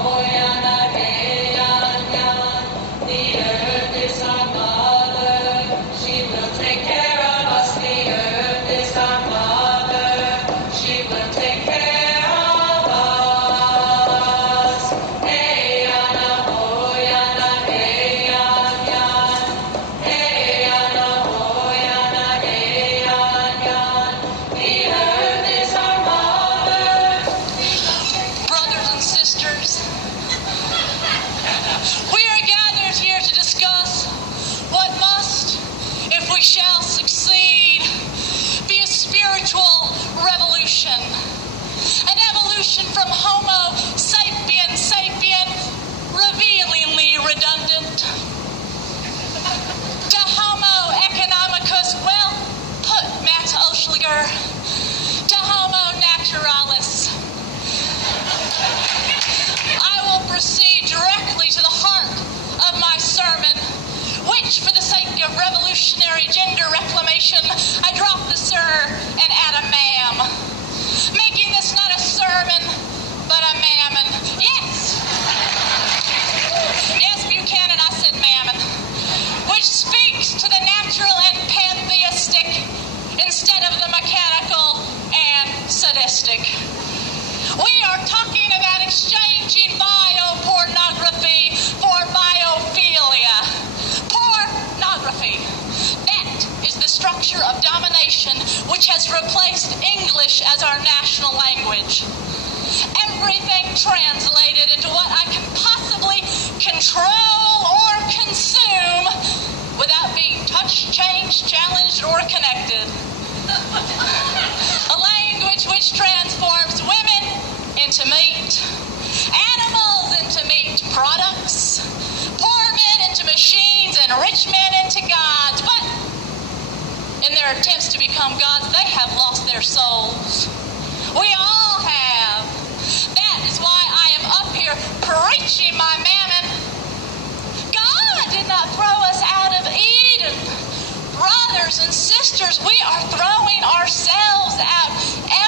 From Homo sapien, revealingly redundant, to Homo economicus, well put, Max Oschliger, to Homo naturalis. I will proceed directly to the heart of my sermon, which, for the sake of revolutionary gender reclamation, I drop the sir and add a ma'am, making this not a sermon, but a mammon. Yes! Yes, Buchanan, I said mammon. Which speaks to the natural and pantheistic instead of the mechanical and sadistic. We are talking about exchanging biopornography for biophilia. Pornography. That is the structure of domination which has replaced English as our national language. Everything translated into what I can possibly control or consume without being touched, changed, challenged, or connected. A language which transforms women into meat, animals into meat products, poor men into machines, and rich men into gods. But in their attempts to become gods, they have lost their souls. We all have. That is why I am up here preaching my mammon. God did not throw us out of Eden. Brothers and sisters, we are throwing ourselves out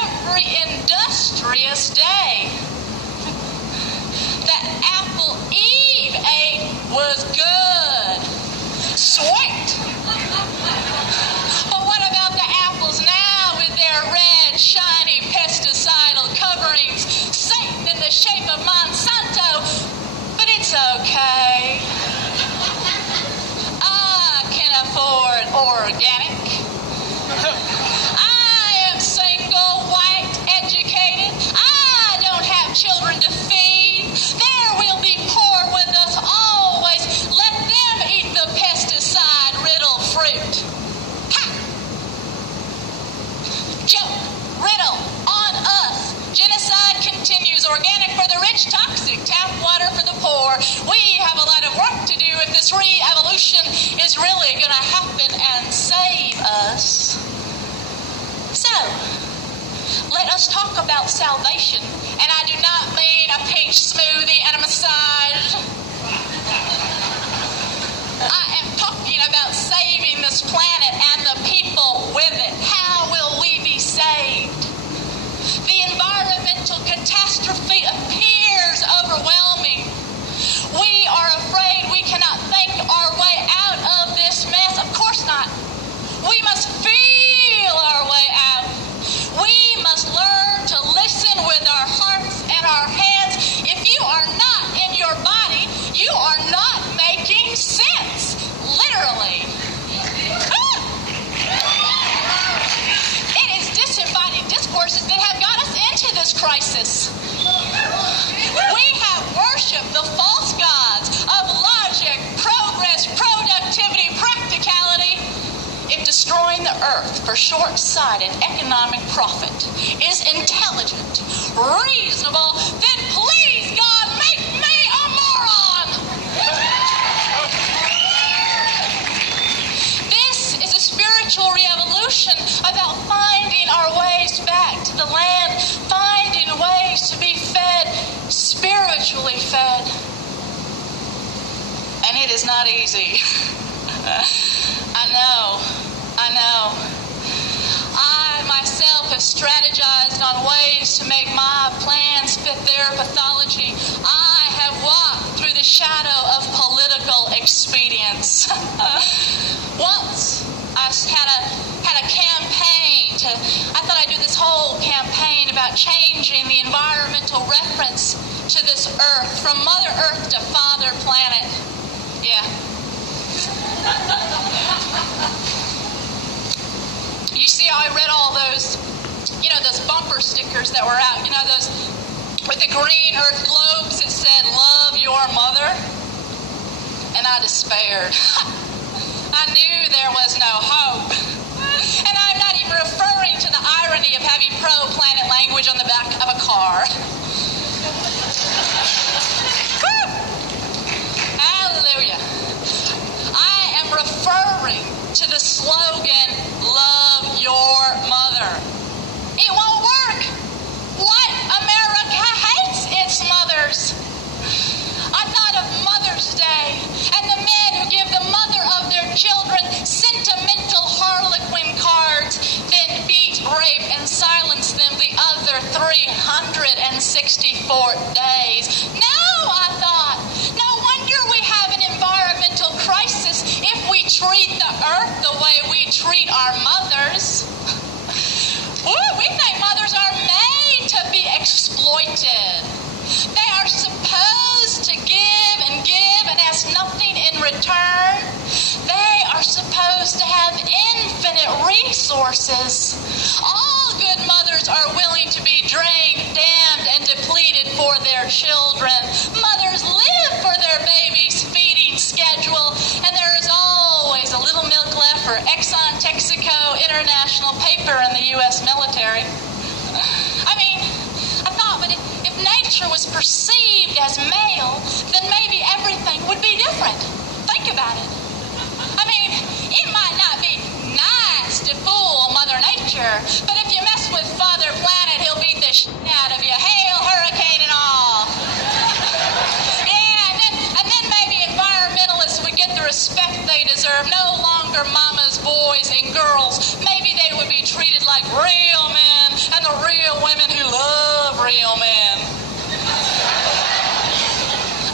every industrious day. That apple Eve ate was good. Sweet. But what about the apples now with their red, shiny, pesticidal coverings, Satan in the shape of Monsanto? But it's okay. I can afford organic. I am single, white, educated. I don't have children to feed. There will be poor with us always. Let them eat the pesticide-riddled fruit. Ha! Joke, riddle, on us. Genocide continues. Organic for the rich, toxic tap water for the poor. We have a lot of work to do if this re-evolution is really going to happen and save us. So, let us talk about salvation. And I do not mean a peach smoothie and a massage. I am talking about saving this planet and the people with it. How will we be saved? The environmental catastrophe appears overwhelming. We are afraid we cannot think our way out of this mess. Of course not. We must feel our way out. We must learn to listen with our hearts and our hands. If you are not in your body, you are not making sense. Literally. It is disembodied discourses that have got us into this crisis. We have worshipped the false gods of logic, progress, productivity, practicality. If destroying the earth for short-sighted economic profit is intelligent, reasonable, then please, God, make me a moron! This is a spiritual and it is not easy. I know. I myself have strategized on ways to make my plans fit their pathology. I have walked through the shadow of political expedience. Once I had a campaign I thought I'd do this whole campaign about changing the environmental reference to this earth, from Mother Earth to Father Planet. Yeah. You see, I read all those, those bumper stickers that were out, those with the green earth globes that said, "Love your mother." And I despaired. I knew there was no hope. And I'm not even referring to the irony of having pro-planet language on the back of a car. Hallelujah. I am referring to the slogan, "Love your mother." It won't work. What? America hates its mothers. I thought of Mother's Day and the men who give the mother of their children sentimental harlequin cards, then beat, rape, and silence them the other 364 days. No, I thought. No wonder we have an environmental crisis if we treat the earth the way we treat our mothers. Ooh, we think mothers are made to be exploited. They are supposed to give and ask nothing in return. They are supposed to have infinite resources. All good mothers are willing to be drained, damned, and depleted for their children. Mothers live for their babies' feeding schedule, and there is always a little milk left for Exxon Texaco International Paper in the U.S. military. I thought, but if nature was perceived as male, then maybe everything would be different. Think about it. It might not be nice to fool Mother Nature, but if you mess with Father Planet, he'll beat the shit out of you. Hail, hurricane, and all. Yeah, and then maybe environmentalists would get the respect they deserve. No longer mama's boys and girls. Maybe they would be treated like real men, and the real women who love real men.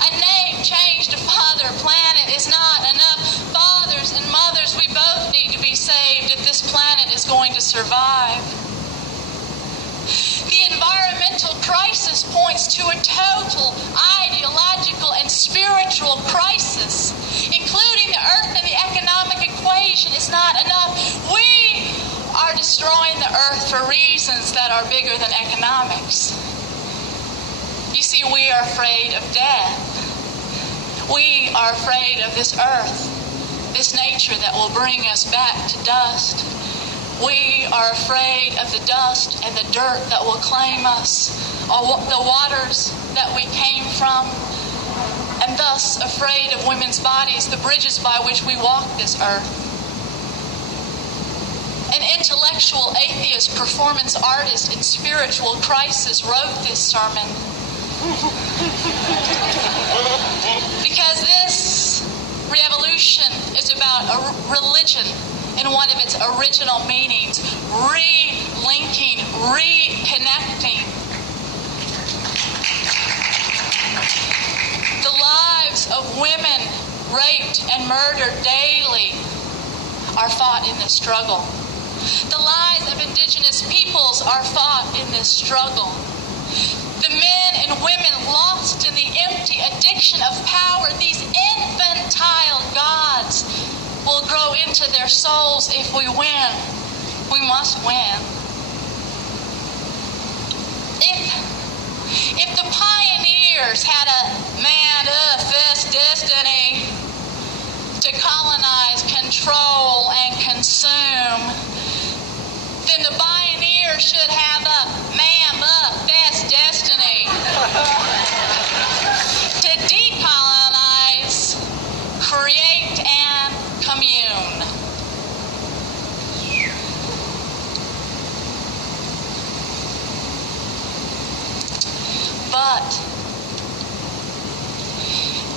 A name changed to Father Planet is not enough. Fathers and mothers, we both need to be saved if this planet is going to survive. The environmental crisis points to a total ideological and spiritual crisis. Including the earth in the economic equation is not enough. We are destroying the earth for reasons that are bigger than economics. You see, we are afraid of death. We are afraid of this earth, this nature that will bring us back to dust. We are afraid of the dust and the dirt that will claim us, or the waters that we came from, and thus afraid of women's bodies, the bridges by which we walk this earth. An intellectual atheist, performance artist in spiritual crisis wrote this sermon. Because this revolution is about a religion in one of its original meanings, relinking, reconnecting. The lives of women raped and murdered daily are fought in this struggle. The lives of indigenous peoples are fought in this struggle. The men and women lost in the empty addiction of power, these infantile gods, will grow into their souls if we win. We must win. If the pioneers had a manifest destiny to colonize, control, and consume, then the pioneers should have a manifest destiny to decolonize, create, and commune. But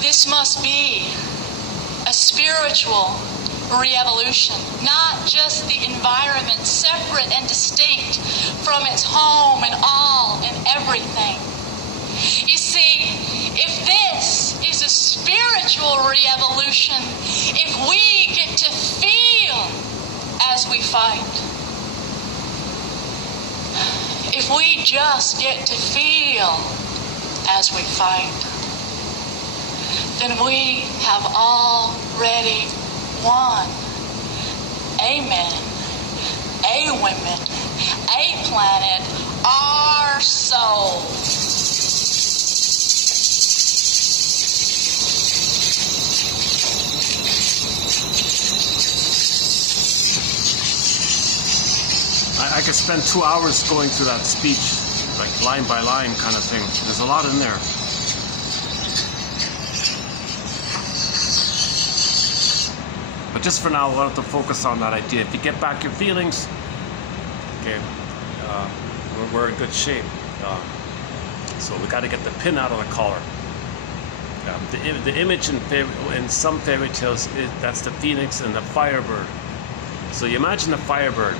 this must be spiritual re-evolution, not just the environment separate and distinct from its home and all and everything. You see, if this is a spiritual re-evolution, if we get to feel as we fight, if we just get to feel as we fight, then we have already won. A men, a women, a planet, our soul. I could spend 2 hours going through that speech, like line by line kind of thing. There's a lot in there. But just for now, I wanted to focus on that idea. If you get back your feelings, okay, we're in good shape. So we got to get the pin out of the collar. The image in some fairy tales, that's the phoenix and the firebird. So you imagine the firebird,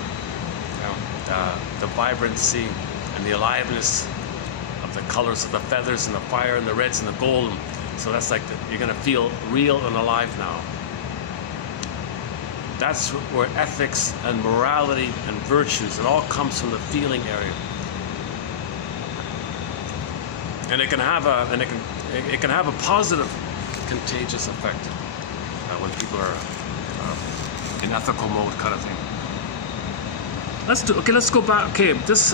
the vibrancy and the aliveness of the colors of the feathers and the fire and the reds and the gold. So that's like you're going to feel real and alive now. That's where ethics and morality and virtues, it all comes from the feeling area. And it can have a positive contagious effect when people are in ethical mode kind of thing. Let's go back. Okay, this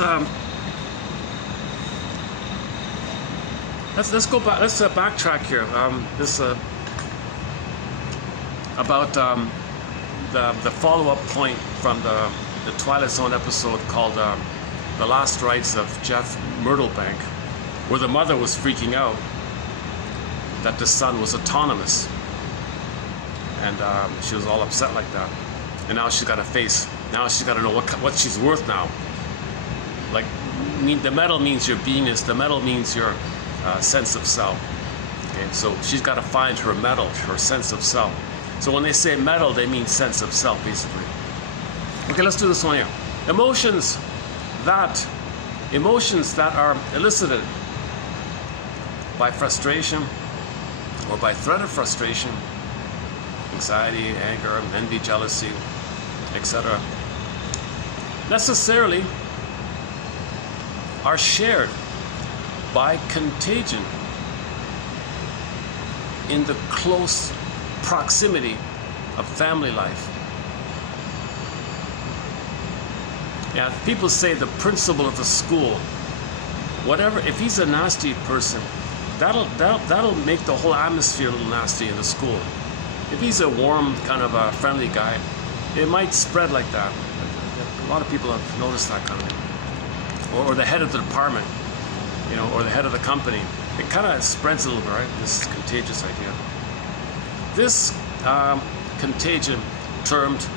let's go back. Let's backtrack here. About the follow-up point from the Twilight Zone episode called "The Last Rites of Jeff Myrtlebank," where the mother was freaking out that the son was autonomous, and she was all upset like that. And now she's got to face. Now she's got to know what she's worth now. Like, the metal means your beingness. The metal means your sense of self. Okay, so she's got to find her metal, her sense of self. So when they say metal, they mean sense of self, basically. Okay, let's do this one here. Emotions that are elicited by frustration or by threat of frustration, anxiety, anger, envy, jealousy, etc., necessarily are shared by contagion in the close proximity of family life. Yeah, people say the principal of the school, whatever, if he's a nasty person, that'll make the whole atmosphere a little nasty in the school. If he's a warm, kind of a friendly guy, it might spread like that. A lot of people have noticed that kind of thing. Or the head of the department, or the head of the company. It kind of spreads a little bit, right? This contagious idea. This contagion, termed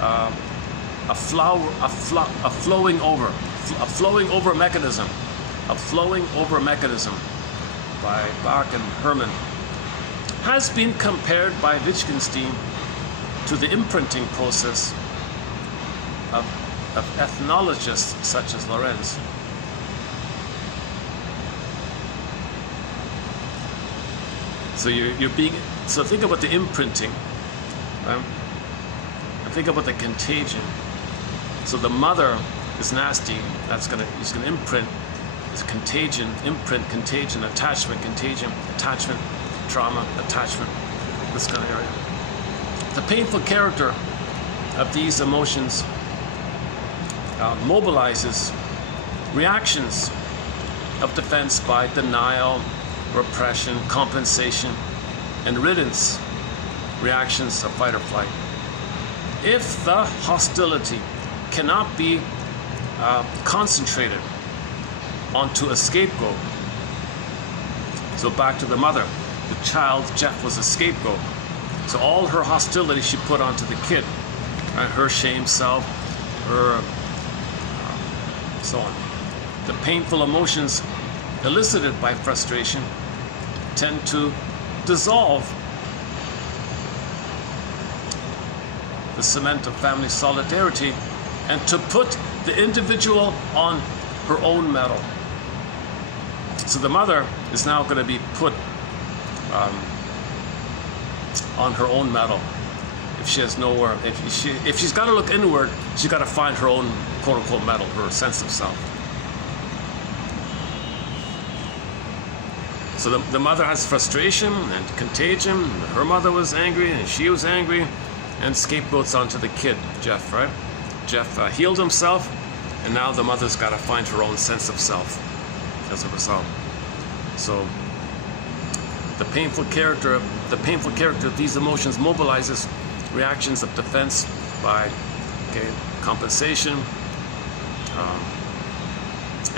a flowing over mechanism by Bach and Herman, has been compared by Wittgenstein to the imprinting process of ethnologists such as Lorenz. So think about the imprinting, and think about the contagion. So the mother is nasty. He's gonna imprint. It's contagion, imprint, contagion, attachment, trauma, attachment. This kind of area. The painful character of these emotions mobilizes reactions of defense by denial, repression, compensation, and riddance, reactions of fight or flight. If the hostility cannot be concentrated onto a scapegoat, so back to the mother, the child, Jeff, was a scapegoat. So all her hostility she put onto the kid, right? Her shame self, her so on. The painful emotions elicited by frustration tend to dissolve the cement of family solidarity, and to put the individual on her own metal. So the mother is now going to be put on her own metal. If she has nowhere, if she's got to look inward, she's got to find her own quote-unquote metal, her sense of self. So the mother has frustration and contagion. Her mother was angry and she was angry, and scapegoats onto the kid, Jeff, right? Jeff healed himself, and now the mother's got to find her own sense of self as a result. So the painful character of these emotions mobilizes reactions of defense by compensation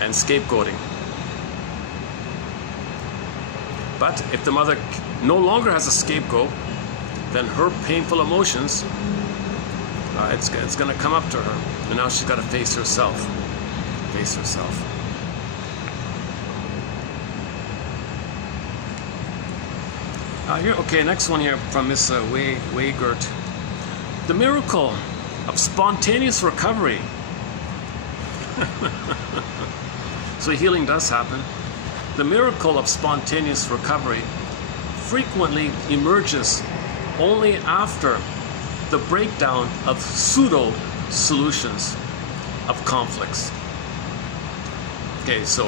and scapegoating. But if the mother no longer has a scapegoat, then her painful emotions, it's going to come up to her, and now she's got to face herself. Face herself. Here, okay, next one here from Miss Weigert. The miracle of spontaneous recovery. So healing does happen. The miracle of spontaneous recovery frequently emerges only after the breakdown of pseudo solutions of conflicts. Okay, so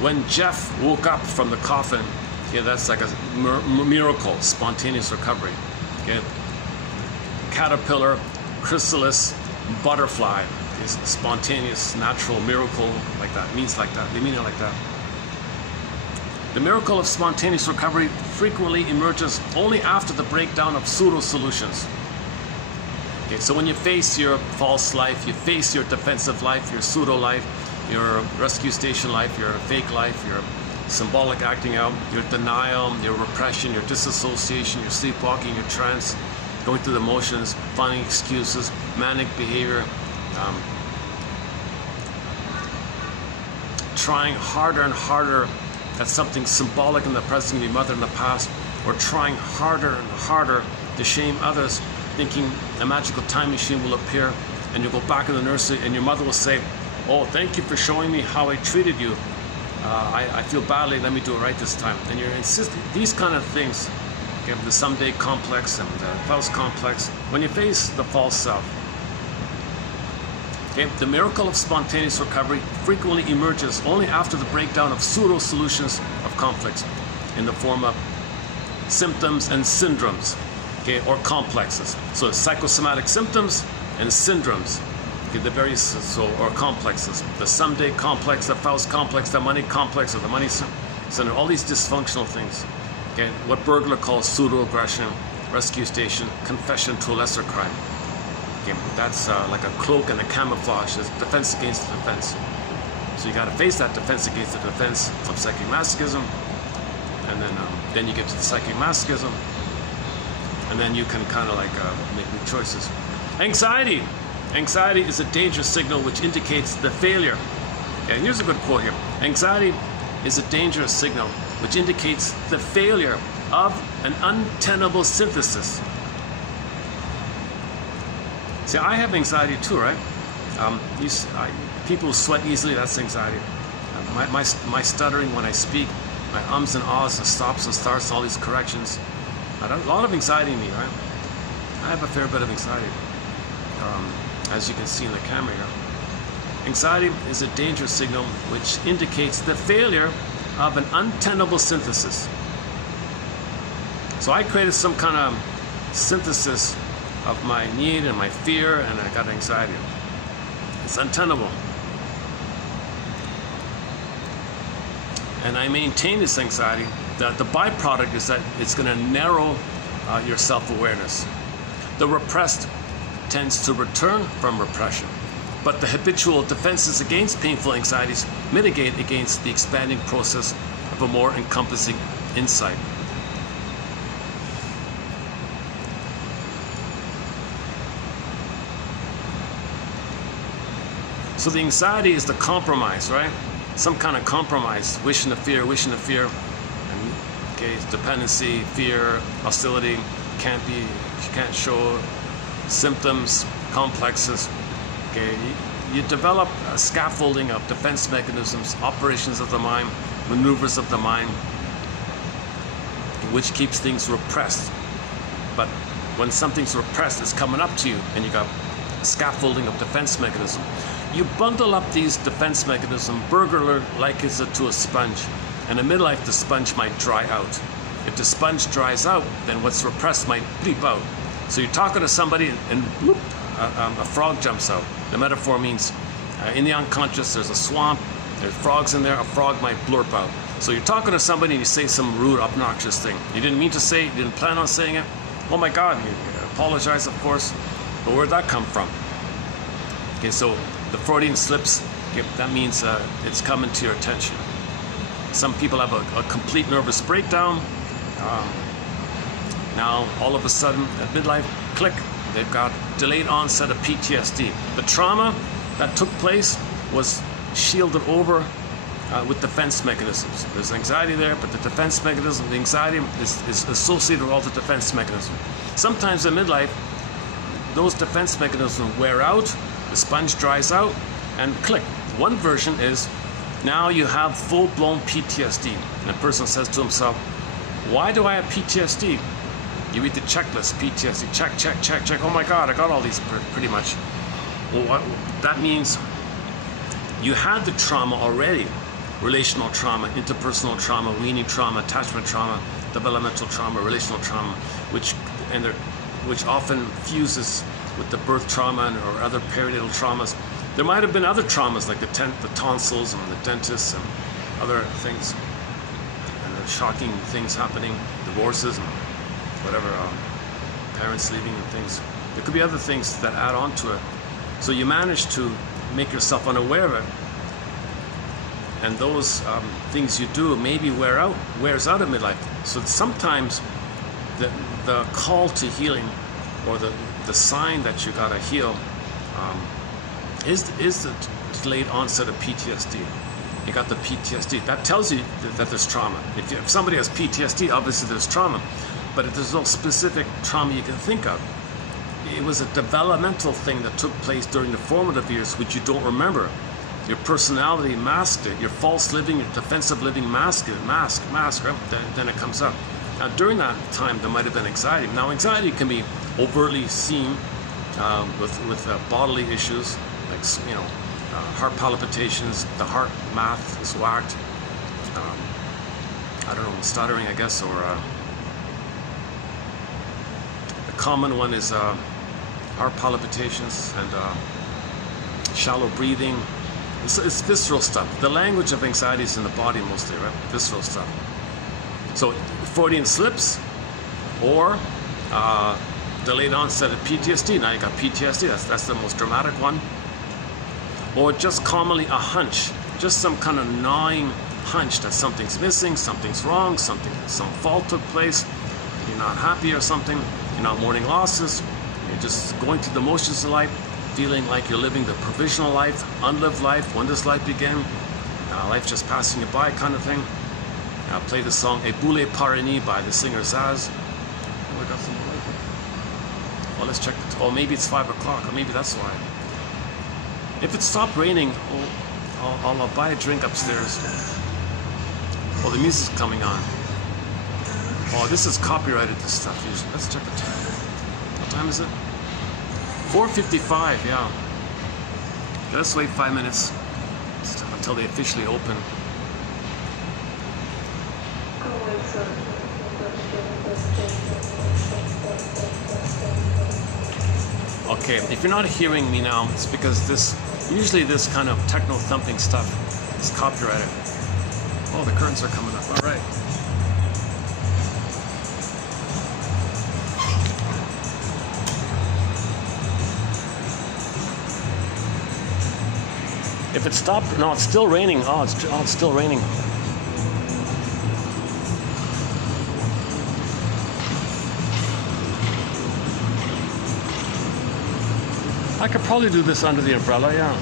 when Jeff woke up from the coffin, that's like a miracle, spontaneous recovery. Okay, caterpillar, chrysalis, butterfly is spontaneous, natural miracle, like that. Means like that. They mean it like that. The miracle of spontaneous recovery frequently emerges only after the breakdown of pseudo solutions. Okay, so when you face your false life, you face your defensive life, your pseudo life, your rescue station life, your fake life, your symbolic acting out, your denial, your repression, your disassociation, your sleepwalking, your trance, going through the motions, finding excuses, manic behavior, trying harder and harder at something symbolic in the present of your mother in the past, or trying harder and harder to shame others, thinking a magical time machine will appear and you'll go back in the nursery and your mother will say, "Oh, thank you for showing me how I treated you. I feel badly, let me do it right this time." And you're insisting, these kind of things, okay, the someday complex and the false complex, when you face the false self. Okay, the miracle of spontaneous recovery frequently emerges only after the breakdown of pseudo solutions of conflicts in the form of symptoms and syndromes, okay, or complexes. So psychosomatic symptoms and syndromes. The various or complexes, the someday complex, the false complex, the money complex, or the money center, all these dysfunctional things. Okay, what Bergler calls pseudo-aggression, rescue station, confession to a lesser crime. Okay, that's like a cloak and a camouflage, it's defense against the defense. So you got to face that defense against the defense of psychic masochism, and then you get to the psychic masochism, and then you can kind of like make new choices. Anxiety. Anxiety is a danger signal which indicates the failure. And here's a good quote here. Anxiety is a dangerous signal which indicates the failure of an untenable synthesis. See, I have anxiety too, right? People sweat easily, that's anxiety. My stuttering when I speak, my ums and ahs, the stops and starts, all these corrections. A lot of anxiety in me, right? I have a fair bit of anxiety. As you can see in the camera here. Anxiety is a danger signal which indicates the failure of an untenable synthesis. So I created some kind of synthesis of my need and my fear, and I got anxiety. It's untenable. And I maintain this anxiety that the byproduct is that it's going to narrow your self-awareness. The repressed tends to return from repression, but the habitual defenses against painful anxieties mitigate against the expanding process of a more encompassing insight. So the anxiety is the compromise, right? Some kind of compromise, wishing to fear, and okay, dependency, fear, hostility, can't show symptoms, complexes. Okay, you develop a scaffolding of defense mechanisms, operations of the mind, maneuvers of the mind, which keeps things repressed. But when something's repressed, it's coming up to you, and you got a scaffolding of defense mechanism. You bundle up these defense mechanisms, burglar likens it to a sponge, and in midlife the sponge might dry out. If the sponge dries out, then what's repressed might bleep out. So you're talking to somebody, and whoop, a frog jumps out. The metaphor means in the unconscious there's a swamp, there's frogs in there, a frog might blurp out. So you're talking to somebody and you say some rude, obnoxious thing. You didn't mean to say it, you didn't plan on saying it. Oh my God, you apologize, of course, but where'd that come from? Okay, so the Freudian slips, okay, that means it's coming to your attention. Some people have a complete nervous breakdown. Now, all of a sudden, at midlife, click, they've got delayed onset of PTSD. The trauma that took place was shielded over with defense mechanisms. There's anxiety there, but the defense mechanism, the anxiety is associated with all the defense mechanisms. Sometimes in midlife, those defense mechanisms wear out, the sponge dries out, and click. One version is, now you have full-blown PTSD. And the person says to himself, why do I have PTSD? You read the checklist, PTSD, check, check, check, check. Oh my God, I got all these pretty much. Well, that means you had the trauma already. Relational trauma, interpersonal trauma, weaning trauma, attachment trauma, developmental trauma, relational trauma, which often fuses with the birth trauma or other perinatal traumas. There might have been other traumas like the tonsils and the dentists and other things, and the shocking things happening, divorces and whatever, parents leaving and things. There could be other things that add on to it. So you manage to make yourself unaware of it, and those things you do maybe wears out at midlife. So sometimes the call to healing, or the sign that you gotta heal, is the delayed onset of PTSD. You got the PTSD. That tells you that there's trauma. If somebody has PTSD, obviously there's trauma. But if there's no specific trauma you can think of, it was a developmental thing that took place during the formative years, which you don't remember. Your personality masked it. Your false living, your defensive living masked it. Mask, right? Then it comes up. Now, during that time, there might have been anxiety. Now, anxiety can be overtly seen with bodily issues, like, heart palpitations, the heart math is whacked. I don't know, stuttering, I guess, or the common one is heart palpitations and shallow breathing. It's visceral stuff. The language of anxiety is in the body mostly, right? Visceral stuff. So Freudian slips, or delayed onset of PTSD. Now you got PTSD. That's the most dramatic one. Or just commonly a hunch, just some kind of gnawing hunch that something's missing, something's wrong, some fault took place. You're not happy or something. You're not mourning losses. You're just going through the motions of life, feeling like you're living the provisional life, unlived life. When does life begin? Life just passing you by, kind of thing. I'll play the song Eboule Parini by the singer Zaz. Oh, I got some light. Well, let's check. Maybe it's 5 o'clock, or maybe that's why. If it stopped raining, I'll buy a drink upstairs. Oh, the music's coming on. Oh, this is copyrighted, this stuff usually. Let's check the time. What time is it? 4:55, yeah. Okay, let's wait 5 minutes until they officially open. Okay, if you're not hearing me now, it's because usually this kind of techno thumping stuff is copyrighted. Oh, the curtains are coming up. All right. If it stopped, no, it's still raining. Oh, it's still raining. I could probably do this under the umbrella, yeah.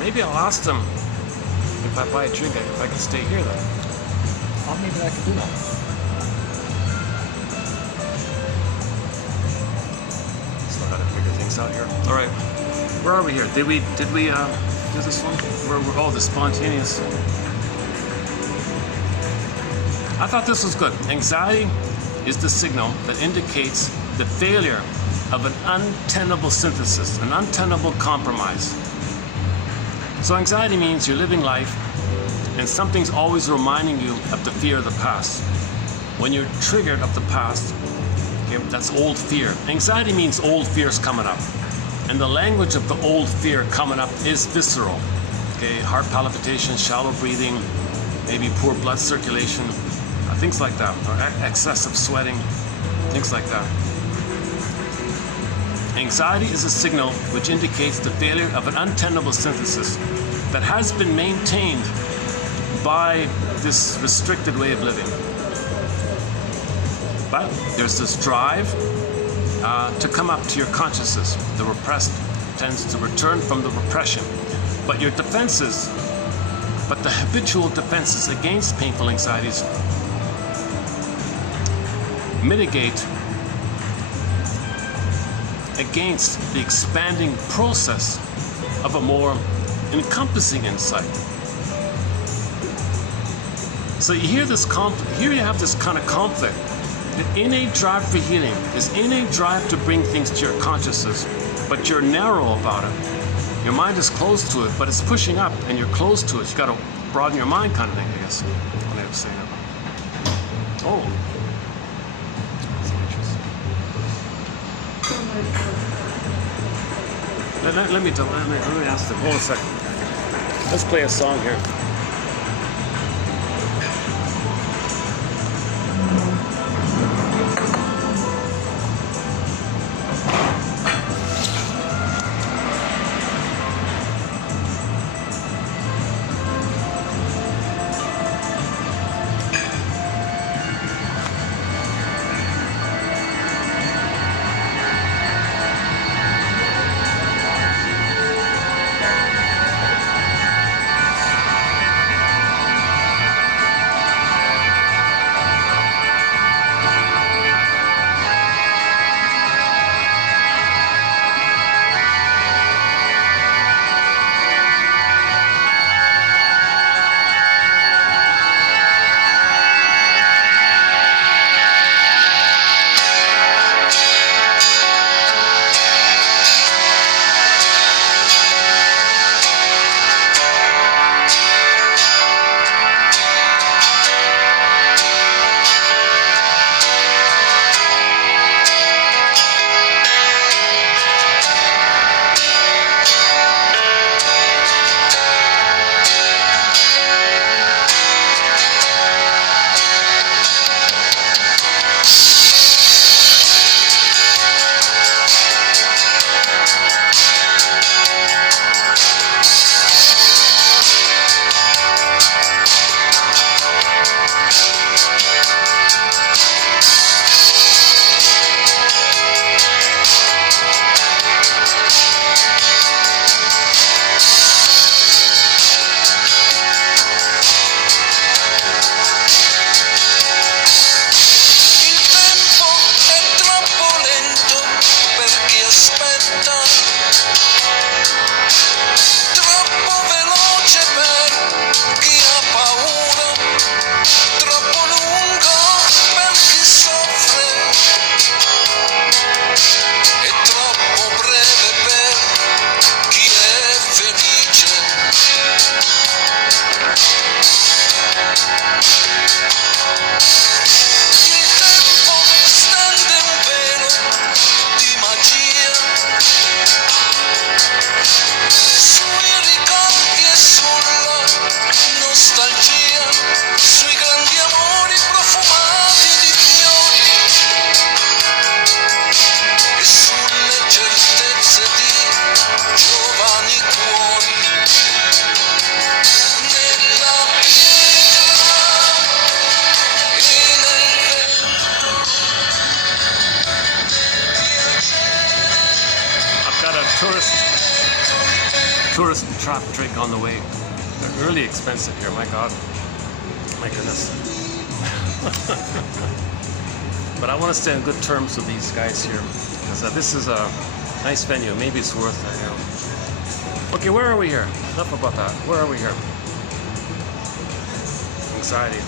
Maybe I'll ask them if I buy a drink, if I can stay here then. Or maybe I could do that. So I gotta figure things out here. All right, where are we here? Did we do this one? Oh, the spontaneous. I thought this was good. Anxiety is the signal that indicates the failure of an untenable synthesis, an untenable compromise. So anxiety means you're living life and something's always reminding you of the fear of the past. When you're triggered of the past, okay, that's old fear. Anxiety means old fears coming up. And the language of the old fear coming up is visceral. Okay, heart palpitations, shallow breathing, maybe poor blood circulation, things like that, or excessive sweating, things like that. Anxiety is a signal which indicates the failure of an untenable synthesis that has been maintained by this restricted way of living. But there's this drive to come up to your consciousness. The repressed tends to return from the repression. But your defenses, but the habitual defenses against painful anxieties mitigate against the expanding process of a more encompassing insight. So you hear this here you have this kind of conflict. The innate drive for healing is innate drive to bring things to your consciousness, but you're narrow about it. Your mind is closed to it, but it's pushing up and you're closed to it. You gotta broaden your mind kind of thing, I guess. What I have to say now. Oh. Let me ask them. Hold on a second. Let's play a song here. tourist trap trick on the way. They're really expensive here, my God. My goodness. But I want to stay on good terms with these guys here, because this is a nice venue. Maybe it's worth it, you know. Okay, where are we here? Enough about that. Where are we here? Anxiety.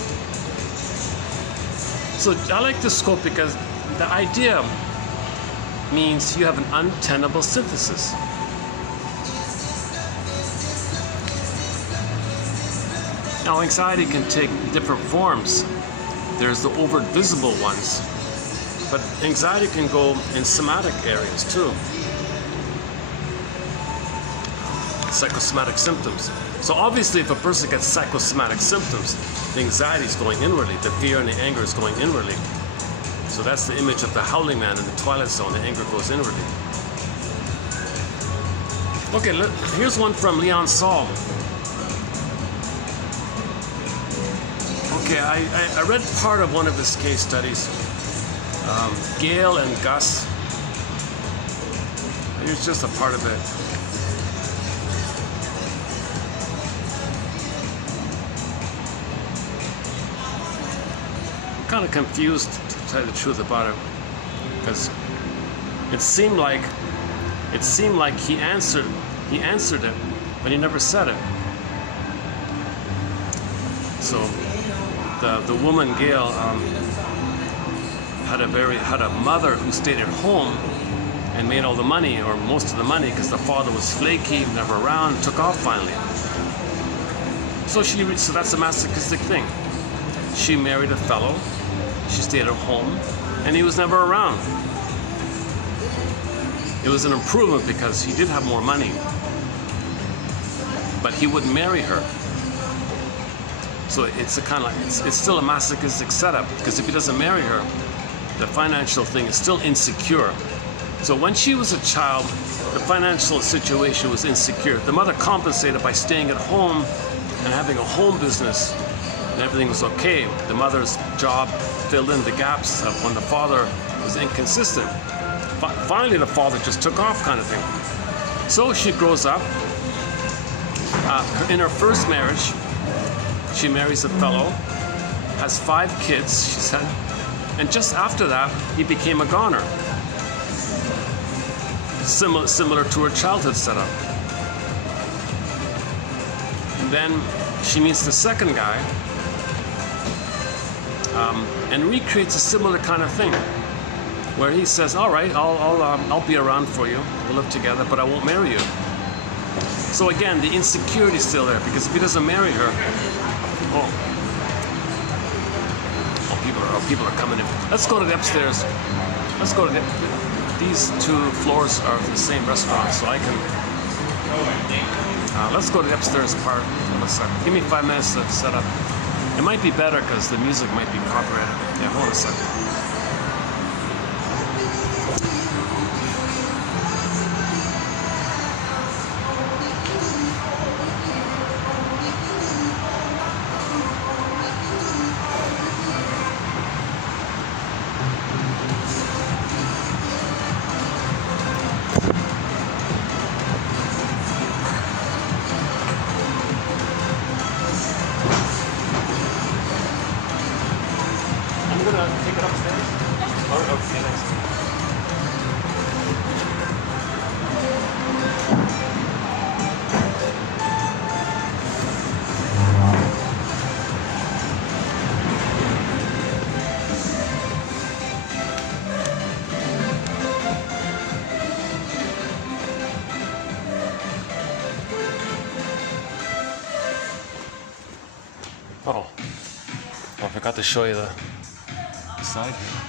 So I like this quote because the idea means you have an untenable synthesis. Now, anxiety can take different forms. There's the overt visible ones, but anxiety can go in somatic areas too. Psychosomatic symptoms. So obviously if a person gets psychosomatic symptoms, the anxiety is going inwardly, the fear and the anger is going inwardly. So that's the image of the howling man in the Twilight Zone, the anger goes inwardly. Okay, here's one from Leon Saul. Okay, I read part of one of his case studies. Gail and Gus. Here's just a part of it. I'm kind of confused, to tell you the truth about it, because it seemed like he answered it, but he never said it. So the woman Gail had a mother who stayed at home and made all the money, or most of the money, because the father was flaky, never around, took off finally. So that's a masochistic thing. She married a fellow, she stayed at home, and he was never around. It was an improvement because he did have more money, but he wouldn't marry her. So it's it's still a masochistic setup, because if he doesn't marry her, the financial thing is still insecure. So when she was a child, the financial situation was insecure. The mother compensated by staying at home and having a home business, and everything was okay. The mother's job filled in the gaps of when the father was inconsistent. Finally, the father just took off, kind of thing. So she grows up. In her first marriage, she marries a fellow, has 5 kids, she said, and just after that, he became a goner. Similar to her childhood setup. And then she meets the second guy, and recreates a similar kind of thing, where he says, "All right, I'll be around for you. We'll live together, but I won't marry you." So again, the insecurity is still there, because if he doesn't marry her, people are coming in. Let's go to the upstairs. Let's go to these 2 floors are the same restaurant, so I can. Let's go to the upstairs part. Give me 5 minutes to set up. It might be better because the music might be copyrighted. Yeah, hold on a second. Take it upstairs? Okay, thanks. Oh, I forgot to show you the side here.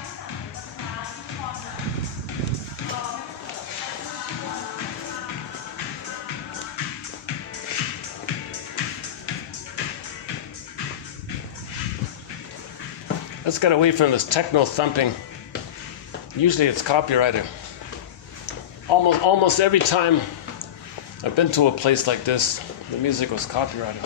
Let's get away from this techno thumping. Usually it's copyrighted. Almost every time I've been to a place like this, the music was copyrighted.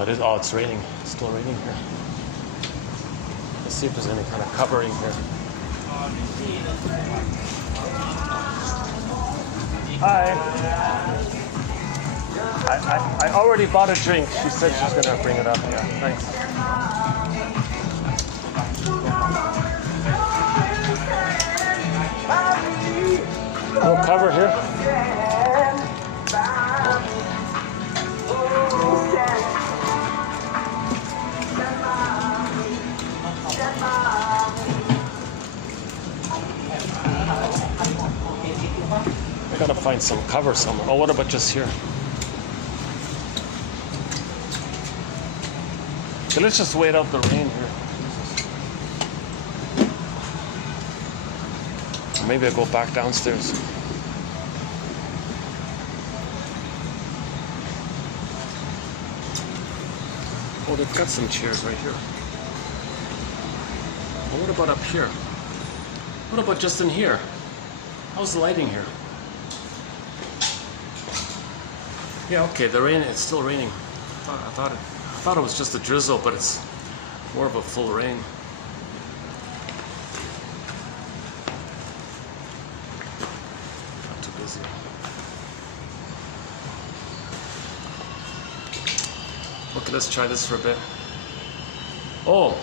Oh, it is. Oh, it's raining. It's still raining here. Let's see if there's any kind of covering here. Hi. I already bought a drink. She said she's gonna bring it up. Yeah, thanks. No cover here. I gotta find some cover somewhere. Oh, what about just here? So let's just wait out the rain here. Maybe I'll go back downstairs. Oh, they've got some chairs right here. Well, what about up here? What about just in here? How's the lighting here? Yeah, okay, the rain, it's still raining. I thought it was just a drizzle, but it's more of a full rain. Not too busy. Okay, let's try this for a bit. Oh!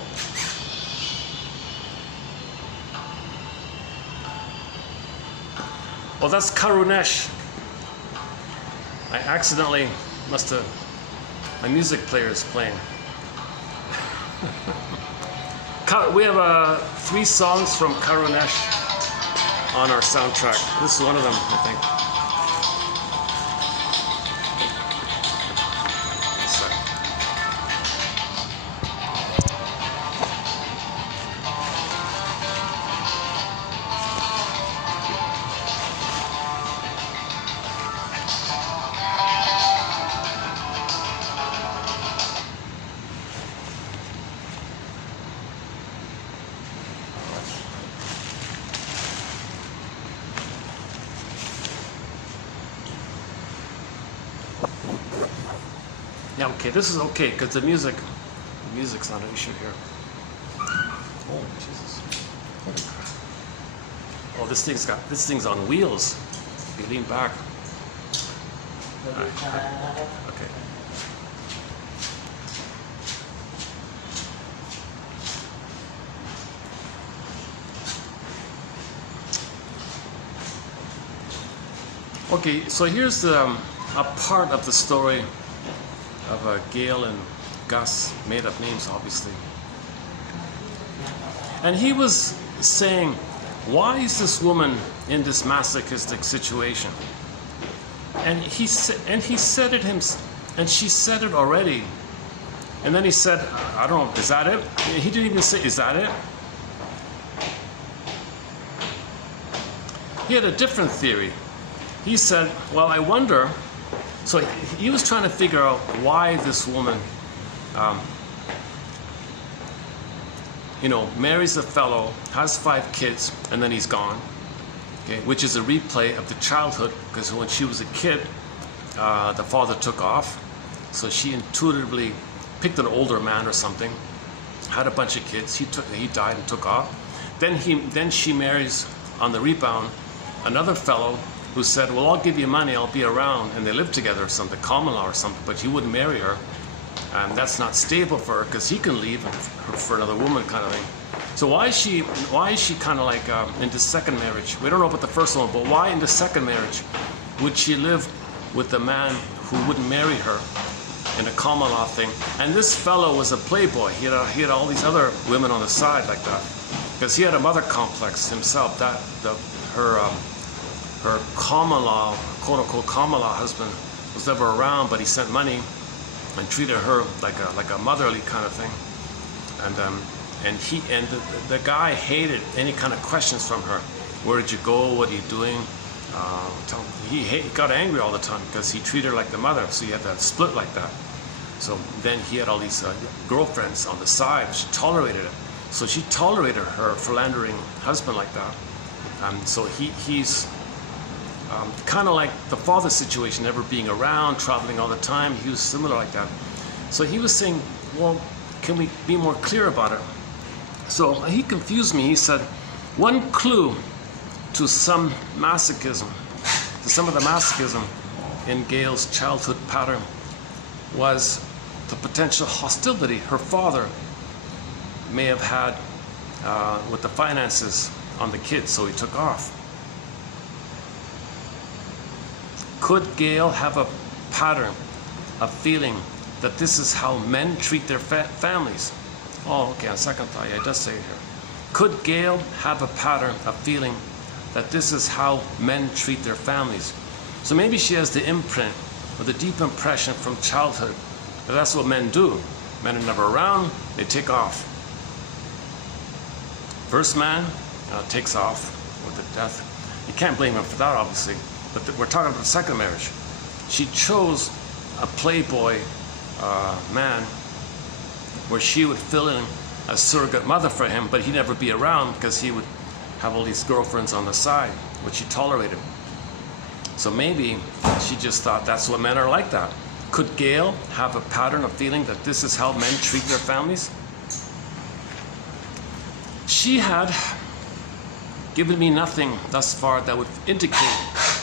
Well, that's Karunesh. I accidentally must have... My music player is playing. We have 3 songs from Karunesh on our soundtrack. This is one of them, I think. Yeah, okay, this is okay, because the music's not an issue here. Oh, Jesus. Oh, this thing's on wheels. You lean back. Okay. Okay, so here's a part of the story of Gail and Gus, made up names obviously. And he was saying, why is this woman in this masochistic situation? And he said it himself, and she said it already. And then he said, I don't know, is that it? He didn't even say, is that it? He had a different theory. He said, well, I wonder. So he was trying to figure out why this woman, marries a fellow, has 5 kids, and then he's gone. Okay, which is a replay of the childhood, because when she was a kid, the father took off. So she intuitively picked an older man or something, had a bunch of kids. He died and took off. Then she marries on the rebound another fellow who said, well, I'll give you money, I'll be around, and they lived together or something, common law or something, but he wouldn't marry her, and that's not stable for her because he can leave for another woman, kind of thing. So why is she kind of like in the second marriage? We don't know about the first one, but why in the second marriage would she live with a man who wouldn't marry her in a common law thing? And this fellow was a playboy. He had all these other women on the side like that, because he had a mother complex himself. Her common law, quote-unquote common law husband was never around, but he sent money and treated her like a motherly kind of thing. And the guy hated any kind of questions from her. Where did you go? What are you doing? He got angry all the time because he treated her like the mother. So he had that split like that. So then he had all these girlfriends on the side. She tolerated it. So she tolerated her philandering husband like that. So he's kind of like the father situation, never being around, traveling all the time. He was similar like that. So he was saying, well, can we be more clear about it? So he confused me. He said, one clue to some masochism, to some of the masochism in Gail's childhood pattern was the potential hostility her father may have had with the finances on the kids, so he took off. Could Gail have a pattern of feeling that this is how men treat their families? Oh, okay, on second thought, yeah, it does say it here. Could Gail have a pattern of feeling that this is how men treat their families? So maybe she has the imprint or the deep impression from childhood that that's what men do. Men are never around, they take off. First man takes off with the death. You can't blame him for that, obviously, but we're talking about the second marriage. She chose a playboy man where she would fill in a surrogate mother for him, but he'd never be around because he would have all these girlfriends on the side, which she tolerated. So maybe she just thought that's what men are like that. Could Gail have a pattern of feeling that this is how men treat their families? She had given me nothing thus far that would indicate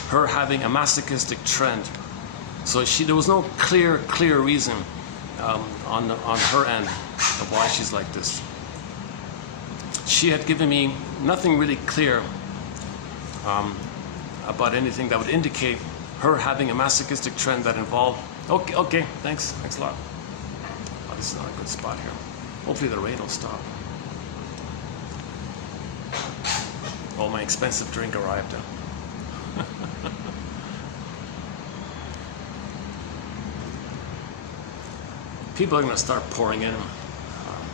her having a masochistic trend. So there was no clear reason on her end of why she's like this. She had given me nothing really clear about anything that would indicate her having a masochistic trend that involved. Okay, thanks a lot. Oh, this is not a good spot here. Hopefully the rain will stop. Oh, my expensive drink arrived. People are going to start pouring in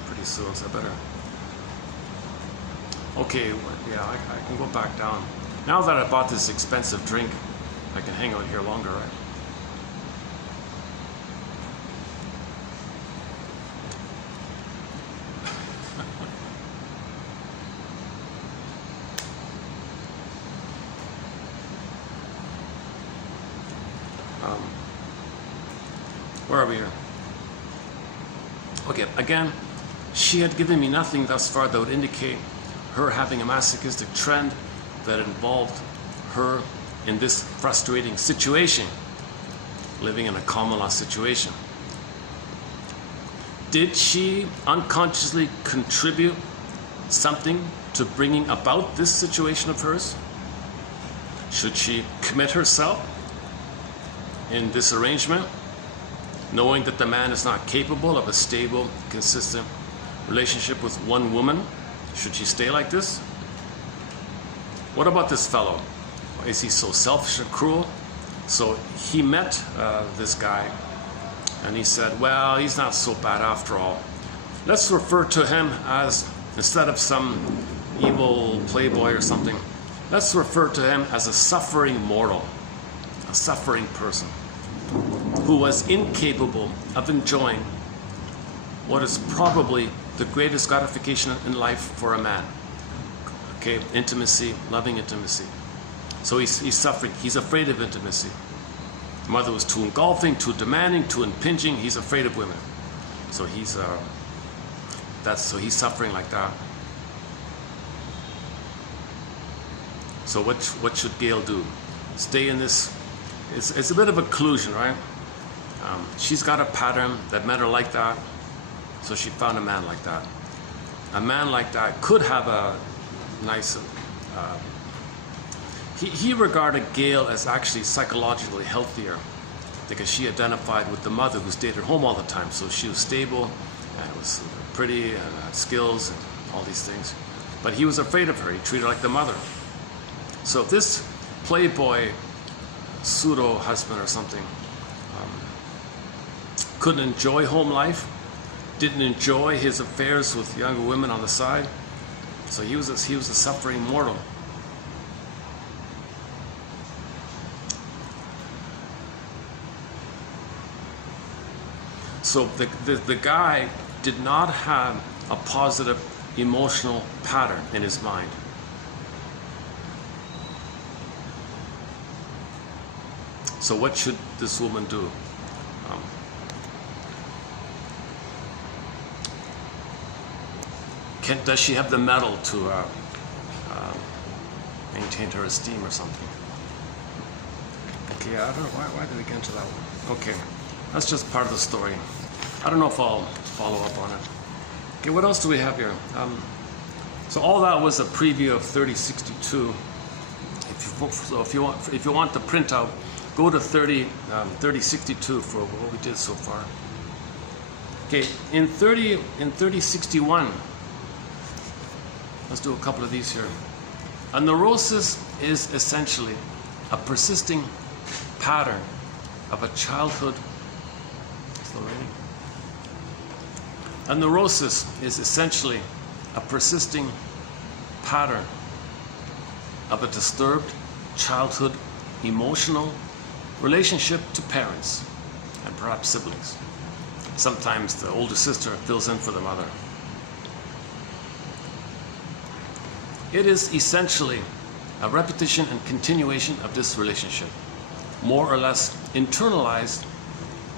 pretty soon, so I better. Okay, yeah, I can go back down. Now that I bought this expensive drink, I can hang out here longer, right? Where are we here? Okay, again, she had given me nothing thus far that would indicate her having a masochistic trend that involved her in this frustrating situation, living in a common law situation. Did she unconsciously contribute something to bringing about this situation of hers? Should she commit herself in this arrangement, knowing that the man is not capable of a stable, consistent relationship with one woman? Should she stay like this? What about this fellow? Is he so selfish and cruel? So he met this guy and he said, well, he's not so bad after all. Let's refer to him as, instead of some evil playboy or something, let's refer to him as a suffering mortal, a suffering person who was incapable of enjoying what is probably the greatest gratification in life for a man. Okay, intimacy, loving intimacy. So he's suffering. He's afraid of intimacy. The mother was too engulfing, too demanding, too impinging. He's afraid of women. So he's suffering like that. So what should Gail do? Stay in this? It's a bit of a collusion, right? She's got a pattern that men are like that, so she found a man like that. A man like that could have a nice. He regarded Gail as actually psychologically healthier because she identified with the mother who stayed at home all the time. So she was stable and was pretty and had skills and all these things. But he was afraid of her. He treated her like the mother. So if this playboy pseudo husband or something couldn't enjoy home life, didn't enjoy his affairs with younger women on the side, so he was a suffering mortal. So the guy did not have a positive emotional pattern in his mind. So what should this woman do? does she have the mettle to maintain her esteem or something? Okay, I don't know, why did we get into that one? Okay, that's just part of the story. I don't know if I'll follow up on it. Okay, what else do we have here? So all that was a preview of 3062. If you want the printout, go to 3062 for what we did so far. Okay, in 3061, let's do a couple of these here. A neurosis is essentially a persisting pattern of a childhood. Still reading? A neurosis is essentially a persisting pattern of a disturbed childhood emotional relationship to parents and perhaps siblings. Sometimes the older sister fills in for the mother. It is essentially a repetition and continuation of this relationship, more or less internalized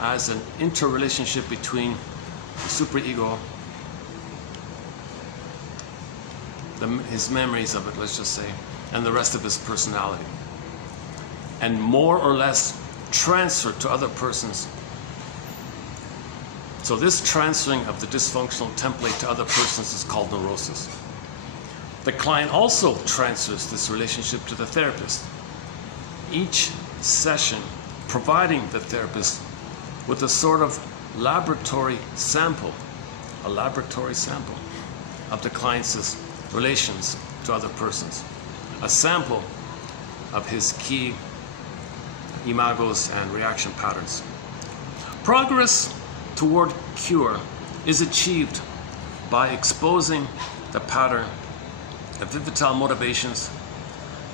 as an interrelationship between the superego, his memories of it, let's just say, and the rest of his personality, and more or less transferred to other persons. So this transferring of the dysfunctional template to other persons is called neurosis. The client also transfers this relationship to the therapist, each session providing the therapist with a sort of laboratory sample of the client's relations to other persons, a sample of his key imagos and reaction patterns. Progress toward cure is achieved by exposing the pattern of vivital motivations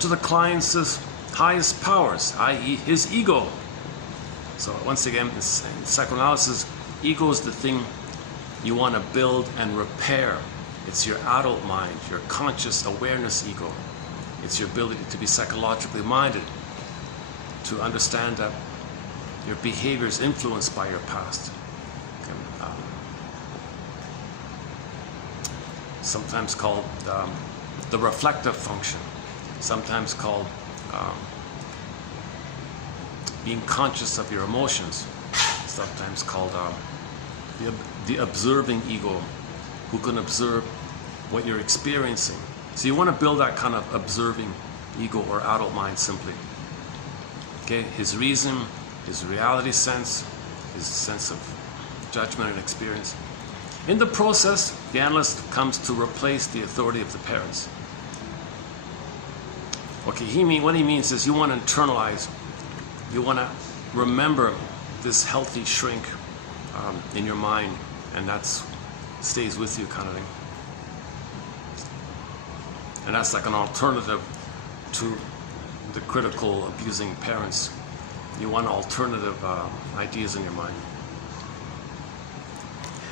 to the client's highest powers, i.e. his ego. So once again, in psychoanalysis, ego is the thing you want to build and repair. It's your adult mind, your conscious awareness ego. It's your ability to be psychologically minded, to understand that your behavior is influenced by your past. Sometimes called the reflective function, sometimes called being conscious of your emotions, sometimes called the observing ego, who can observe what you're experiencing. So you want to build that kind of observing ego or adult mind simply. Okay, his reason, his reality sense, his sense of judgment and experience. In the process, the analyst comes to replace the authority of the parents. Okay, what he means is you want to internalize, you want to remember this healthy shrink in your mind, and that stays with you kind of thing. And that's like an alternative to the critical, abusing parents. You want alternative ideas in your mind.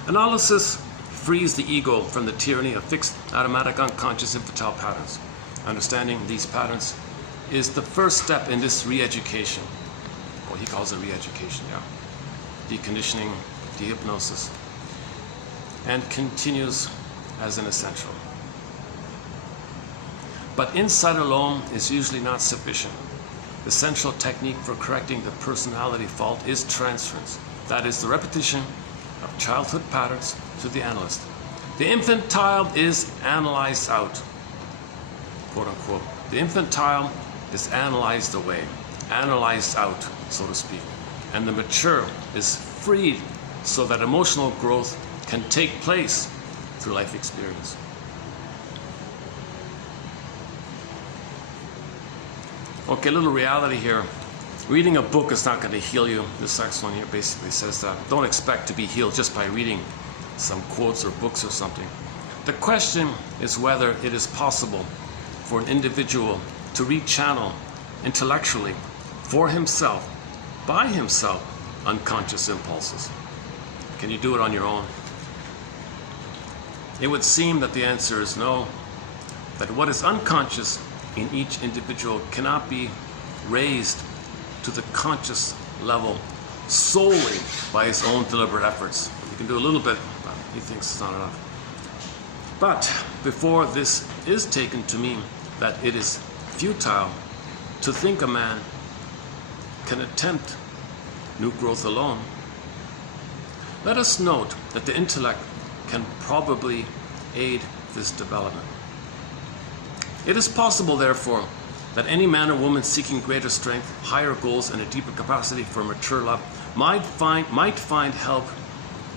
Analysis frees the ego from the tyranny of fixed, automatic, unconscious, infantile patterns. Understanding these patterns is the first step in this re-education. Well, he calls it re-education, yeah. Deconditioning, dehypnosis, and continues as an essential. But insight alone is usually not sufficient. The central technique for correcting the personality fault is transference. That is the repetition of childhood patterns to the analyst. The infantile is analyzed out, quote unquote. The infantile is analyzed away, analyzed out, so to speak. And the mature is freed so that emotional growth can take place through life experience. Okay, a little reality here. Reading a book is not going to heal you. This next one here basically says that don't expect to be healed just by reading some quotes or books or something. The question is whether it is possible for an individual to rechannel intellectually for himself, by himself, unconscious impulses. Can you do it on your own? It would seem that the answer is no, that what is unconscious in each individual cannot be raised to the conscious level solely by his own deliberate efforts. You can do a little bit, but he thinks it's not enough. But before this is taken to mean that it is futile to think a man can attempt new growth alone, let us note that the intellect can probably aid this development. It is possible, therefore, that any man or woman seeking greater strength, higher goals, and a deeper capacity for mature love might find help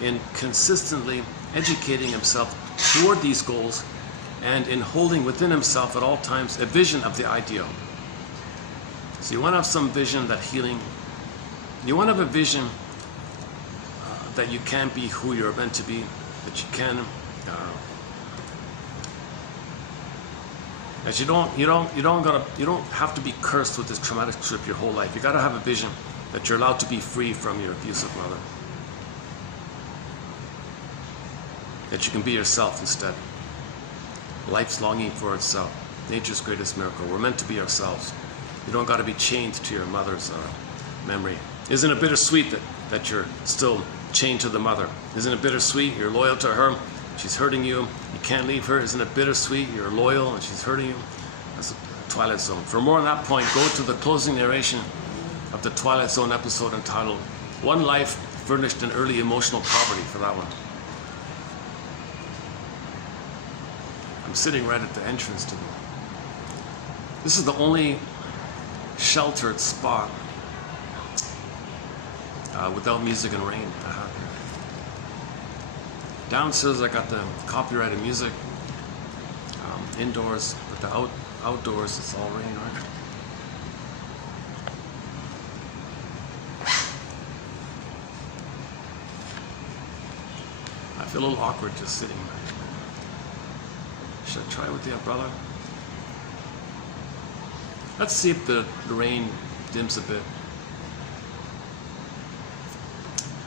in consistently educating himself toward these goals and in holding within himself at all times a vision of the ideal. So you want to have some vision that healing, you want to have a vision that you can be who you're meant to be, that you can, that you don't have to be cursed with this traumatic trip your whole life. You got to have a vision that you're allowed to be free from your abusive mother, that you can be yourself instead. Life's longing for itself, nature's greatest miracle. We're meant to be ourselves. You don't got to be chained to your mother's memory. Isn't it bittersweet that you're still chained to the mother? Isn't it bittersweet? You're loyal to her. She's hurting you. You can't leave her. Isn't it bittersweet? You're loyal and she's hurting you. That's the Twilight Zone. For more on that point, go to the closing narration of the Twilight Zone episode entitled One Life Furnished in Early Emotional Poverty for that one. I'm sitting right at the entrance to them. This is the only sheltered spot without music and rain I have here. Downstairs I got the copyrighted music. Indoors, but the outdoors it's all rain, right? I feel a little awkward just sitting right. Should I try with the umbrella? Let's see if the rain dims a bit.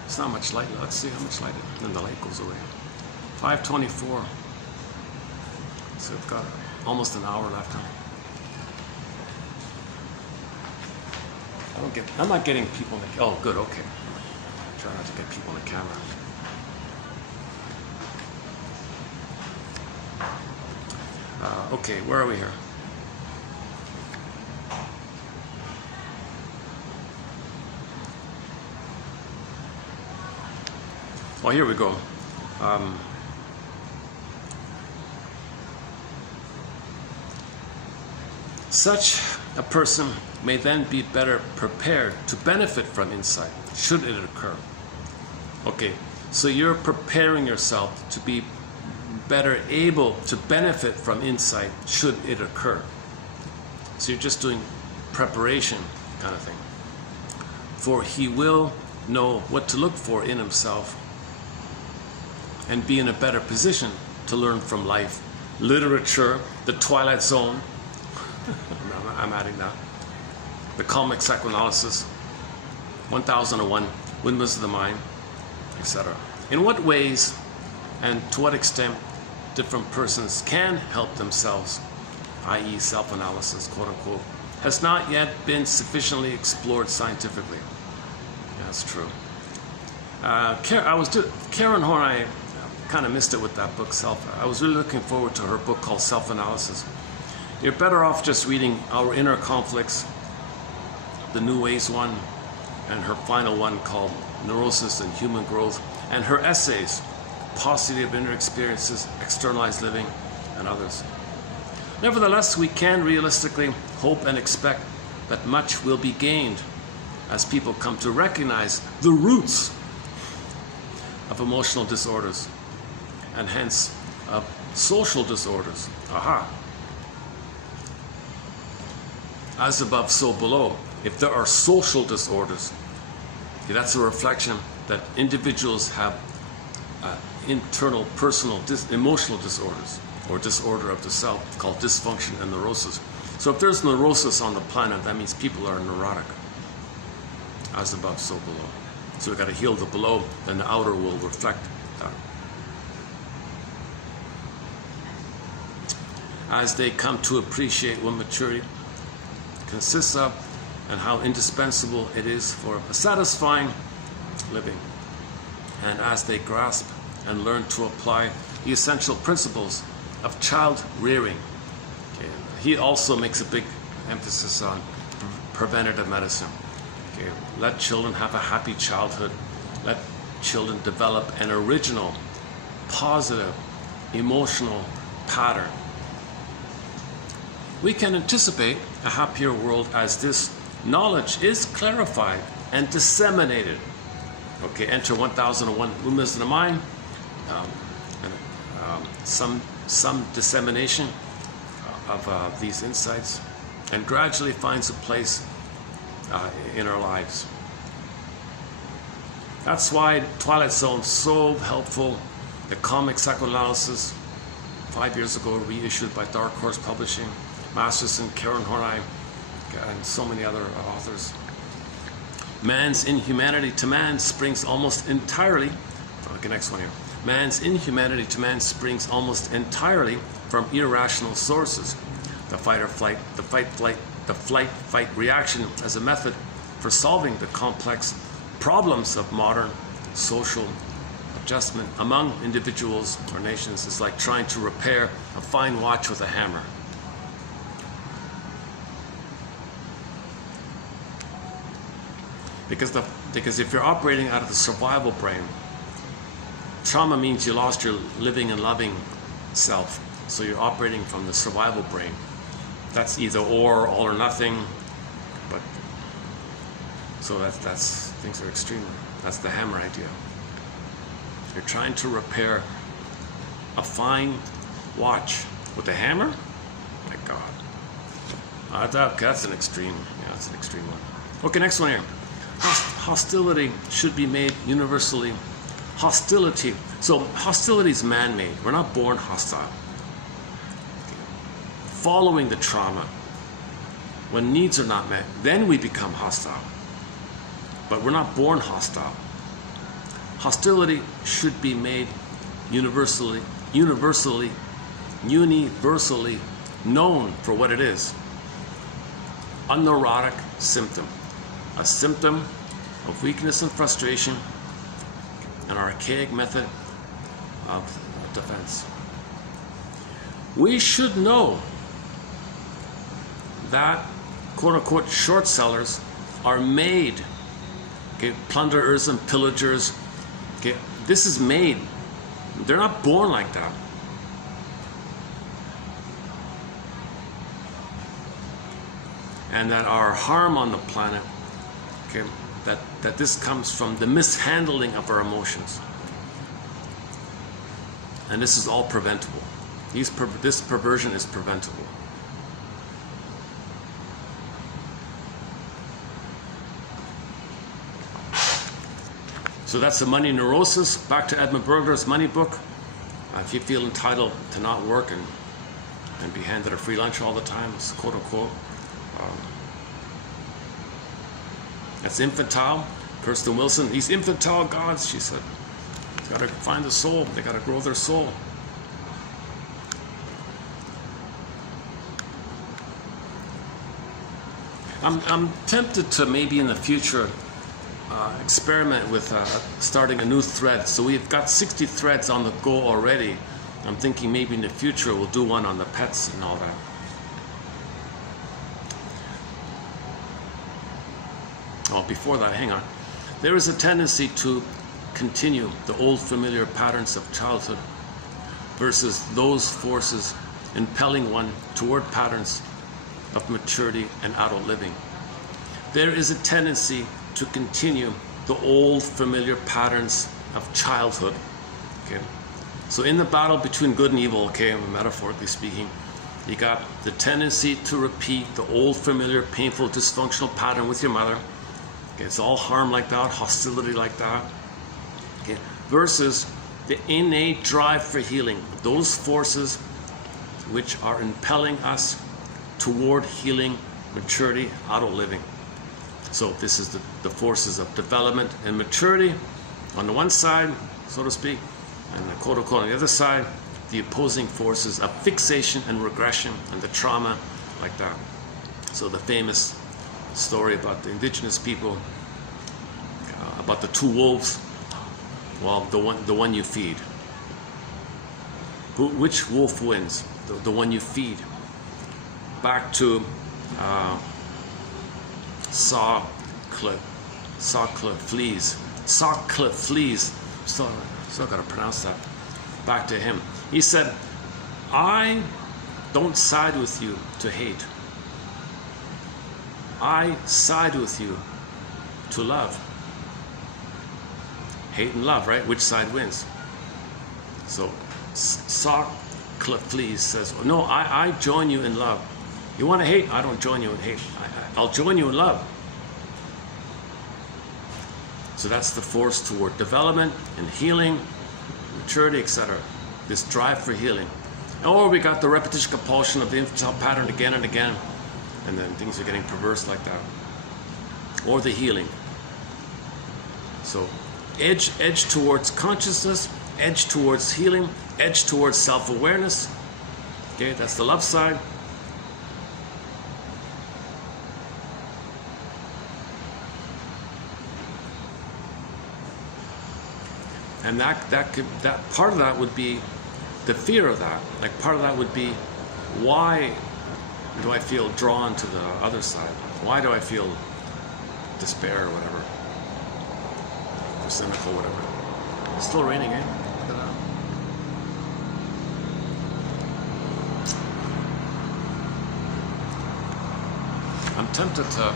It's not much light. Let's see how much light it is. Then the light goes away. 5:24. So I've got almost an hour left. I'm not getting people in the, oh good, okay. Try not to get people in the camera. Okay, where are we here? Well, here we go. Such a person may then be better prepared to benefit from insight, should it occur. Okay, so you're preparing yourself to be better able to benefit from insight, should it occur. So you're just doing preparation kind of thing. For he will know what to look for in himself and be in a better position to learn from life, literature, the Twilight Zone, I'm adding that, the comic psychoanalysis, 1001, Windmills of the Mind, etc. In what ways and to what extent different persons can help themselves, i.e. self-analysis, quote unquote, has not yet been sufficiently explored scientifically. Yeah, that's true. Karen Horn, I kind of missed it with that book, I was really looking forward to her book called Self-Analysis. You're better off just reading Our Inner Conflicts, the New Ways one, and her final one called Neurosis and Human Growth, and her essays, Paucity of Inner Experiences, Externalized Living, and others. Nevertheless, we can realistically hope and expect that much will be gained as people come to recognize the roots of emotional disorders and hence of social disorders. Aha. As above, so below. If there are social disorders, that's a reflection that individuals have internal, personal, emotional disorders, or disorder of the self, called dysfunction and neurosis. So if there's neurosis on the planet, that means people are neurotic. As above, so below. So we've got to heal the below, then the outer will reflect that. As they come to appreciate what maturity consists of and how indispensable it is for a satisfying living, and as they grasp and learn to apply the essential principles of child rearing. Okay. He also makes a big emphasis on preventative medicine. Okay. Let children have a happy childhood. Let children develop an original, positive, emotional pattern. We can anticipate a happier world as this knowledge is clarified and disseminated. Okay, enter 1001 Windmills in the mind. Some dissemination of these insights, and gradually finds a place in our lives. That's why Twilight Zone is so helpful. The comic psychoanalysis, 5 years ago, reissued by Dark Horse Publishing, Masterson, Karen Horney, and so many other authors. Man's inhumanity to man springs almost entirely, okay, next one here. Man's inhumanity to man springs almost entirely from irrational sources. The fight or flight, the flight reaction as a method for solving the complex problems of modern social adjustment among individuals or nations is like trying to repair a fine watch with a hammer. Because if you're operating out of the survival brain, trauma means you lost your living and loving self. So you're operating from the survival brain. That's either or, all or nothing. But so that's things are extreme. That's the hammer idea. You're trying to repair a fine watch with a hammer? My God. That's an extreme. Yeah, that's an extreme one. Okay, next one here. Hostility should be made universally. Hostility. So hostility is man-made. We're not born hostile. Following the trauma, when needs are not met, then we become hostile. But we're not born hostile. Hostility should be made universally known for what it is. A neurotic symptom. A symptom of weakness and frustration, an archaic method of defense. We should know that quote-unquote short sellers are made, okay, plunderers and pillagers. Okay, this is made. They're not born like that. And that our harm on the planet, okay, that this comes from the mishandling of our emotions. And this is all preventable. This perversion is preventable. So that's the money neurosis. Back to Edmund Berger's money book. If you feel entitled to not work and be handed a free lunch all the time, it's quote unquote. That's infantile. Kirsten Wilson, these infantile gods, she said. They gotta find the soul. They gotta grow their soul. I'm tempted to maybe in the future experiment with starting a new thread. So we've got 60 threads on the go already. I'm thinking maybe in the future we'll do one on the pets and all that. Oh, before that, hang on. There is a tendency to continue the old familiar patterns of childhood versus those forces impelling one toward patterns of maturity and adult living. There is a tendency to continue the old familiar patterns of childhood. Okay, so in the battle between good and evil, okay, metaphorically speaking, you got the tendency to repeat the old familiar painful dysfunctional pattern with your mother. Okay, it's all harm like that, hostility like that. Okay, versus the innate drive for healing, those forces which are impelling us toward healing, maturity, adult living. So this is the forces of development and maturity on the one side, so to speak, and the quote unquote on the other side, the opposing forces of fixation and regression and the trauma like that. So the famous story about the indigenous people, about the two wolves, well, the one you feed. Which wolf wins? The one you feed. Back to Socrates. Still got to pronounce that. Back to him. He said, I don't side with you to hate. I side with you to love. Hate and love, right? Which side wins? So Socrates says, no, I join you in love. You want to hate? I don't join you in hate. I'll join you in love. So that's the force toward development and healing, maturity, etc. This drive for healing. Or we got the repetition compulsion of the infantile pattern again and again, and then things are getting perverse like that. Or the healing. So edge towards consciousness, edge towards healing, edge towards self-awareness. Okay, that's the love side. And that part of that would be the fear of that. Like part of that would be, why do I feel drawn to the other side? Why do I feel despair or whatever? Or cynical, whatever. It's still raining, eh? Look at that. I'm tempted to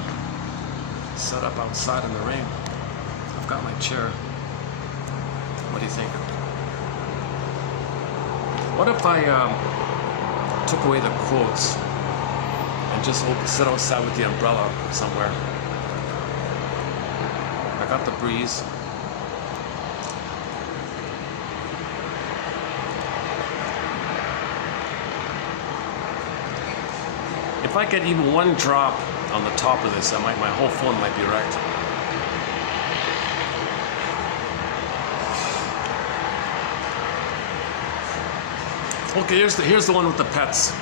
set up outside in the rain. I've got my chair. What do you think? What if I took away the quotes and just sit outside with the umbrella somewhere? I got the breeze. If I get even one drop on the top of this, my whole phone might be wrecked. Okay, here's the one with the pets.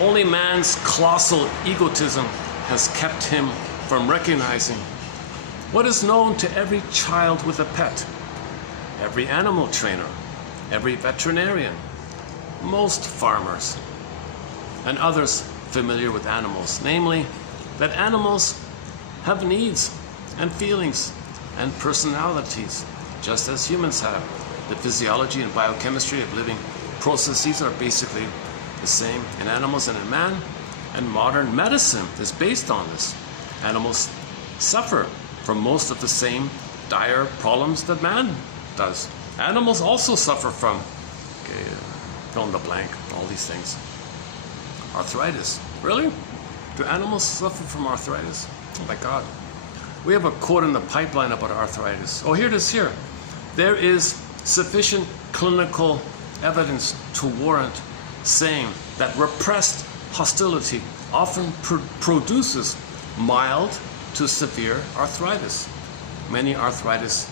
Only man's colossal egotism has kept him from recognizing what is known to every child with a pet, every animal trainer, every veterinarian, most farmers, and others familiar with animals, namely that animals have needs and feelings and personalities, just as humans have. The physiology and biochemistry of living processes are basically the same in animals and in man, and modern medicine is based on this. Animals suffer from most of the same dire problems that man does. Animals also suffer from, fill in the blank, all these things. Arthritis. Really? Do animals suffer from arthritis? Oh my God. We have a quote in the pipeline about arthritis. Oh, here it is here. There is sufficient clinical evidence to warrant saying that repressed hostility often produces mild to severe arthritis. Many arthritis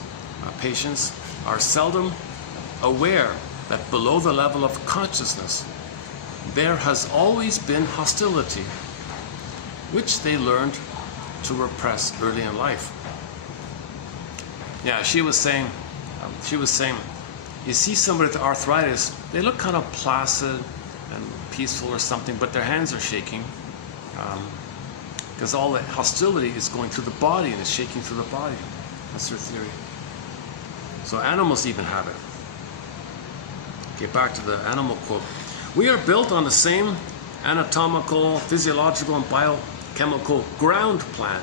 patients are seldom aware that below the level of consciousness there has always been hostility, which they learned to repress early in life. Yeah, she was saying, you see somebody with arthritis, they look kind of placid and peaceful or something, but their hands are shaking because all the hostility is going through the body and is shaking through the body. That's her theory. So animals even have it. Okay, back to the animal quote. We are built on the same anatomical, physiological, and biochemical ground plan.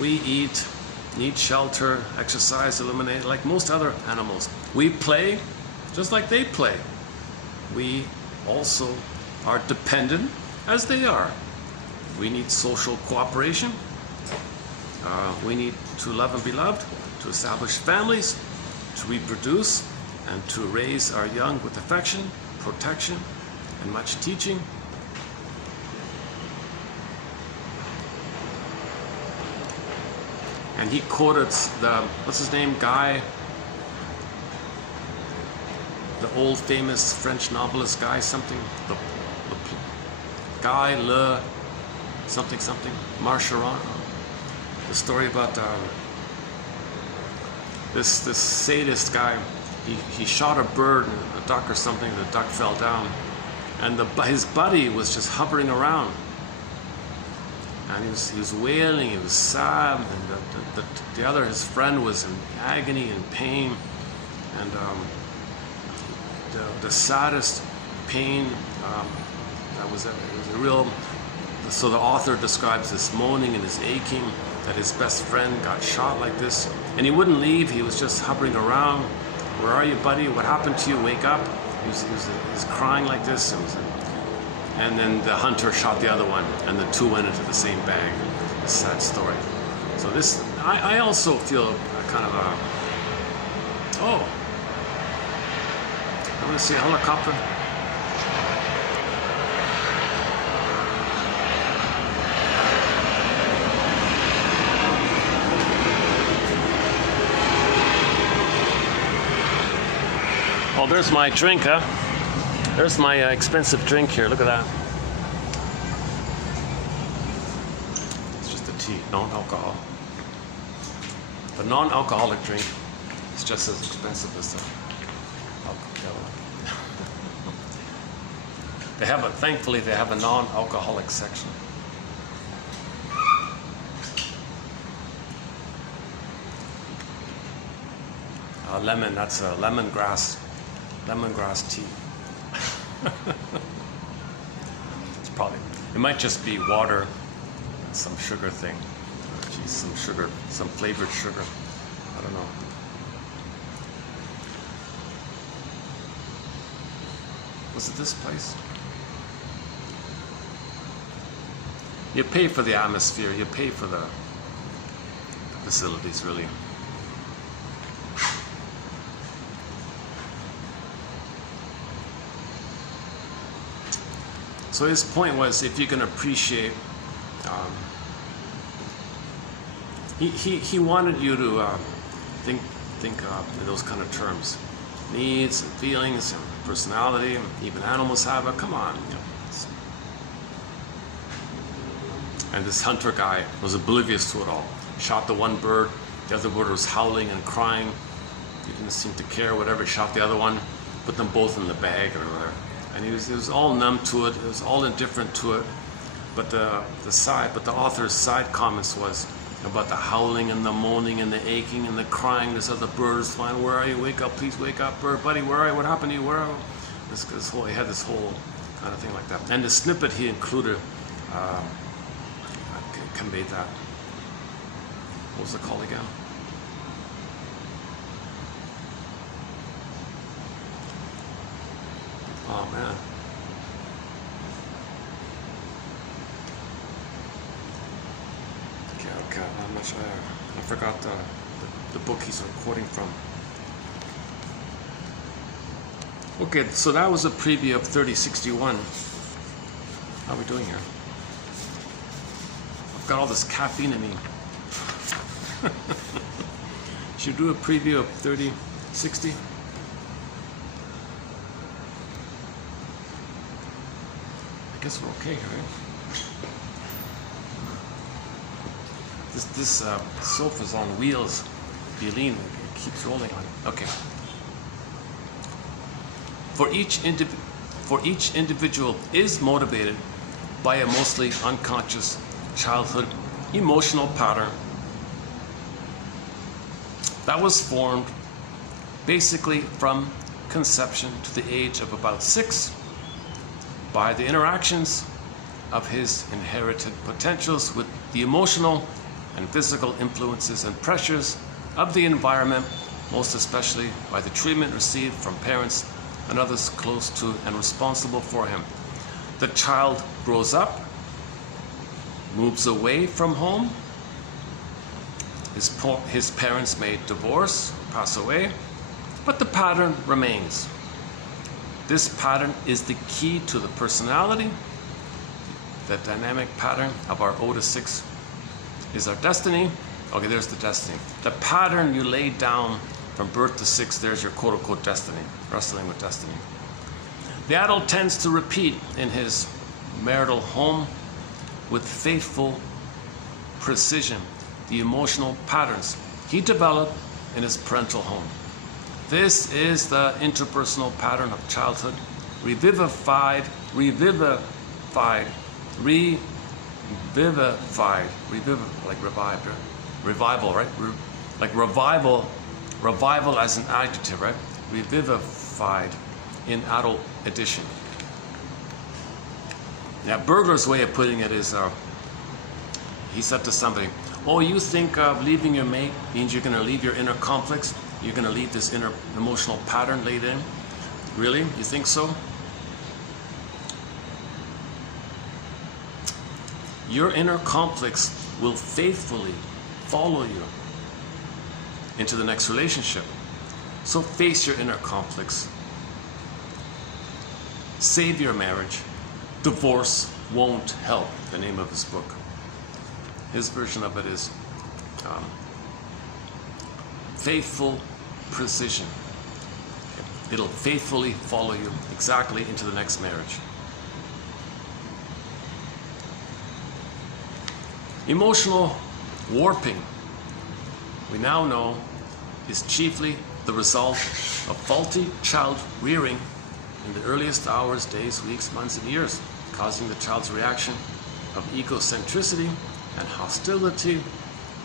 We eat, need shelter, exercise, eliminate, like most other animals. We play just like they play. We also are dependent as they are. We need social cooperation. We need to love and be loved, to establish families, to reproduce, and to raise our young with affection, protection, and much teaching. And he quoted the, what's his name, Guy, the old famous French novelist Guy something, Guy Le something, Marcheron. The story about this sadist guy he shot a bird, a duck or something. The duck fell down, and his buddy was just hovering around, and he was wailing. He was sad, and his friend was in agony and pain, and the saddest pain. It was a real. So the author describes this moaning and this aching, that his best friend got shot like this, and he wouldn't leave. He was just hovering around. Where are you, buddy? What happened to you? Wake up! He was crying like this, and then the hunter shot the other one, and the two went into the same bag. A sad story. So this, I also feel a kind of a. Oh, I want to see a helicopter. Oh, there's my drink, huh? There's my expensive drink here. Look at that. It's just a tea, non-alcohol. The non-alcoholic drink is just as expensive as the alcohol. They have thankfully, they have a non-alcoholic section. Lemon, that's a lemongrass tea. It might just be water, some sugar thing. Geez, some sugar, some flavored sugar. I don't know. Was it this place? You pay for the atmosphere, you pay for the facilities, really. So his point was, if you can appreciate, he wanted you to think in those kind of terms, needs and feelings and personality, and even animals have it. Come on, you know. And this hunter guy was oblivious to it all. Shot the one bird, the other bird was howling and crying. He didn't seem to care. Whatever, shot the other one, put them both in the bag or whatever. And he was all numb to it. He was all indifferent to it. But the author's side comments was about the howling and the moaning and the aching and the crying. This other bird is flying. Where are you? Wake up, please wake up, bird, buddy. Where are you? What happened to you? Where are you? He had this whole kind of thing like that. And the snippet he included conveyed that. What was it called again? Oh man. Okay, I'm not sure. I forgot the book he's quoting from. Okay, so that was a preview of 3061. How are we doing here? I've got all this caffeine in me. Should we do a preview of 3060? I guess we're okay here, right? This sofa's on wheels. Violin, it keeps rolling on. Okay. For each individual is motivated by a mostly unconscious childhood emotional pattern that was formed basically from conception to the age of about 6 by the interactions of his inherited potentials with the emotional and physical influences and pressures of the environment, most especially by the treatment received from parents and others close to and responsible for him. The child grows up, moves away from home. His parents may divorce, pass away, but the pattern remains. This pattern is the key to the personality. The dynamic pattern of our O to 6 is our destiny. Okay, there's the destiny. The pattern you laid down from birth to 6, there's your quote-unquote destiny, wrestling with destiny. The adult tends to repeat in his marital home with faithful precision the emotional patterns he developed in his parental home. This is the interpersonal pattern of childhood, revivified, like revived, right? Revival, right? Like revival as an adjective, right? Revivified in adult edition. Now, Berger's way of putting it is, he said to somebody, oh, you think leaving your mate means you're going to leave your inner conflicts? You're going to leave this inner emotional pattern laid in? Really? You think so? Your inner conflicts will faithfully follow you into the next relationship. So face your inner conflicts. Save your marriage. Divorce won't help, the name of his book. His version of it is faithful precision. It'll faithfully follow you exactly into the next marriage. Emotional warping, we now know, is chiefly the result of faulty child rearing in the earliest hours, days, weeks, months, and years, causing the child's reaction of egocentricity and hostility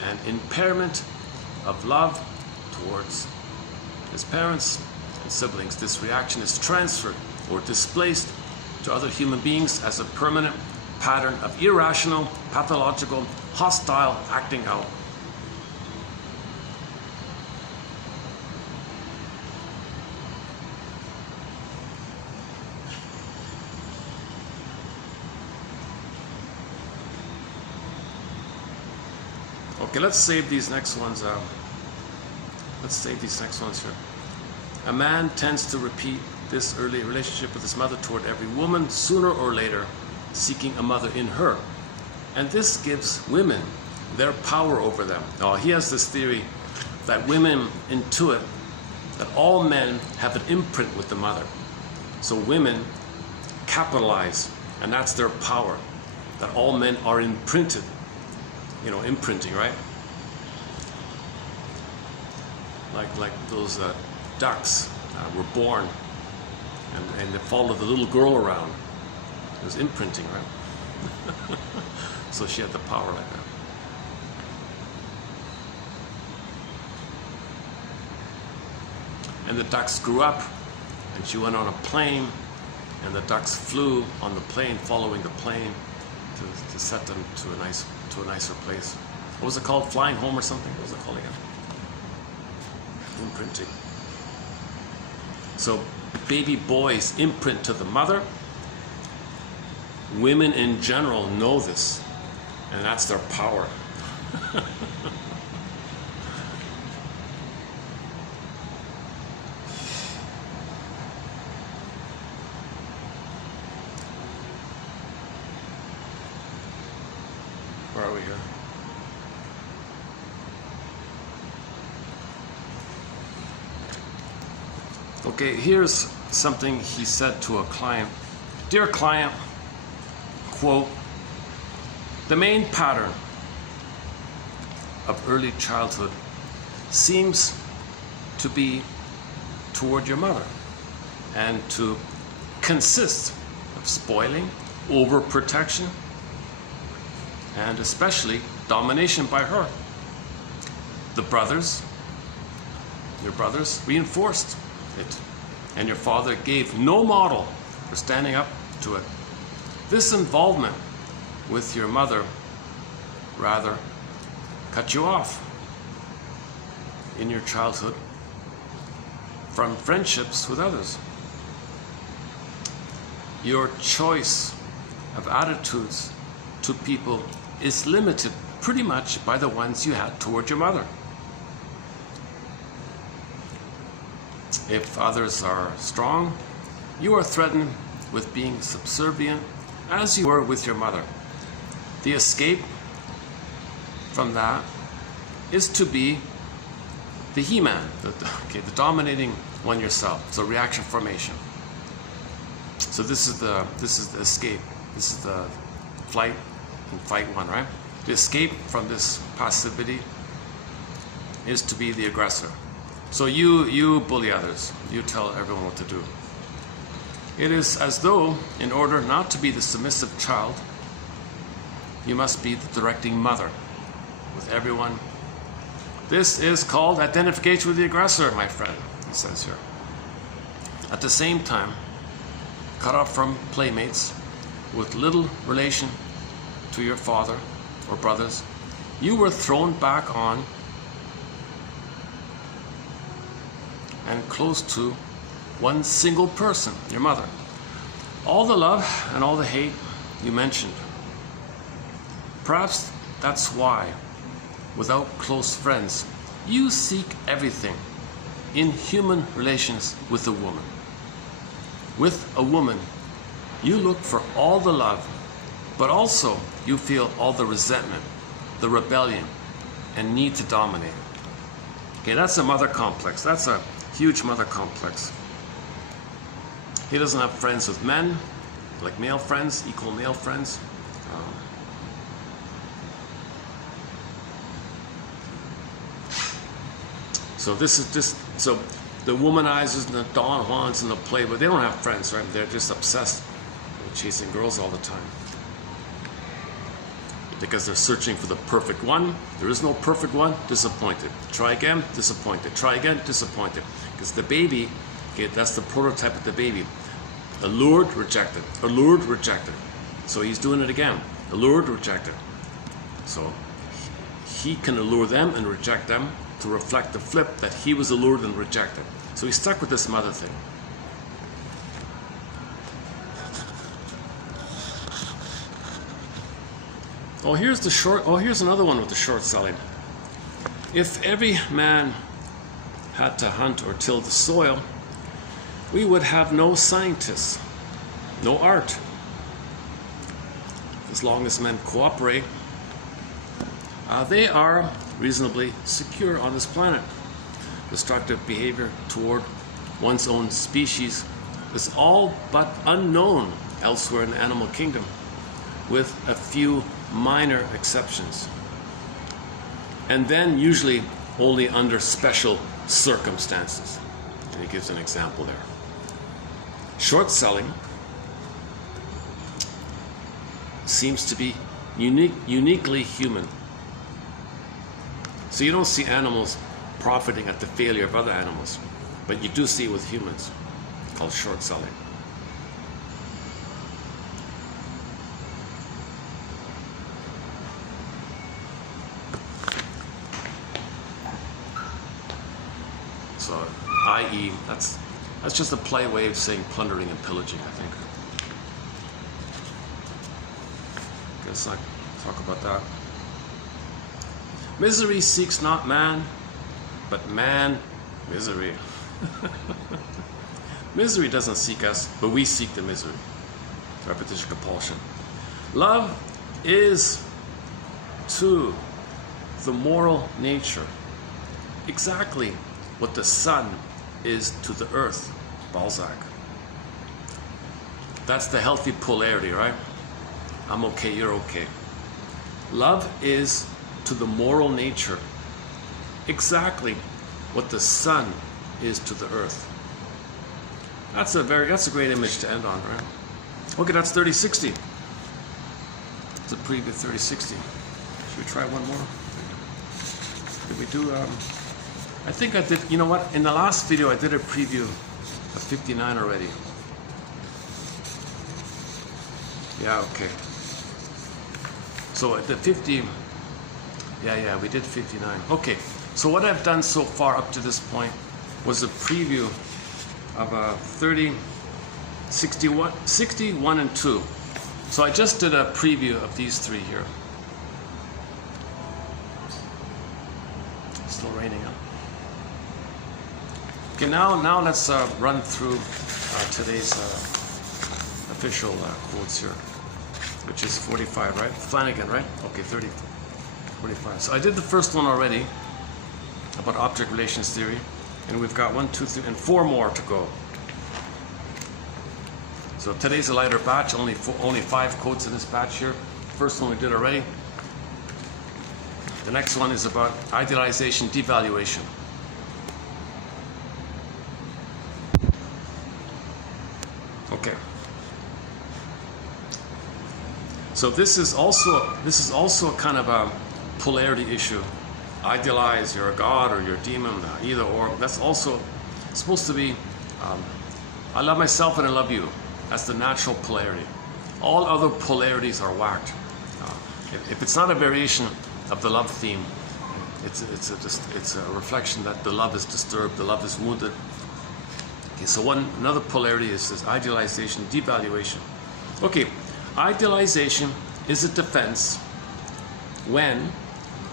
and impairment of love towards his parents and siblings. This reaction is transferred or displaced to other human beings as a permanent pattern of irrational, pathological, hostile acting out. Okay, let's save these next ones. Let's save these next ones here. A man tends to repeat this early relationship with his mother toward every woman, sooner or later, seeking a mother in her. And this gives women their power over them. Now, he has this theory that women intuit that all men have an imprint with the mother. So women capitalize, and that's their power, that all men are imprinted. You know, imprinting, right? Like those ducks were born and they followed the little girl around. It was imprinting, right? So she had the power like that. And the ducks grew up, and she went on a plane, and the ducks flew on the plane, following the plane to set them to a nicer place. What was it called? Flying home or something? What was it called again? Imprinting. So baby boys imprint to the mother. Women in general know this, and that's their power. Where are we here? Okay, here's something he said to a client. Dear client, quote, the main pattern of early childhood seems to be toward your mother and to consist of spoiling, overprotection, and especially domination by her. The brothers, your brothers, reinforced it, and your father gave no model for standing up to it. This involvement with your mother rather cut you off in your childhood from friendships with others. Your choice of attitudes to people is limited pretty much by the ones you had toward your mother. If others are strong, you are threatened with being subservient as you were with your mother. The escape from that is to be the he-man, the dominating one yourself. So reaction formation. So this is the escape. This is the flight and fight one, right? The escape from this passivity is to be the aggressor. So you bully others. You tell everyone what to do. It is as though, in order not to be the submissive child, you must be the directing mother with everyone. This is called identification with the aggressor, my friend, he says here. At the same time, cut off from playmates with little relation to your father or brothers, you were thrown back on and close to one single person, your mother. All the love and all the hate you mentioned. Perhaps that's why, without close friends, you seek everything in human relations with a woman. With a woman, you look for all the love, but also you feel all the resentment, the rebellion, and need to dominate. Okay, that's a mother complex. That's a huge mother complex. He doesn't have friends with men, like male friends, equal male friends. So this is just, so the womanizers and the Don Juans and the Playboy, they don't have friends, right? They're just obsessed with chasing girls all the time. Because they're searching for the perfect one. There is no perfect one, disappointed. Try again, disappointed. Try again, disappointed. Because the baby, okay, that's the prototype of the baby. Allured, rejected. Allured, rejected. So he's doing it again. Allured, rejected. So he can allure them and reject them to reflect the flip that he was allured and rejected. So he's stuck with this mother thing. Oh, here's another one with the short selling. If every man had to hunt or till the soil, we would have no scientists, no art. As long as men cooperate, they are reasonably secure on this planet. Destructive behavior toward one's own species is all but unknown elsewhere in the animal kingdom, with a few minor exceptions. And then usually only under special circumstances. And he gives an example there. Short selling seems to be uniquely human. So you don't see animals profiting at the failure of other animals, but you do see it with humans, called short selling. So, i.e., that's just a play way of saying plundering and pillaging, I think. Let's not talk about that. Misery seeks not man, but man misery. Misery doesn't seek us, but we seek the misery. Repetition, compulsion. Love is to the moral nature exactly what the sun is to the earth. Balzac. That's the healthy polarity, right? I'm okay, you're okay. Love is to the moral nature exactly what the sun is to the earth. That's a great image to end on, right? Okay, that's 3060. It's a preview of 3060. Should we try one more? Did we do I think I did, you know what? In the last video I did a preview of 59 already. Yeah, okay. So at the 50, yeah, we did 59. Okay, so what I've done so far up to this point was a preview of 30, 61, 61 and 2. So I just did a preview of these three here. Still raining, huh? Okay, now let's run through today's official quotes here, which is 45, right? Flanagan, right? Okay, 30, 45. So I did the first one already about object relations theory, and we've got 1, 2, 3, and 4 more to go. So today's a lighter batch, only 5 quotes in this batch here. First one we did already. The next one is about idealization, devaluation. Okay. So this is also kind of a polarity issue. Idealize, you're a god or you're a demon, either or. That's also supposed to be, I love myself and I love you. That's the natural polarity. All other polarities are whacked. If it's not a variation of the love theme, it's a reflection that the love is disturbed, the love is wounded. Okay, so another polarity is this idealization, devaluation. Okay, idealization is a defense when,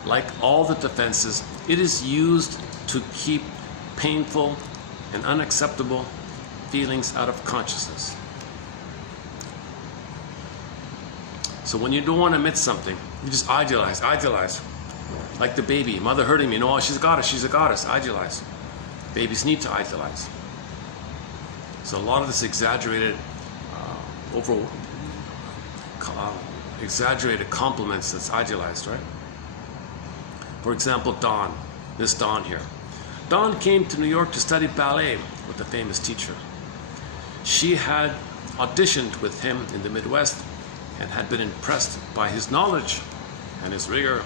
like all the defenses, it is used to keep painful and unacceptable feelings out of consciousness. So when you don't want to admit something, you just idealize. Like the baby, mother hurting me, no, she's a goddess, idealize. Babies need to idealize. So a lot of this exaggerated, exaggerated compliments that's idealized, right? For example, Dawn, this Dawn here. Dawn came to New York to study ballet with a famous teacher. She had auditioned with him in the Midwest and had been impressed by his knowledge and his rigor.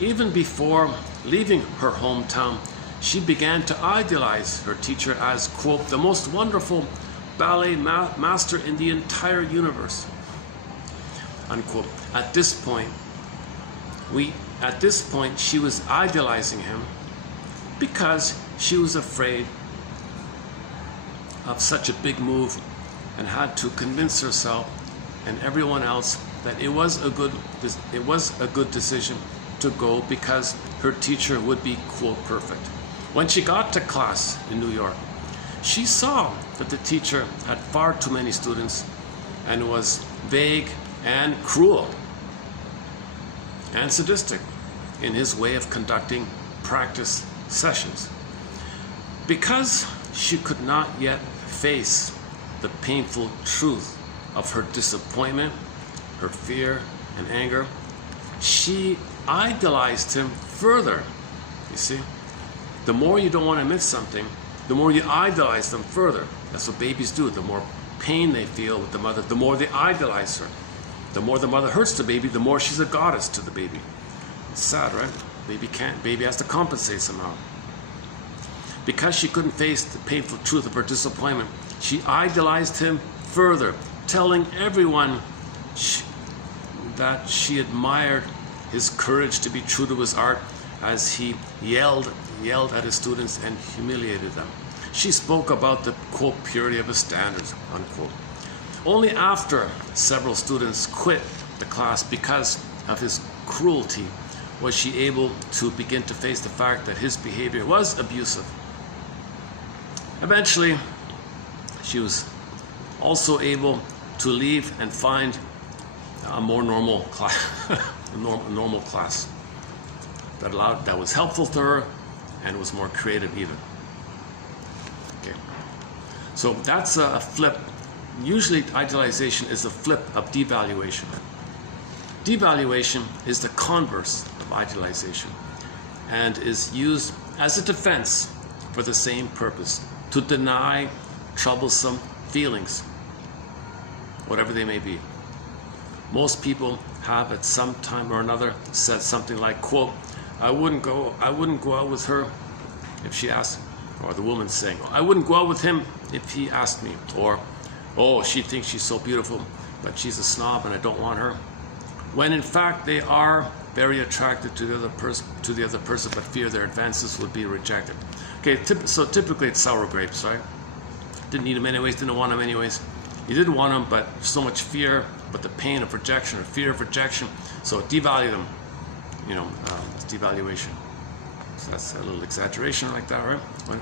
Even before leaving her hometown, she began to idealize her teacher as, quote, the most wonderful ballet master in the entire universe, unquote. At this point, she was idealizing him because she was afraid of such a big move and had to convince herself and everyone else that it was a good decision to go because her teacher would be, quote, perfect. When she got to class in New York, she saw that the teacher had far too many students and was vague and cruel and sadistic in his way of conducting practice sessions. Because she could not yet face the painful truth of her disappointment, her fear and anger, she idealized him further. You see, the more you don't want to admit something, the more you idealize them further. That's what babies do. The more pain they feel with the mother, the more they idealize her. The more the mother hurts the baby, the more she's a goddess to the baby. It's sad, right? Baby has to compensate somehow. Because she couldn't face the painful truth of her disappointment, she idealized him further, telling everyone that she admired his courage to be true to his art as he yelled at his students and humiliated them. She spoke about the, quote, purity of his standards, unquote. Only after several students quit the class because of his cruelty was she able to begin to face the fact that his behavior was abusive. Eventually, she was also able to leave and find a more normal class, a normal class that was helpful to her and was more creative even. Okay, so that's a flip. Usually, idealization is a flip of devaluation. Devaluation is the converse of idealization and is used as a defense for the same purpose, to deny troublesome feelings, whatever they may be. Most people have at some time or another said something like, quote, I wouldn't go out with her if she asked, or the woman saying, I wouldn't go out with him if he asked me, or, oh, she thinks she's so beautiful, but she's a snob and I don't want her. When in fact they are very attracted to the other person, but fear their advances would be rejected. Okay, so typically it's sour grapes, right? Didn't need them anyways, didn't want them anyways. You didn't want them, but so much fear, but the pain of rejection or fear of rejection, so devalue them. You know, it's devaluation. So that's a little exaggeration like that, right?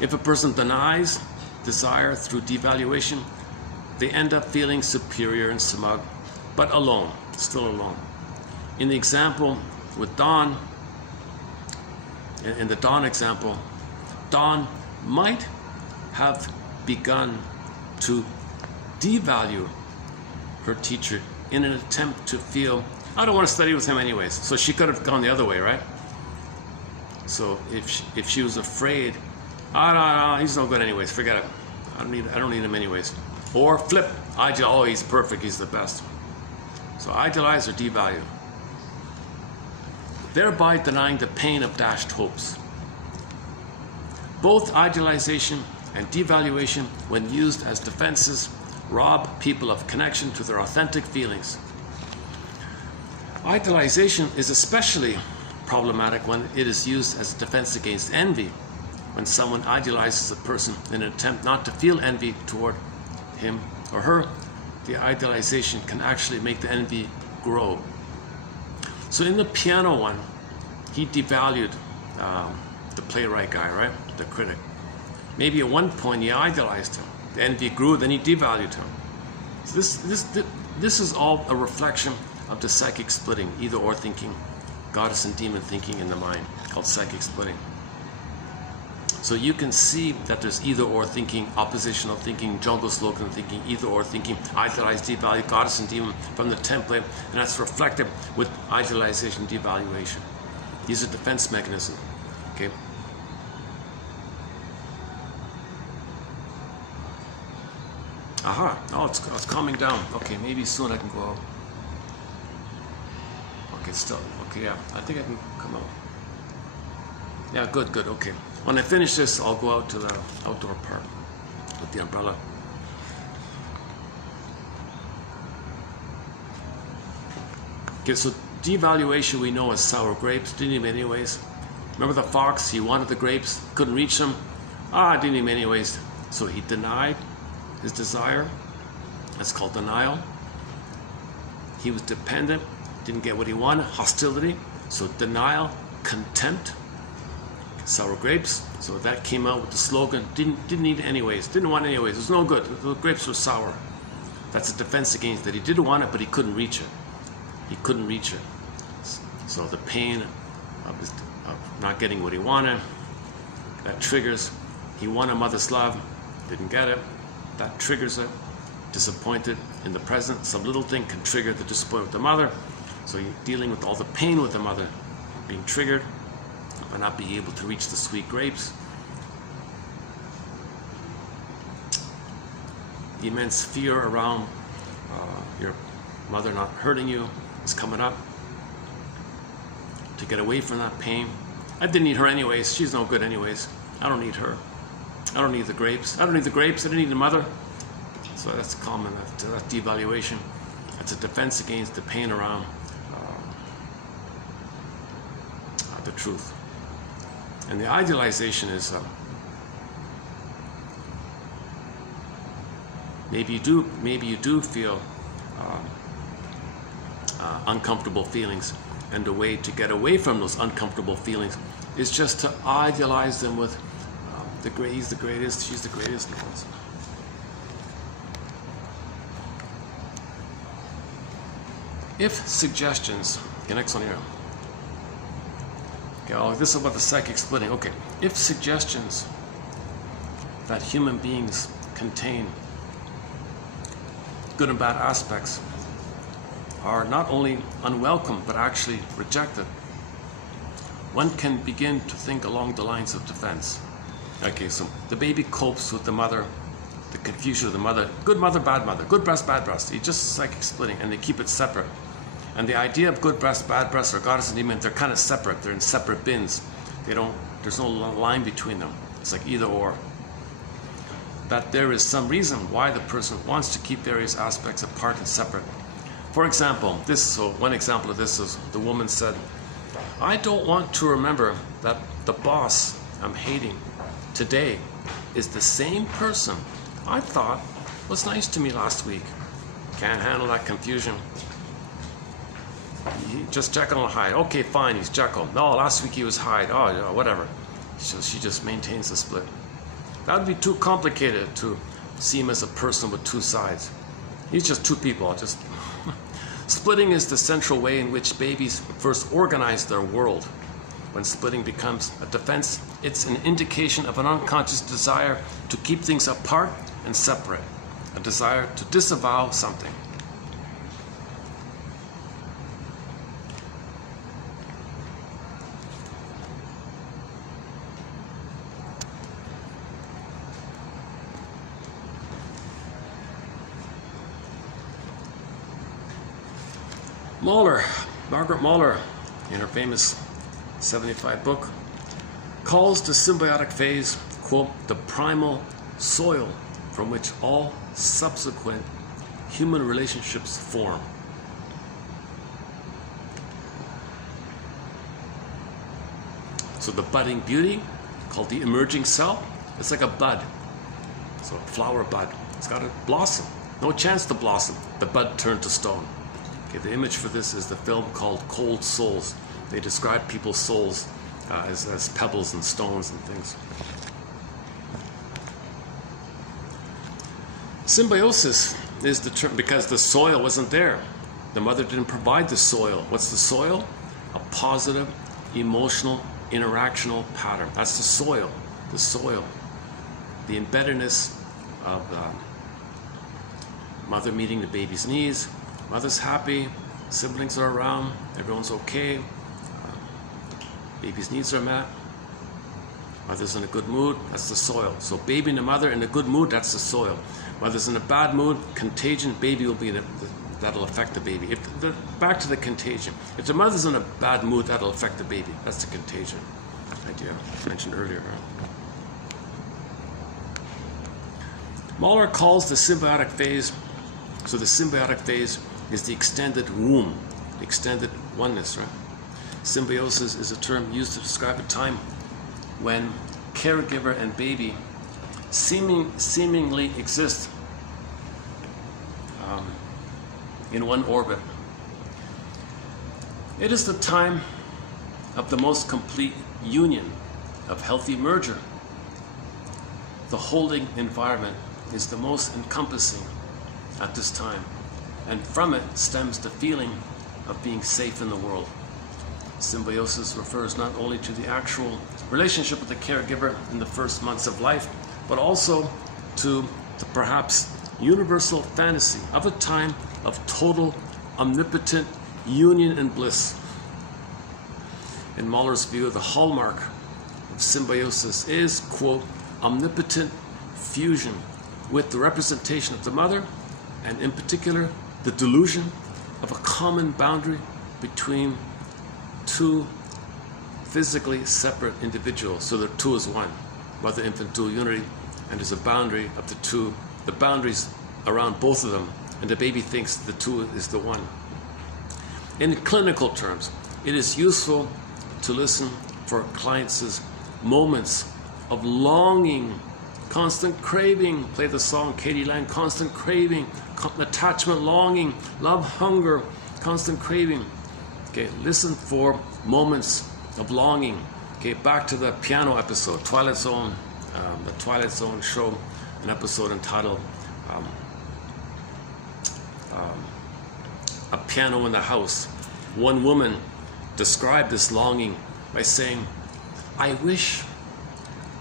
If a person denies desire through devaluation, they end up feeling superior and smug, but alone, still alone. In the example with Dawn, in the Dawn example, Dawn might have begun to devalue her teacher in an attempt to feel, I don't want to study with him anyways. So she could have gone the other way, right? So if she was afraid, no, he's no good anyways, forget it. I don't need him anyways. Or flip, oh, he's perfect, he's the best. So idealize or devalue, thereby denying the pain of dashed hopes. Both idealization and devaluation, when used as defenses, rob people of connection to their authentic feelings. Idealization is especially problematic when it is used as a defense against envy. When someone idealizes a person in an attempt not to feel envy toward him or her, the idealization can actually make the envy grow. So in the piano one, he devalued the playwright guy, right? The critic. Maybe at one point he idealized him. The envy grew, then he devalued him. So this is all a reflection of the psychic splitting, either or thinking, goddess and demon thinking in the mind, called psychic splitting. So you can see that there's either or thinking, oppositional thinking, jungle slogan thinking, either or thinking, idealize, devalue, goddess and demon from the template, and that's reflected with idealization, devaluation. These are defense mechanisms. Okay. Aha, oh, it's calming down. Okay, maybe soon I can go out. Okay, still, okay, yeah, I think I can come out. Yeah, good, okay. When I finish this, I'll go out to the outdoor park with the umbrella. Okay, so devaluation we know as sour grapes. Didn't eat them anyways. Remember the fox? He wanted the grapes, couldn't reach them. Didn't eat them anyways. So he denied his desire. That's called denial. He was dependent, didn't get what he wanted. Hostility. So denial, contempt. Sour grapes. So that came out with the slogan, didn't eat it anyways, didn't want it anyways, it was no good, the grapes were sour. That's a defense against that. He didn't want it, but he couldn't reach it. He couldn't reach it. So the pain of not getting what he wanted, that triggers, he wanted mother's love, didn't get it, that triggers it, disappointed in the present, some little thing can trigger the disappointment with the mother, so you're dealing with all the pain with the mother being triggered, by not being able to reach the sweet grapes. The immense fear around your mother not hurting you is coming up. To get away from that pain. I didn't need her anyways. She's no good anyways. I don't need her. I don't need the grapes. I don't need the grapes. I don't need the mother. So that's common. That's devaluation. That's a defense against the pain around the truth. And the idealization is maybe you do feel uncomfortable feelings, and the way to get away from those uncomfortable feelings is just to idealize them with he's the greatest, she's the greatest. If suggestions, okay, next one here. Okay, this is about the psychic splitting. Okay, if suggestions that human beings contain good and bad aspects are not only unwelcome but actually rejected, one can begin to think along the lines of defense. Okay, so the baby copes with the mother, the confusion of the mother, good mother, bad mother, good breast, bad breast. It's just psychic splitting, and they keep it separate. And the idea of good breast, bad breast, or goddess and demon, they're kind of separate. They're in separate bins. There's no line between them. It's like either or. That there is some reason why the person wants to keep various aspects apart and separate. For example, one example of this is the woman said, I don't want to remember that the boss I'm hating today is the same person I thought was nice to me last week. Can't handle that confusion. Just Jekyll and Hyde. Okay, fine, he's Jekyll. No, last week he was Hyde. Oh, yeah, whatever. She just maintains the split. That would be too complicated to see him as a person with two sides. He's just two people. Splitting is the central way in which babies first organize their world. When splitting becomes a defense, it's an indication of an unconscious desire to keep things apart and separate, a desire to disavow something. Margaret Mahler, in her famous 75 book, calls the symbiotic phase, quote, the primal soil from which all subsequent human relationships form. So the budding beauty, called the emerging self, it's like a bud. So a flower bud. It's got to blossom. No chance to blossom. The bud turned to stone. Okay, the image for this is the film called Cold Souls. They describe people's souls as pebbles and stones and things. Symbiosis is the term because the soil wasn't there. The mother didn't provide the soil. What's the soil? A positive, emotional, interactional pattern. That's the soil. The soil. The embeddedness of mother meeting the baby's needs. Mother's happy, siblings are around, everyone's okay, baby's needs are met, mother's in a good mood, that's the soil. So baby and the mother in a good mood, that's the soil. Mother's in a bad mood, contagion, baby will be that'll affect the baby. Back to the contagion. If the mother's in a bad mood, that'll affect the baby. That's the contagion idea I mentioned earlier. Mahler calls the symbiotic phase, so the symbiotic phase is the extended womb, the extended oneness, right? Symbiosis is a term used to describe a time when caregiver and baby seemingly exist in one orbit. It is the time of the most complete union, of healthy merger. The holding environment is the most encompassing at this time, and from it stems the feeling of being safe in the world. Symbiosis refers not only to the actual relationship with the caregiver in the first months of life, but also to the perhaps universal fantasy of a time of total, omnipotent union and bliss. In Mahler's view, the hallmark of symbiosis is, quote, omnipotent fusion with the representation of the mother, and in particular, the delusion of a common boundary between two physically separate individuals. So the two is one, mother-infant dual unity, and there's a boundary of the two, the boundaries around both of them, and the baby thinks the two is the one. In clinical terms, it is useful to listen for clients' moments of longing, constant craving. Play the song Katie Lang, constant craving, attachment, longing, love, hunger, constant craving. Okay, listen for moments of longing. Okay, back to the piano episode, Twilight Zone, the Twilight Zone show, an episode entitled A Piano in the House. One woman described this longing by saying, I wish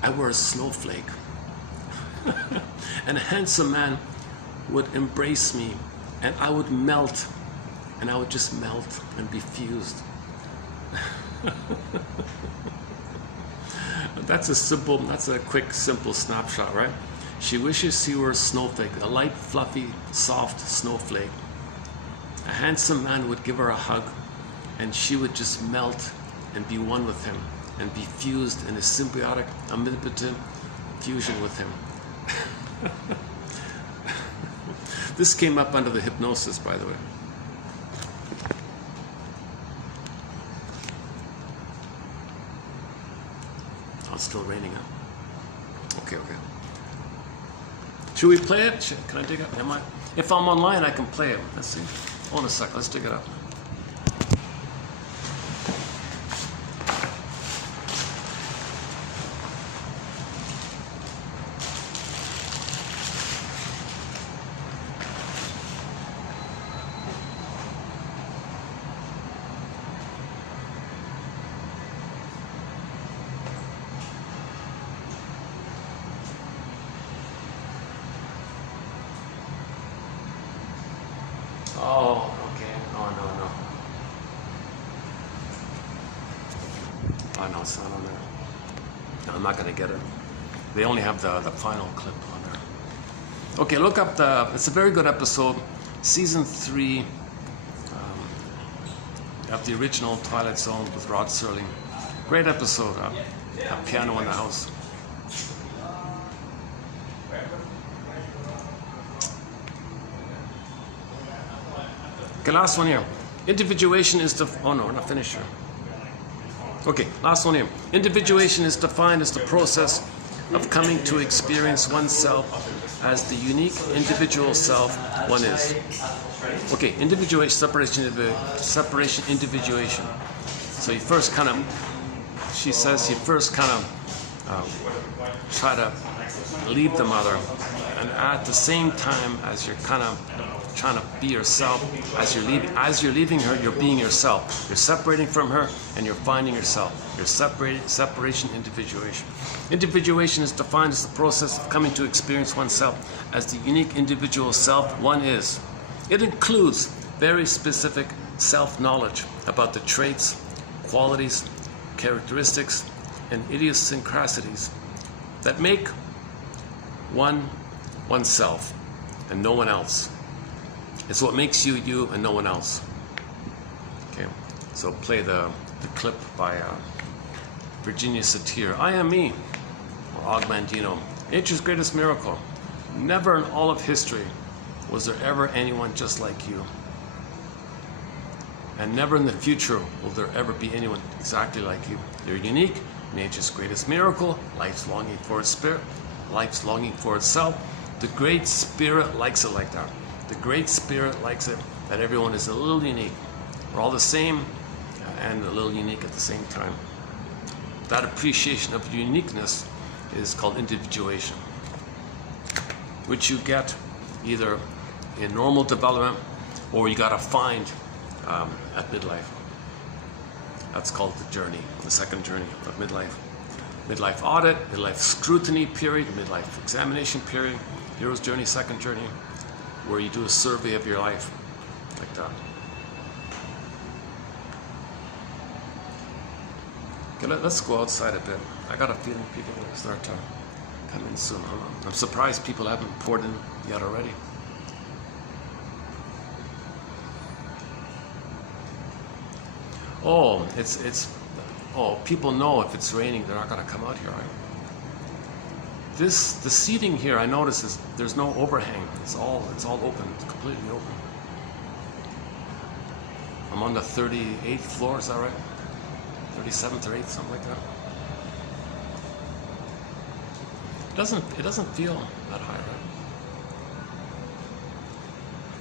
I were a snowflake and a handsome man would embrace me and I would melt, and I would just melt and be fused. That's a quick, simple snapshot, right? She wishes she were a snowflake, a light, fluffy, soft snowflake. A handsome man would give her a hug, and she would just melt and be one with him, and be fused in a symbiotic, omnipotent fusion with him. This came up under the hypnosis, by the way. Oh, it's still raining, huh? Okay. Should we play it? Can I dig it? If I'm online, I can play it. Let's see. Hold on a sec. Let's dig it up. Oh, okay. Oh, no. Oh, no, it's not on there. No, I'm not going to get it. They only have the final clip on there. Okay, look up it's a very good episode. Season 3, of the original Twilight Zone with Rod Serling. Great episode. A piano in the house. Okay, last one here. Individuation is oh no, we're not finished here. Okay, last one here. Individuation is defined as the process of coming to experience oneself as the unique individual self one is. Okay, individuation, separation, individuation. So you first kind of, she says, you first kind of try to leave the mother, and at the same time as you're kind of trying to be yourself, as you're leaving her, you're being yourself. You're separating from her and you're finding yourself. You're separation, individuation. Individuation is defined as the process of coming to experience oneself as the unique individual self one is. It includes very specific self-knowledge about the traits, qualities, characteristics, and idiosyncrasies that make oneself and no one else. It's what makes you you and no one else. Okay, so play the clip by Virginia Satir. I am me, or Og Mandino. Nature's greatest miracle. Never in all of history was there ever anyone just like you. And never in the future will there ever be anyone exactly like you. You're unique, nature's greatest miracle, life's longing for its spirit, life's longing for itself. The Great Spirit likes it like that. The Great Spirit likes it that everyone is a little unique. We're all the same and a little unique at the same time. That appreciation of uniqueness is called individuation, which you get either in normal development or you gotta find at midlife. That's called the journey, the second journey of midlife. Midlife audit, midlife scrutiny period, midlife examination period, hero's journey, second journey, where you do a survey of your life, like that. Okay, let's go outside a bit. I got a feeling people are going to start to come in soon. I'm surprised people haven't poured in yet already. Oh, people know if it's raining, they're not going to come out here, right? The seating here, I notice, is there's no overhang. It's all open. It's completely open. I'm on the 38th floor. Is that right? 37th or 8th, something like that. It doesn't feel that high, right?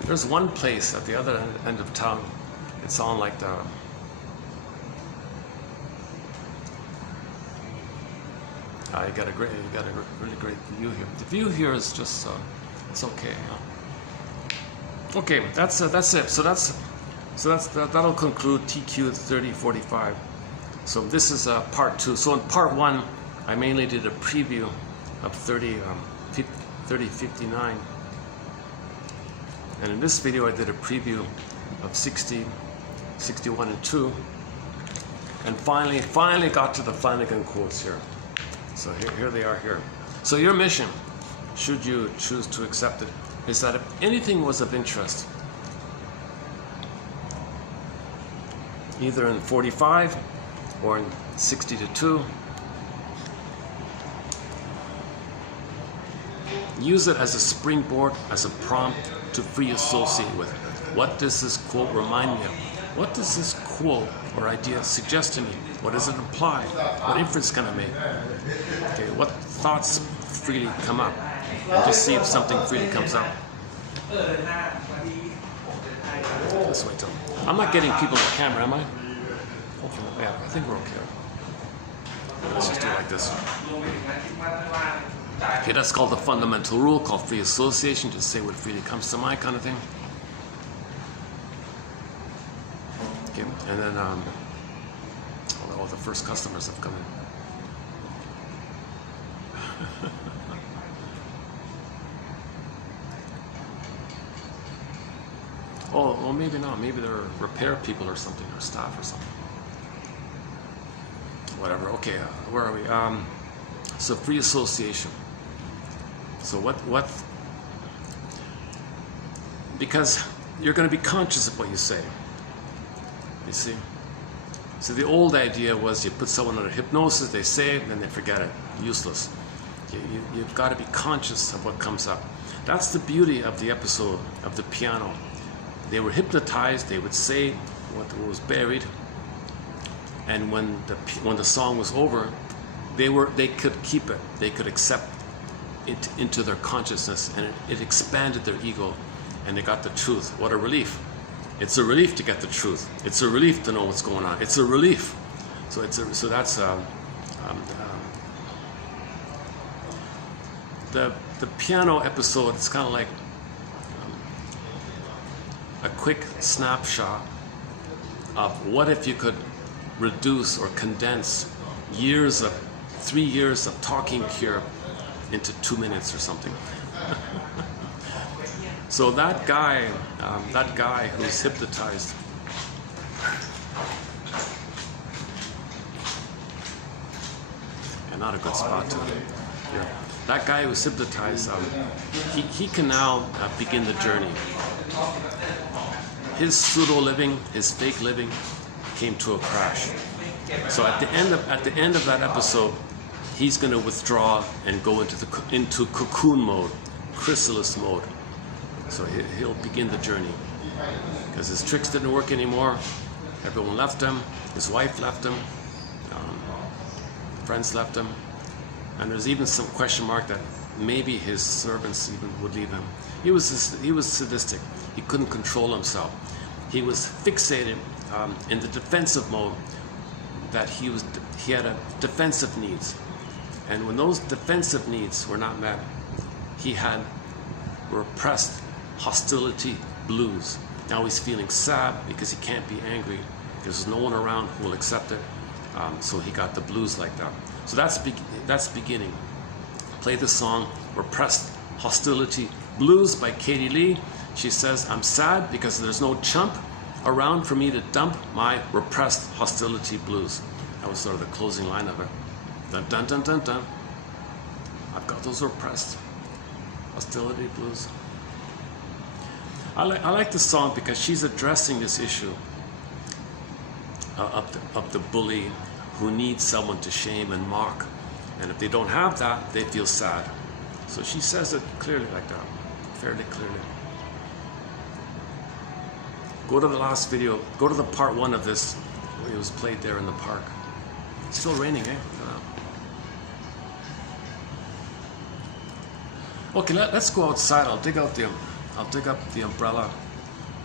There's one place at the other end of town. It's on like the you got a really great view here. The view here is just it's okay. Huh? Okay, that's it. So that'll conclude TQ 3045. So this is part 2. So in part 1, I mainly did a preview of 3059, and in this video I did a preview of 60, 61, and 2, and finally got to the Flanagan quotes here. So here they are here. So your mission, should you choose to accept it, is that if anything was of interest, either in 45 or in 60 to 2, use it as a springboard, as a prompt to free associate with. What does this quote remind me of? What does this quote or idea suggest to me? What does it imply? What inference can I make? Okay, what thoughts freely come up? And just see if something freely comes up. Let's wait till. I'm not getting people on camera, am I? Okay, yeah, I think we're okay. Let's just do it like this. Okay, that's called the fundamental rule, called free association. Just say what freely comes to mind, kind of thing. Okay, and then all the first customers have come in. Oh, well, maybe not. Maybe they're repair people or something, or staff or something. Whatever. Okay, where are we? So free association. So what? Because you're going to be conscious of what you say. You see? So the old idea was you put someone under hypnosis, they say it, and then they forget it. Useless. You've got to be conscious of what comes up. That's the beauty of the episode of the piano. They were hypnotized, they would say what was buried, and when the song was over, they could keep it, they could accept it into their consciousness, and it expanded their ego, and they got the truth. What a relief. It's a relief to get the truth. It's a relief to know what's going on. It's a relief. So that's the piano episode. It's kind of like a quick snapshot of what if you could reduce or condense 3 years of talking here into 2 minutes or something. So that guy who's hypnotized, and not a good spot to yeah. That guy who's hypnotized, he can now begin the journey. His pseudo living, his fake living, came to a crash. So at the end of that episode, he's going to withdraw and go into cocoon mode, chrysalis mode. So he'll begin the journey because his tricks didn't work anymore. Everyone left him. His wife left him. Friends left him, and there's even some question mark that maybe his servants even would leave him. He was sadistic. He couldn't control himself. He was fixated in the defensive mode. That he had a defensive needs, and when those defensive needs were not met, he had repressed hostility blues. Now he's feeling sad because he can't be angry. There's no one around who will accept it. So he got the blues like that. So that's beginning. Play the song "Repressed Hostility Blues" by Katie Lee. She says, "I'm sad because there's no chump around for me to dump my repressed hostility blues." That was sort of the closing line of it. Dun dun dun dun dun. I've got those repressed hostility blues. I like this song because she's addressing this issue of the bully who needs someone to shame and mock, and if they don't have that, they feel sad. So she says it clearly like that, fairly clearly. Go to the last video, go to the part 1 of this, where it was played there in the park. It's still raining, eh? Okay, let's go outside. I'll dig up the umbrella.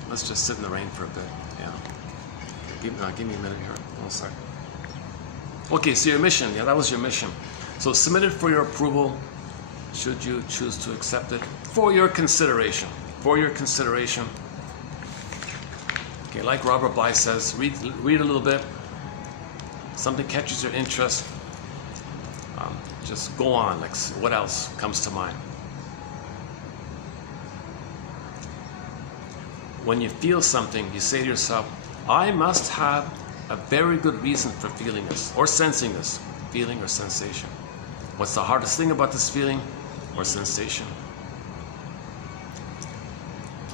Let's just sit in the rain for a bit. Yeah. Give me a minute here. 1 sec. Okay, so your mission. Yeah, that was your mission. So submit it for your approval. Should you choose to accept it, for your consideration. For your consideration. Okay, like Robert Bly says, read a little bit. Something catches your interest. Just go on. Like, what else comes to mind? When you feel something, you say to yourself, I must have a very good reason for feeling this, or sensing this, feeling or sensation. What's the hardest thing about this feeling or sensation?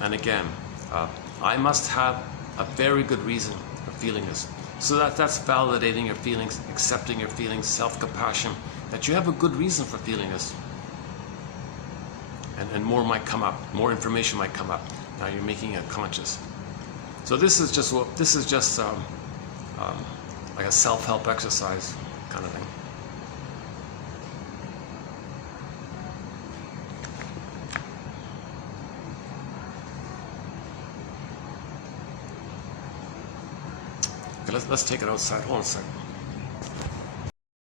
And again, I must have a very good reason for feeling this. So that's validating your feelings, accepting your feelings, self-compassion, that you have a good reason for feeling this. And more might come up, more information might come up. Now you're making it conscious. So this is just like a self-help exercise kind of thing. Okay, let's take it outside. Hold on a second.